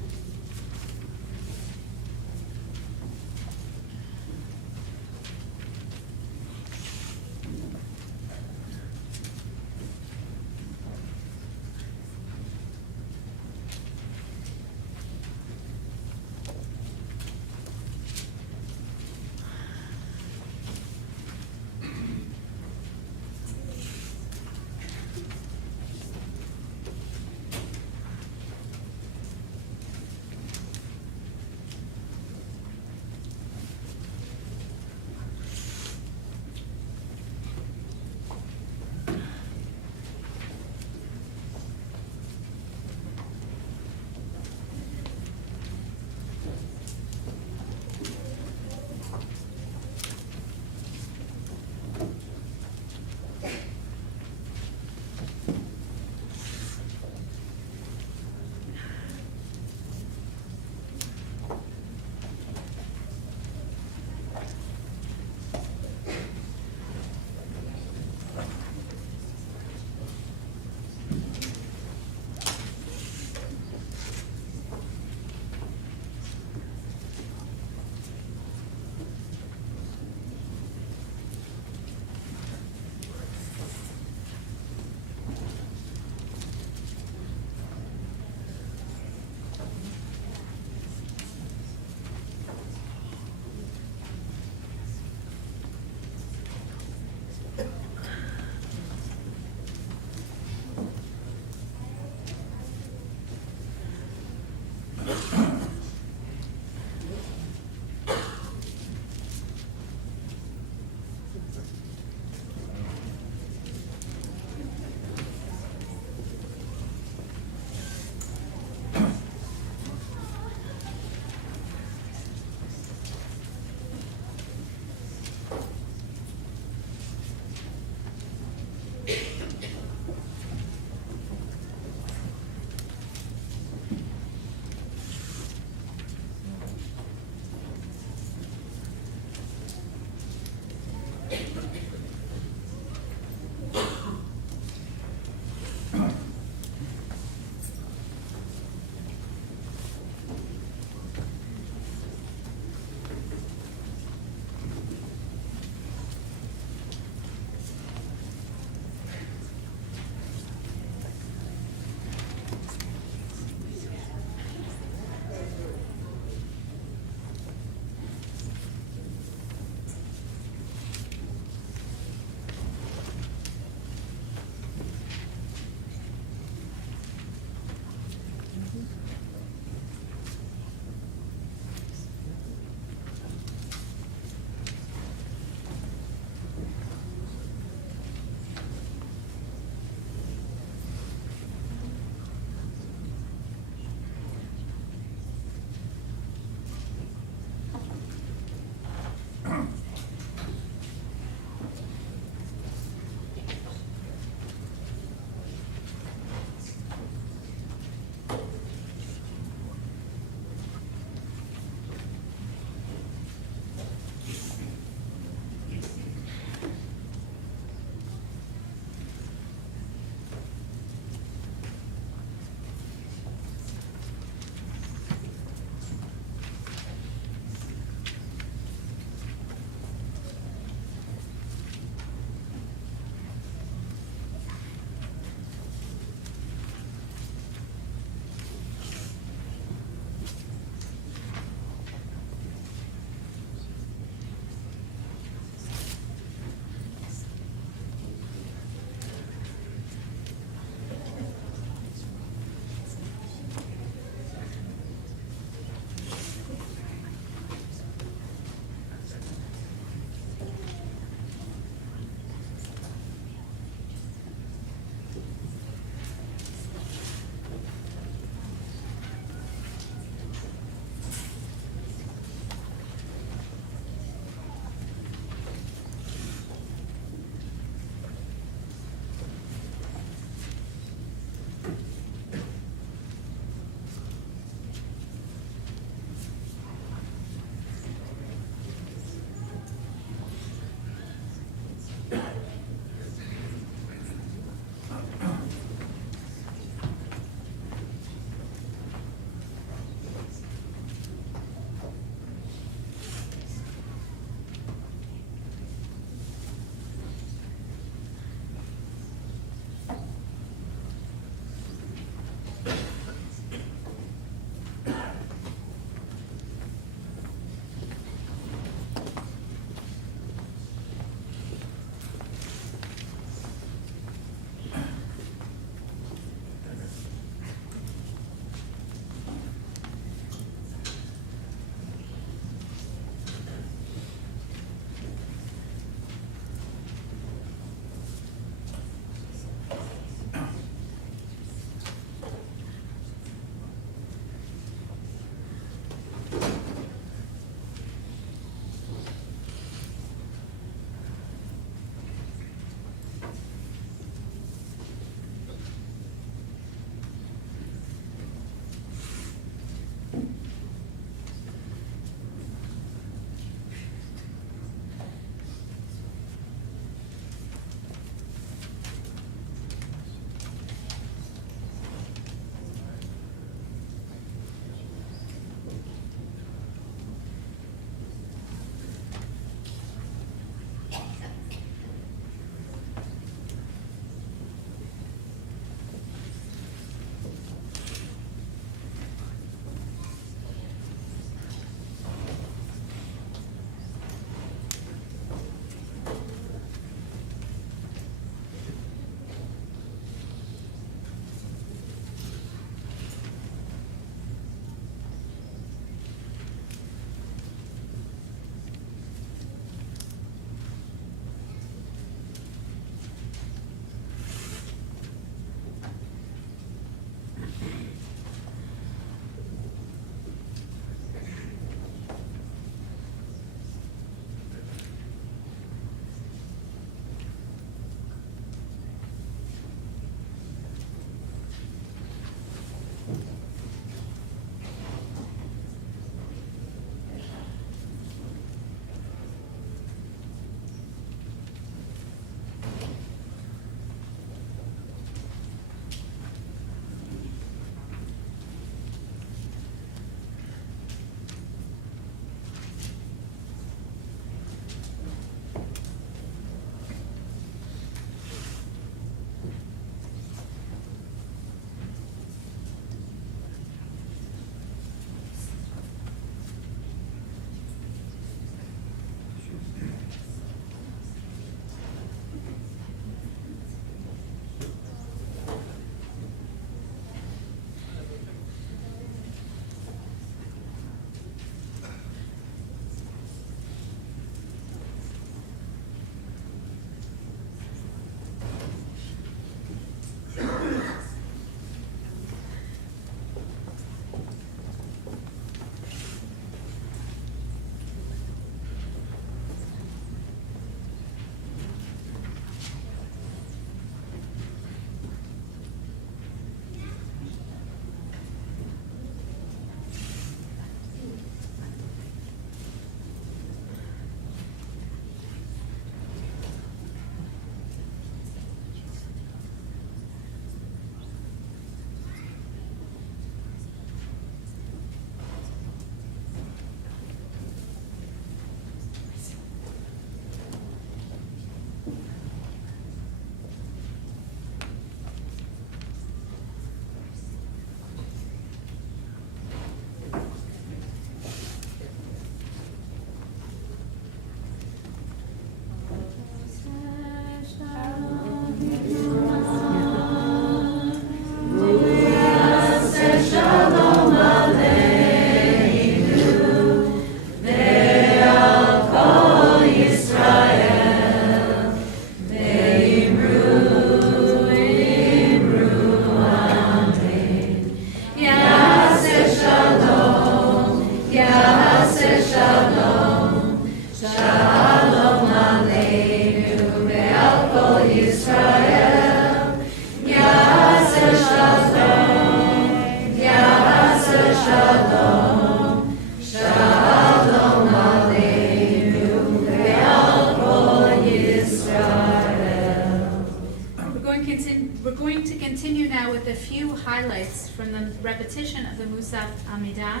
We're going to continue now with a few highlights from the repetition of the Musaf Amidah,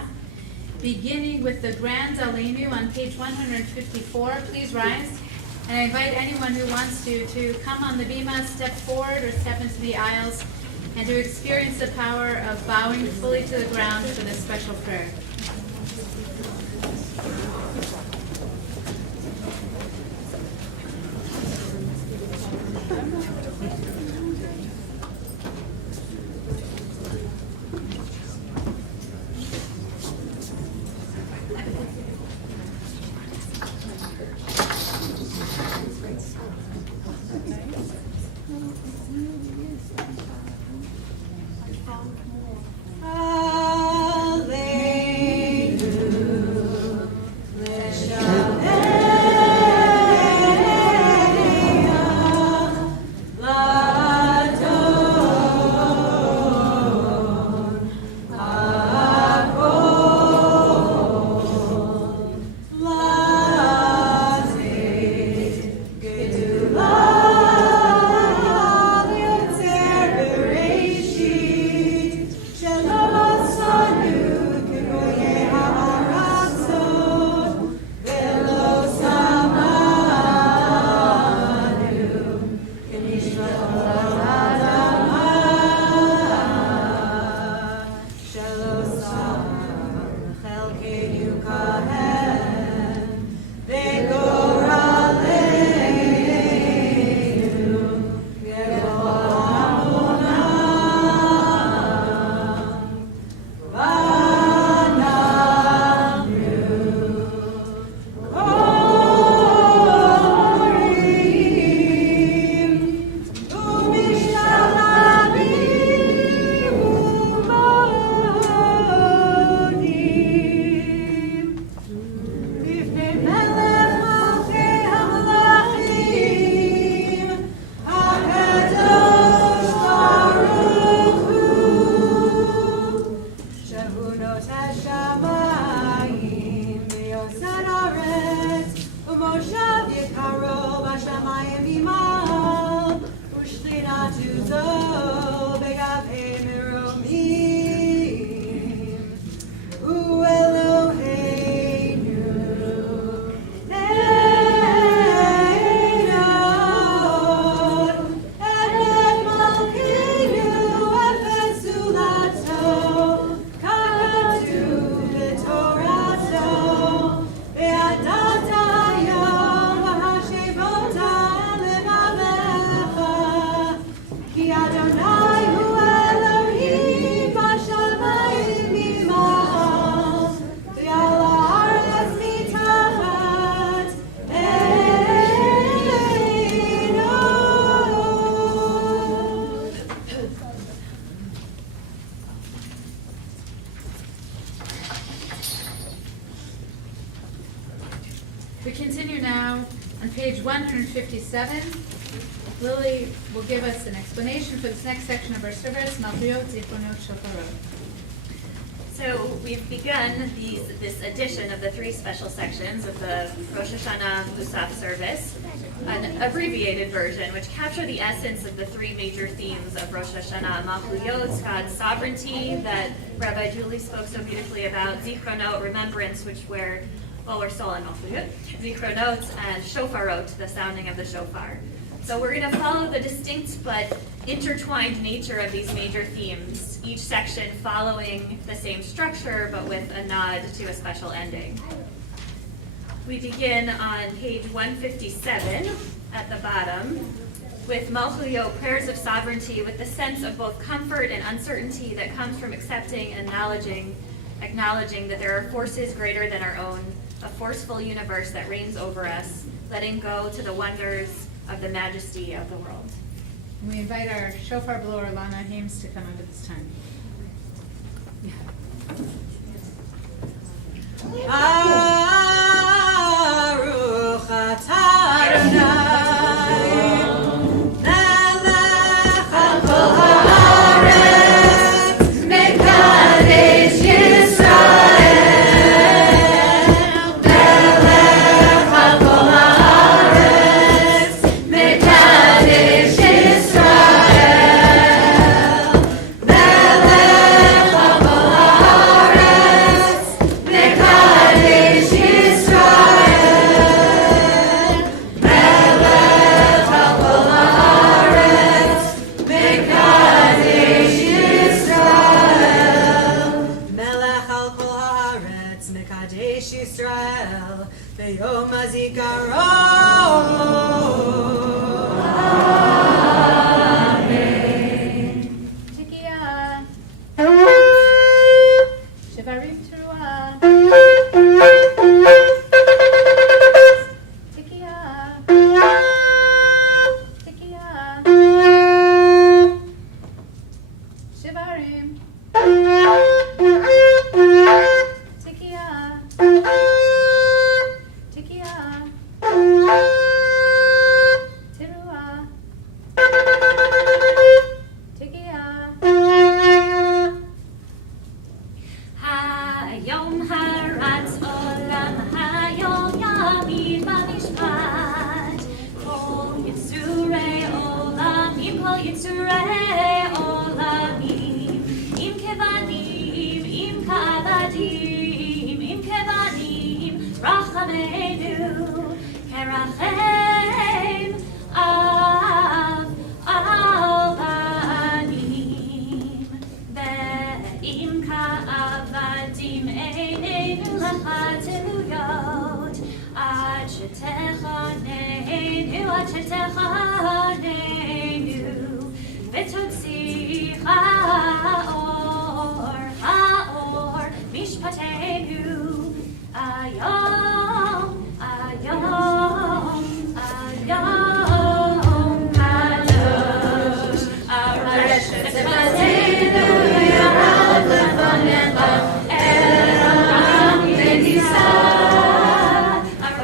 beginning with the Grand Aleinu on page 154. Please rise. And I invite anyone who wants to come on the bima, step forward or step into the aisles, and to experience the power of bowing fully to the ground for this special prayer. We continue now on page 157. Lily will give us an explanation for this next section of our service, Malchiyot, Zichronot, Shofarot. So we've begun this edition of the three special sections of the Rosh Hashanah Musaf service, an abbreviated version which capture the essence of the three major themes of Rosh Hashanah: Malchiyot, God's sovereignty, that Rabbi Julie spoke so beautifully about; Zichronot, remembrance, which we're still on Montclair; Zichronot, and Shofarot, the sounding of the shofar. So we're going to follow the distinct but intertwined nature of these major themes, each section following the same structure but with a nod to a special ending. We begin on page 157 at the bottom with Malchulio, prayers of sovereignty, with the sense of both comfort and uncertainty that comes from accepting and acknowledging that there are forces greater than our own, a forceful universe that reigns over us, letting go to the wonders of the majesty of the world. We invite our shofar blower, Lana Hames, to come up at this time. Baruch atah Adonai, melech kol haaretz, mekadesh Yisrael. Melech kol haaretz, mekadesh Yisrael. Melech kol haaretz, mekadesh Yisrael. Melech kol haaretz, mekadesh Yisrael. Melech al kol haaretz, mekadesh Yisrael. B'yom hazikaron. Amen. Tikiya. Shivarim Teruah. Tikiya. Tikiya. Shivarim. Tikiya. Tikiya. Teruah. Tikiya. Hayom haratz olam, hayom yamim b'mishpat. Kol yitzurei olamim, kol yitzurei olamim. Im kevanim, im kavadim, im kevanim. Rachameinu, kerachem av banim. Ve'im ka'avadim einenu lachatzeluyot, ad shetechanenu, v'totzicha ha'or, mishpatenu. Ayom kadosh, aresh v'tzipatenu yarav lefanecha, elam v'nisah.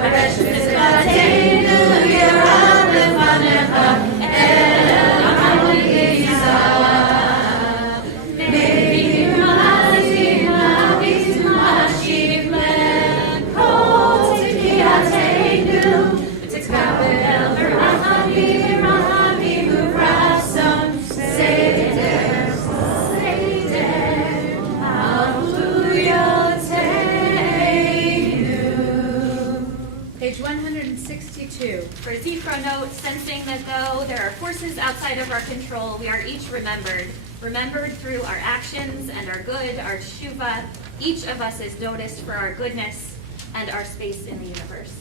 Aresh v'tzipatenu yarav lefanecha, elam v'nisah. Me'vim ma'azim ma'avim ma'ashiv le'en kol tikiyatenu, v'tikabel v'rahamim rahamim u'vrasam seder haluluyotenu. Page 162. For Zikra note, sensing that though there are forces outside of our control, we are each remembered through our actions and our good, our teshuva. Each of us is noticed for our goodness and our space in the universe.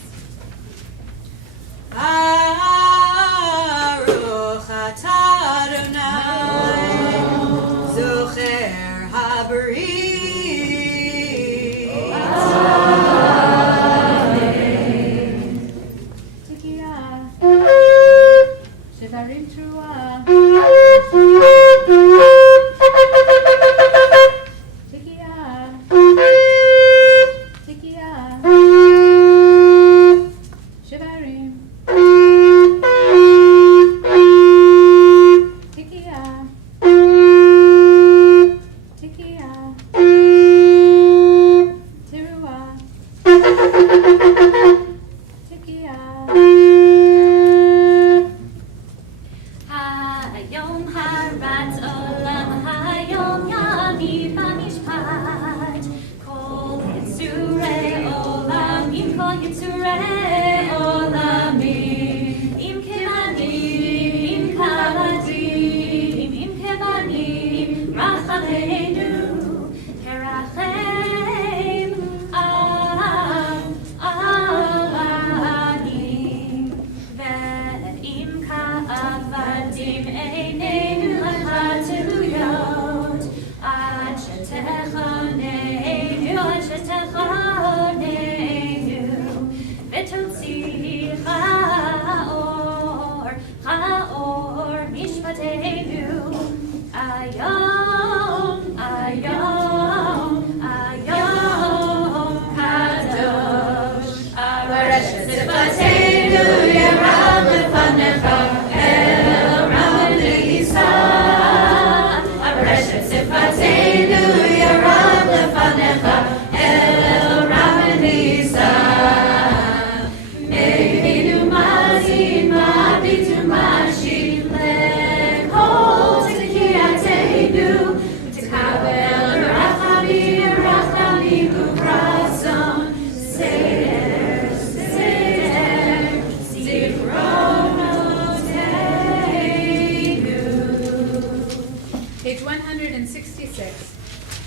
Baruch atah Adonai, zocher haberit. Tikiya. Shivarim Teruah. Tikiya. Tikiya. Shivarim. Tikiya. Tikiya. Teruah. Tikiya. Hayom haratz olam, hayom yamim b'mishpat. Kol yitzurei olamim, kol yitzurei olamim. Im kevanim, im kavadim, im kevanim. Rachameinu, kerachem av banim. Ve'im ka'avadim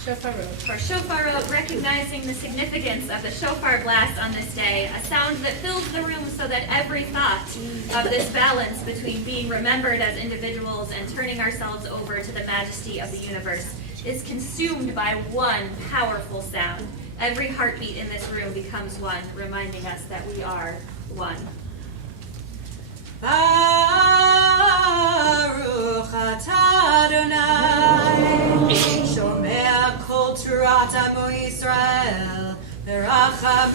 Shofarot. For shofarot, recognizing the significance of the shofar blast on this day, a sound that fills the room so that every thought of this balance between being remembered as individuals and turning ourselves over to the majesty of the universe is consumed by one powerful sound. Every heartbeat in this room becomes one, reminding us that we are one. Baruch atah Adonai, shomea kol Torah amo Yisrael, berachamim.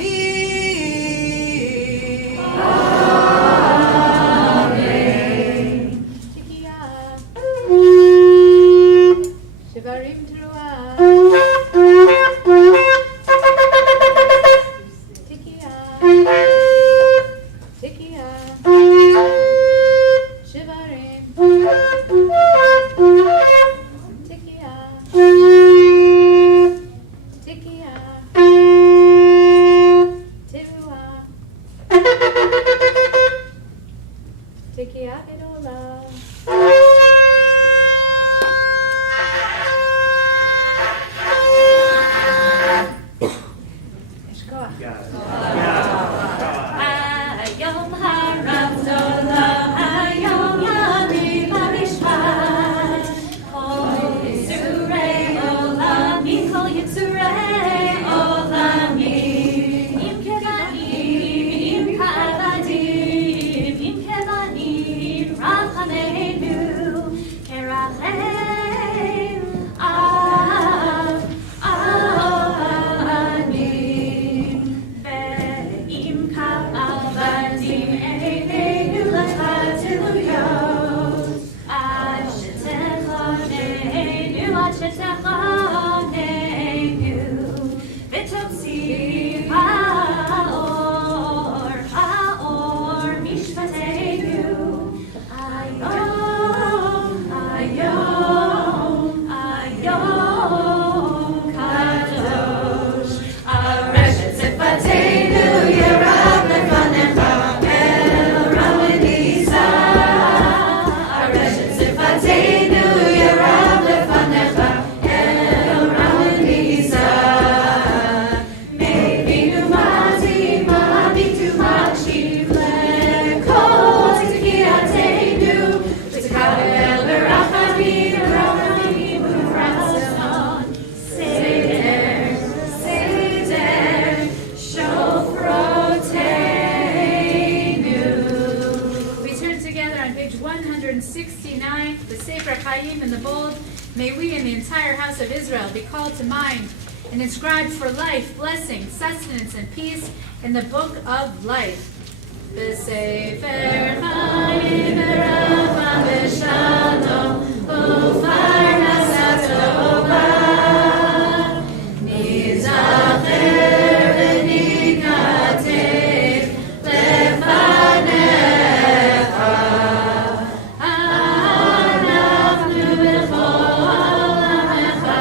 Amen. Shivarim Teruah. And inscribed for life, blessing, sustenance, and peace in the book of life. B'sefer Chaim v'rachma v'shalom u'farnasa tova nizacher v'nikatev lefanecha anachnu b'chol amecha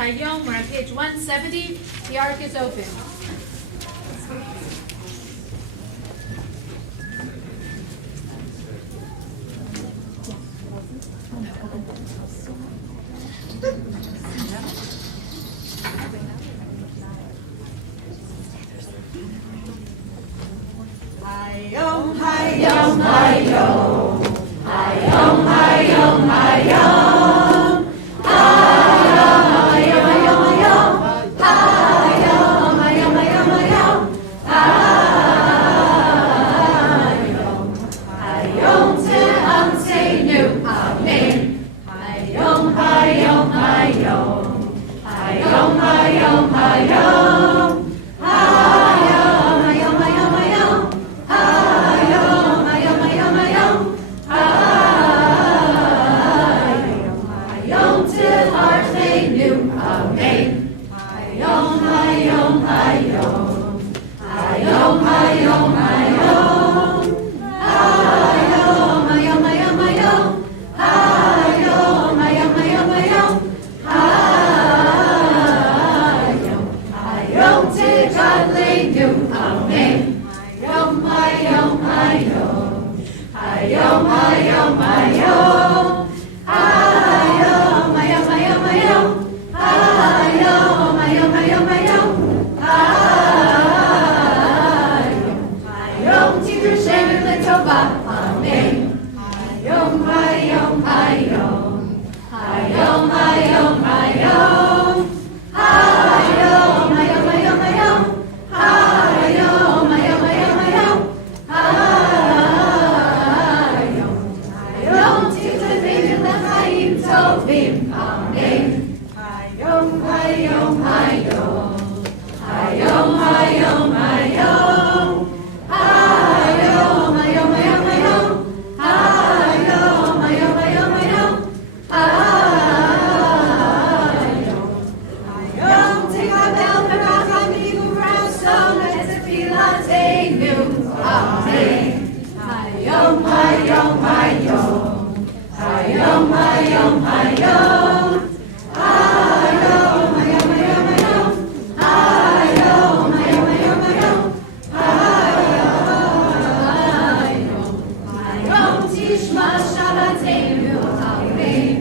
Hayom, we're on page 170. The ark is open. Hayom, hayom, hayom. Hayom, hayom, hayom. Yishma Shabbatenu, Amen.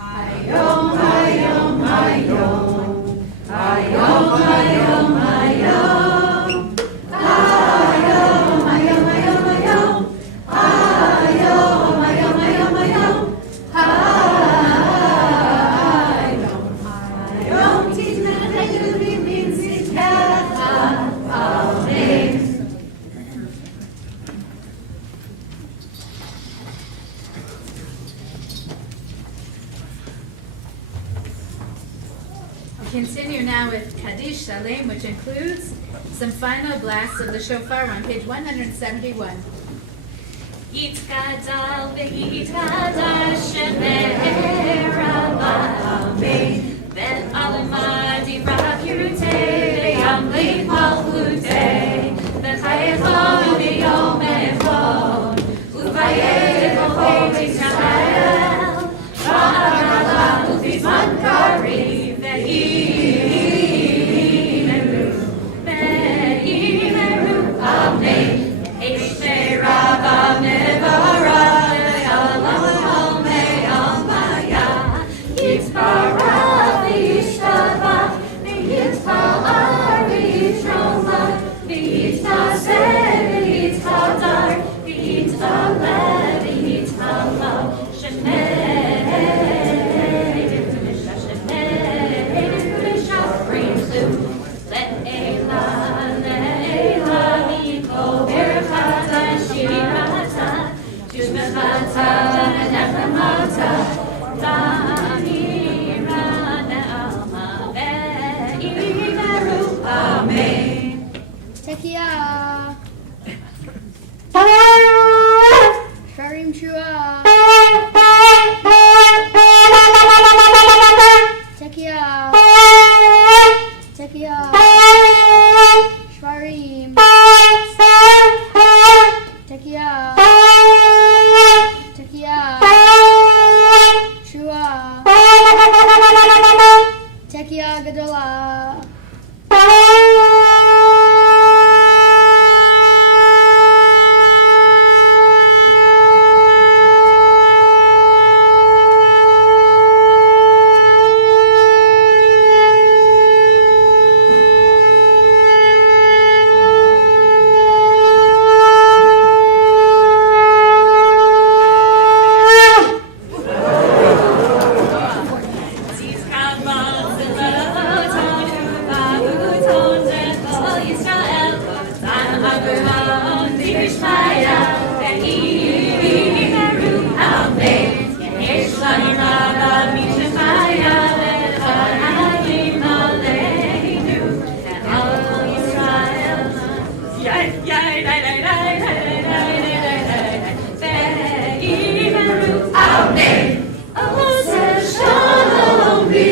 Hayom, hayom, hayom. Hayom, hayom, hayom. Hayom, hayom, hayom, hayom. Hayom, hayom, hayom, hayom. Hayom, hayom. Tizmenu b'min tzidkecha. Amen. We'll continue now with Kaddish Shalem, which includes some final blasts of the shofar on page 171. Yitkadal v'yitkadal Shemei Rabbi Ben Alma Divra Kirutei Ve'yamli Malchutei V'chayechon v'yom echon Uvayech Beit Yisrael V'agala Uvizman Kari Ve'imeru Ve'imeru Amen Eishmei Rabba Nevara Ve'alam Me'amaya Yitzvara Ve'yishtava Ve'yitzvalar Ve'yitroma Ve'yitzvaseh Ve'yitzvadar Ve'yitzvaleh Ve'yitzvalah Shemei Kedusha Shemei Kedusha brings to Le'ela Mikol Berchata Shirata Tushmechata Nechamata Damira Ne'alma Ve'imeru Amen. Tekiah. Sharim Shua. Tekiah. Tekiah. Shvarim. Tekiah. Tekiah. Shua. Tekiah Gadolah. Please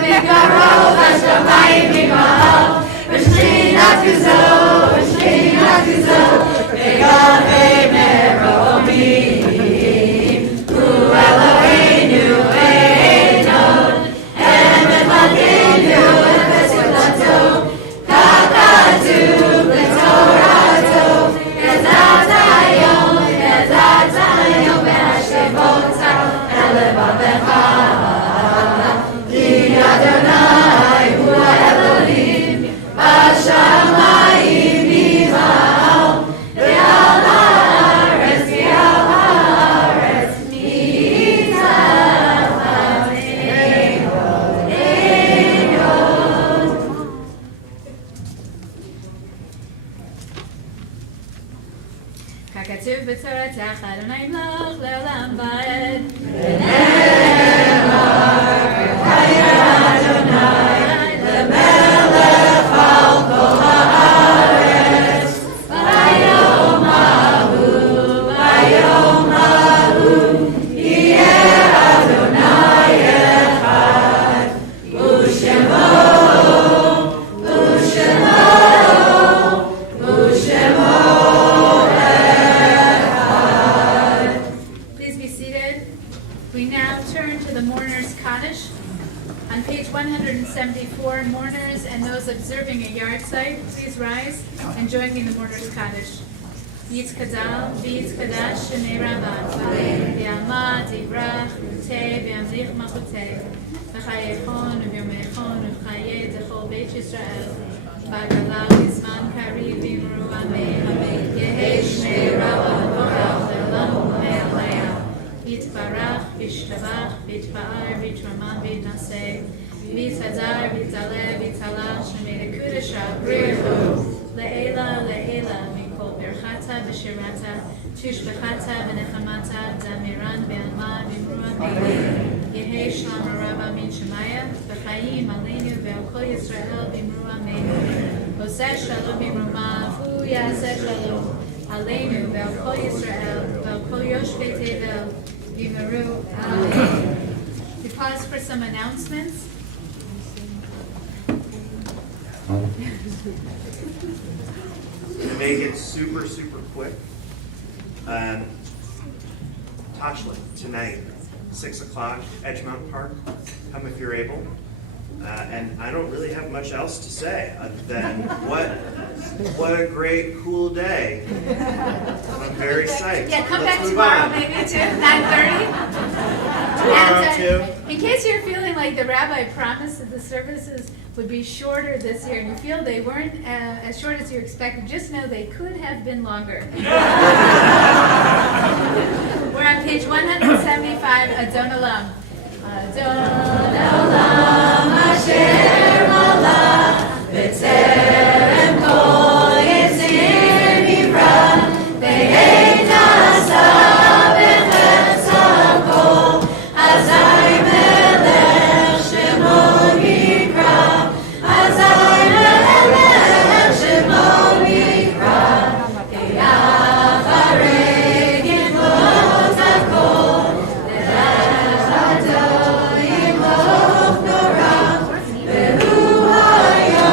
מקרוב השמיים ממעל, ושכינה תזור, ושכינה תזור, בגבי מרומים. הוא אלוהינו אין עוד, אמת מלכנו אפס יולדתו, כך כתוב בתורתו, ידעת היום והשבות אל לבבך. כי אדוני הוא האלוהים בשמיים ממעל, ועל הארץ מתחת אין עוד. ככתוב בתורתך, אדוני ימלוך לעולם ועד. Please be seated. We now turn to the Mourner's Kaddish. On page 174, mourners and those observing a yard site, please rise and join me in the Mourner's Kaddish. Yitzkadal, Yitzkadash, Shemei Rabban, V'yama, Divrach, V'tei, V'yamzich Machutei, V'chayechon, V'yomechon, V'chayeh, D'chol Beit Yisrael, V'agalau, Yizman, Kari, V'imru, Amei, Amei, Yehei, Shmei Rabban, V'orach, Le'olam, U'me'aleya, V'yitbarach, V'yishtabach, V'yitba'ar, V'yitramam, V'yitnaseh, V'yitazar, V'yitaleh, V'yitalach, Shemei Lekudesha, B'richu, Le'ela, Le'ela, Mikol Berchata, V'shirata, Tushbechata, V'nechamata, Damiran, V'alma, V'imru, Amei, Yehei, Shlomo Rabba, Min Shemaya, V'chayim, Aleinu, V'al Kol Yisrael, V'imru, Amei, Oseh Shalom, V'imruma, Hu Yaseh Shalom, Aleinu, V'al Kol Yisrael, V'al Kol Yoshvei Tevel, V'imru, Amei. We pause for some announcements. To make it super, super quick, Tashlet tonight, 6 o'clock, Edgemont Park. Come if you're able. And I don't really have much else to say other than what a great, cool day. I'm very psyched. Yeah, come Let's back move tomorrow on. maybe too, 9:30. Tomorrow too. In case you're feeling like the rabbi promised that the services would be shorter this year, and you feel they weren't as short as you expected, just know they could have been longer. We're on page 175, Adon Olam. Adon Olam Asher Malach B'Terem Kol Yitzir Nivra Ve'ein Nasa B'Chetza Kol Azai Melech Shemo Yikra Azai Melech Shemo Yikra Ke'acharei Gimlot HaKol Le'achado Yimloch Nora Ve'hu Haya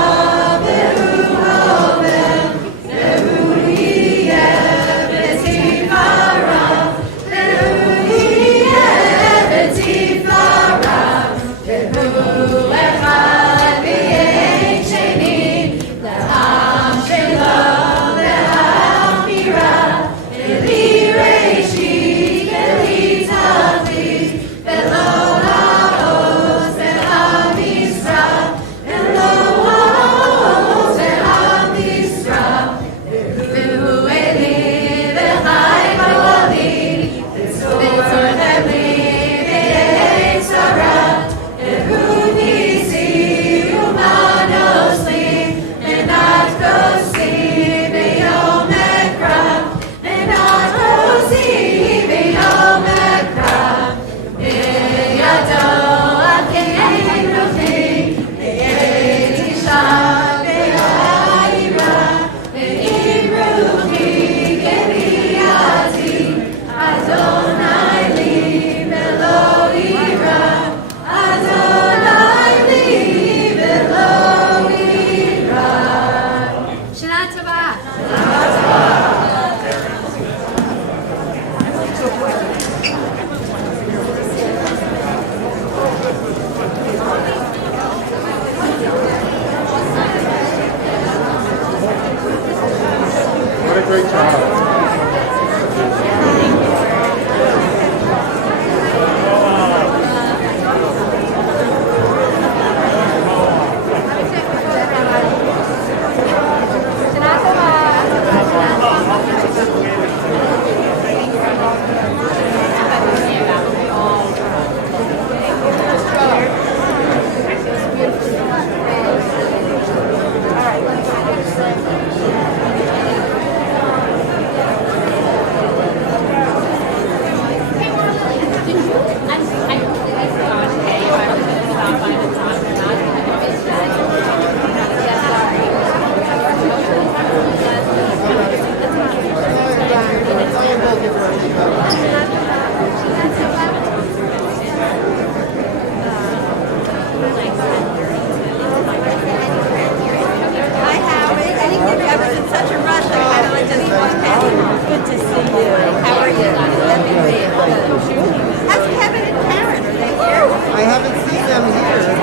haven't seen them here,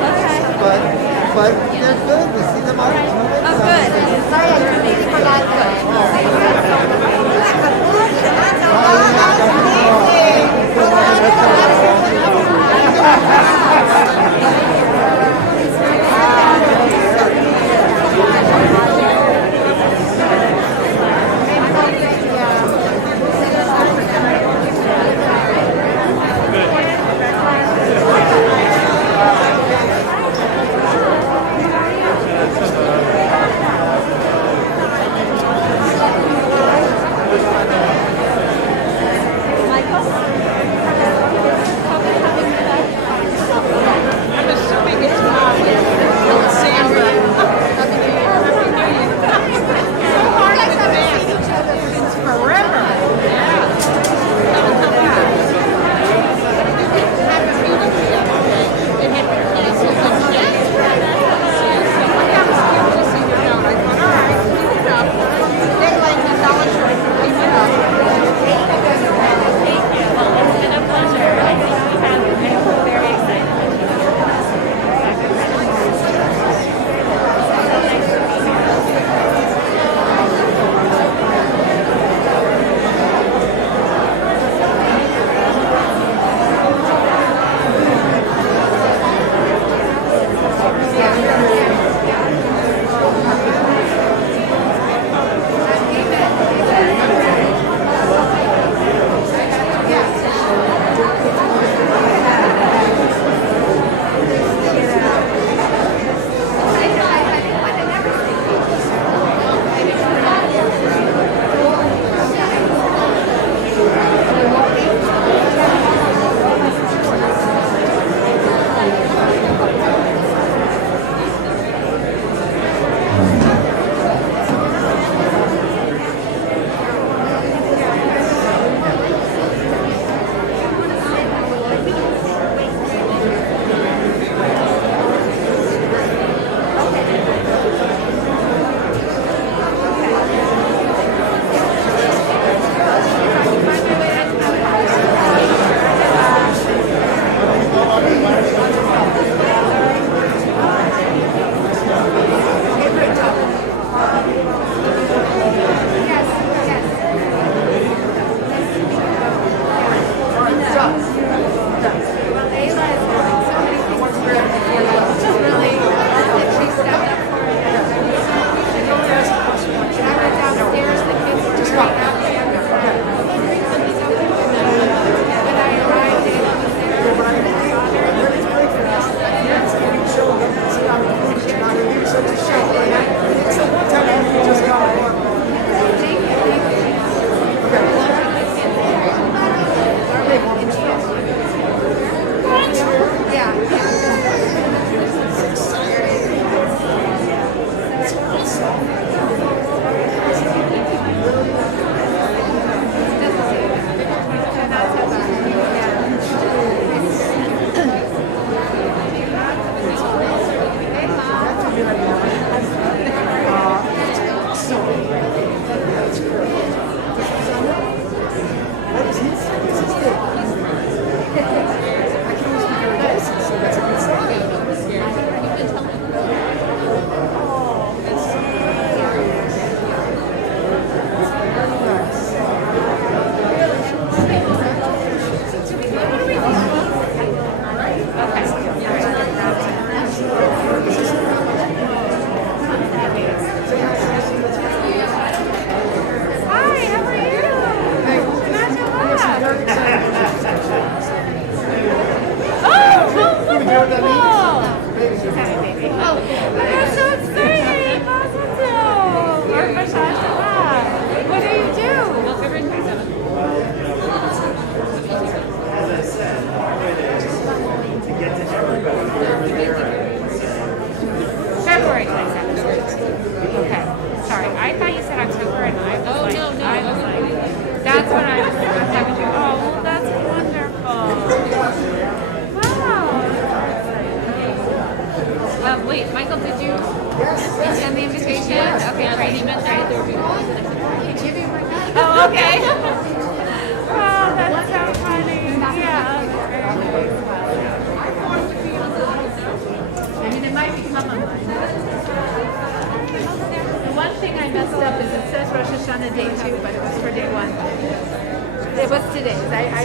but they're good. We see them all the time. Oh, good. Sorry, I forgot.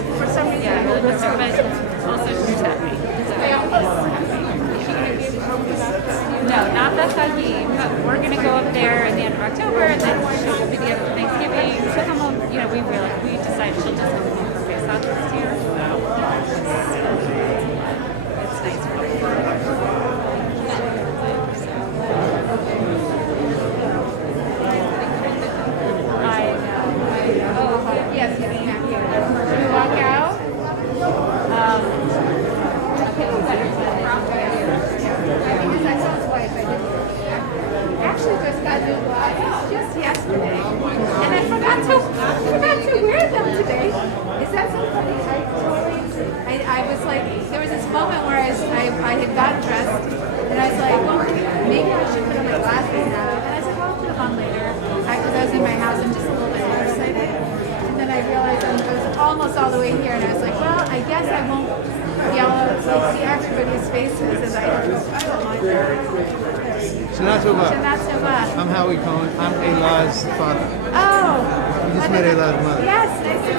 for some reason, I hold this but also she's happy. No, not the Chagim, but we're going to go up there at the end of October, and then she'll be the end of Thanksgiving. She'll come home, we decided she'll just come home for Pesach this year. It's nice for her. I know. Oh, yes, should we walk out? Actually just got new glasses just yesterday, and I forgot to wear them today. Is that so funny? I was like, there was this moment where I had gotten dressed, and I was like, well, maybe I should put on my glasses now. And I said, well, I'll put them on later. Because I was in my house, I'm just a little bit nearsighted. And then I realized I was almost all the way here, and I was like, well, I guess I won't yell out so see everybody's faces as I don't mind that. Shana Tova. Shana Tova. I'm Howie Cohen. I'm Elaz's father. Oh. You just met Elaz's mother. Yes, nice to meet you.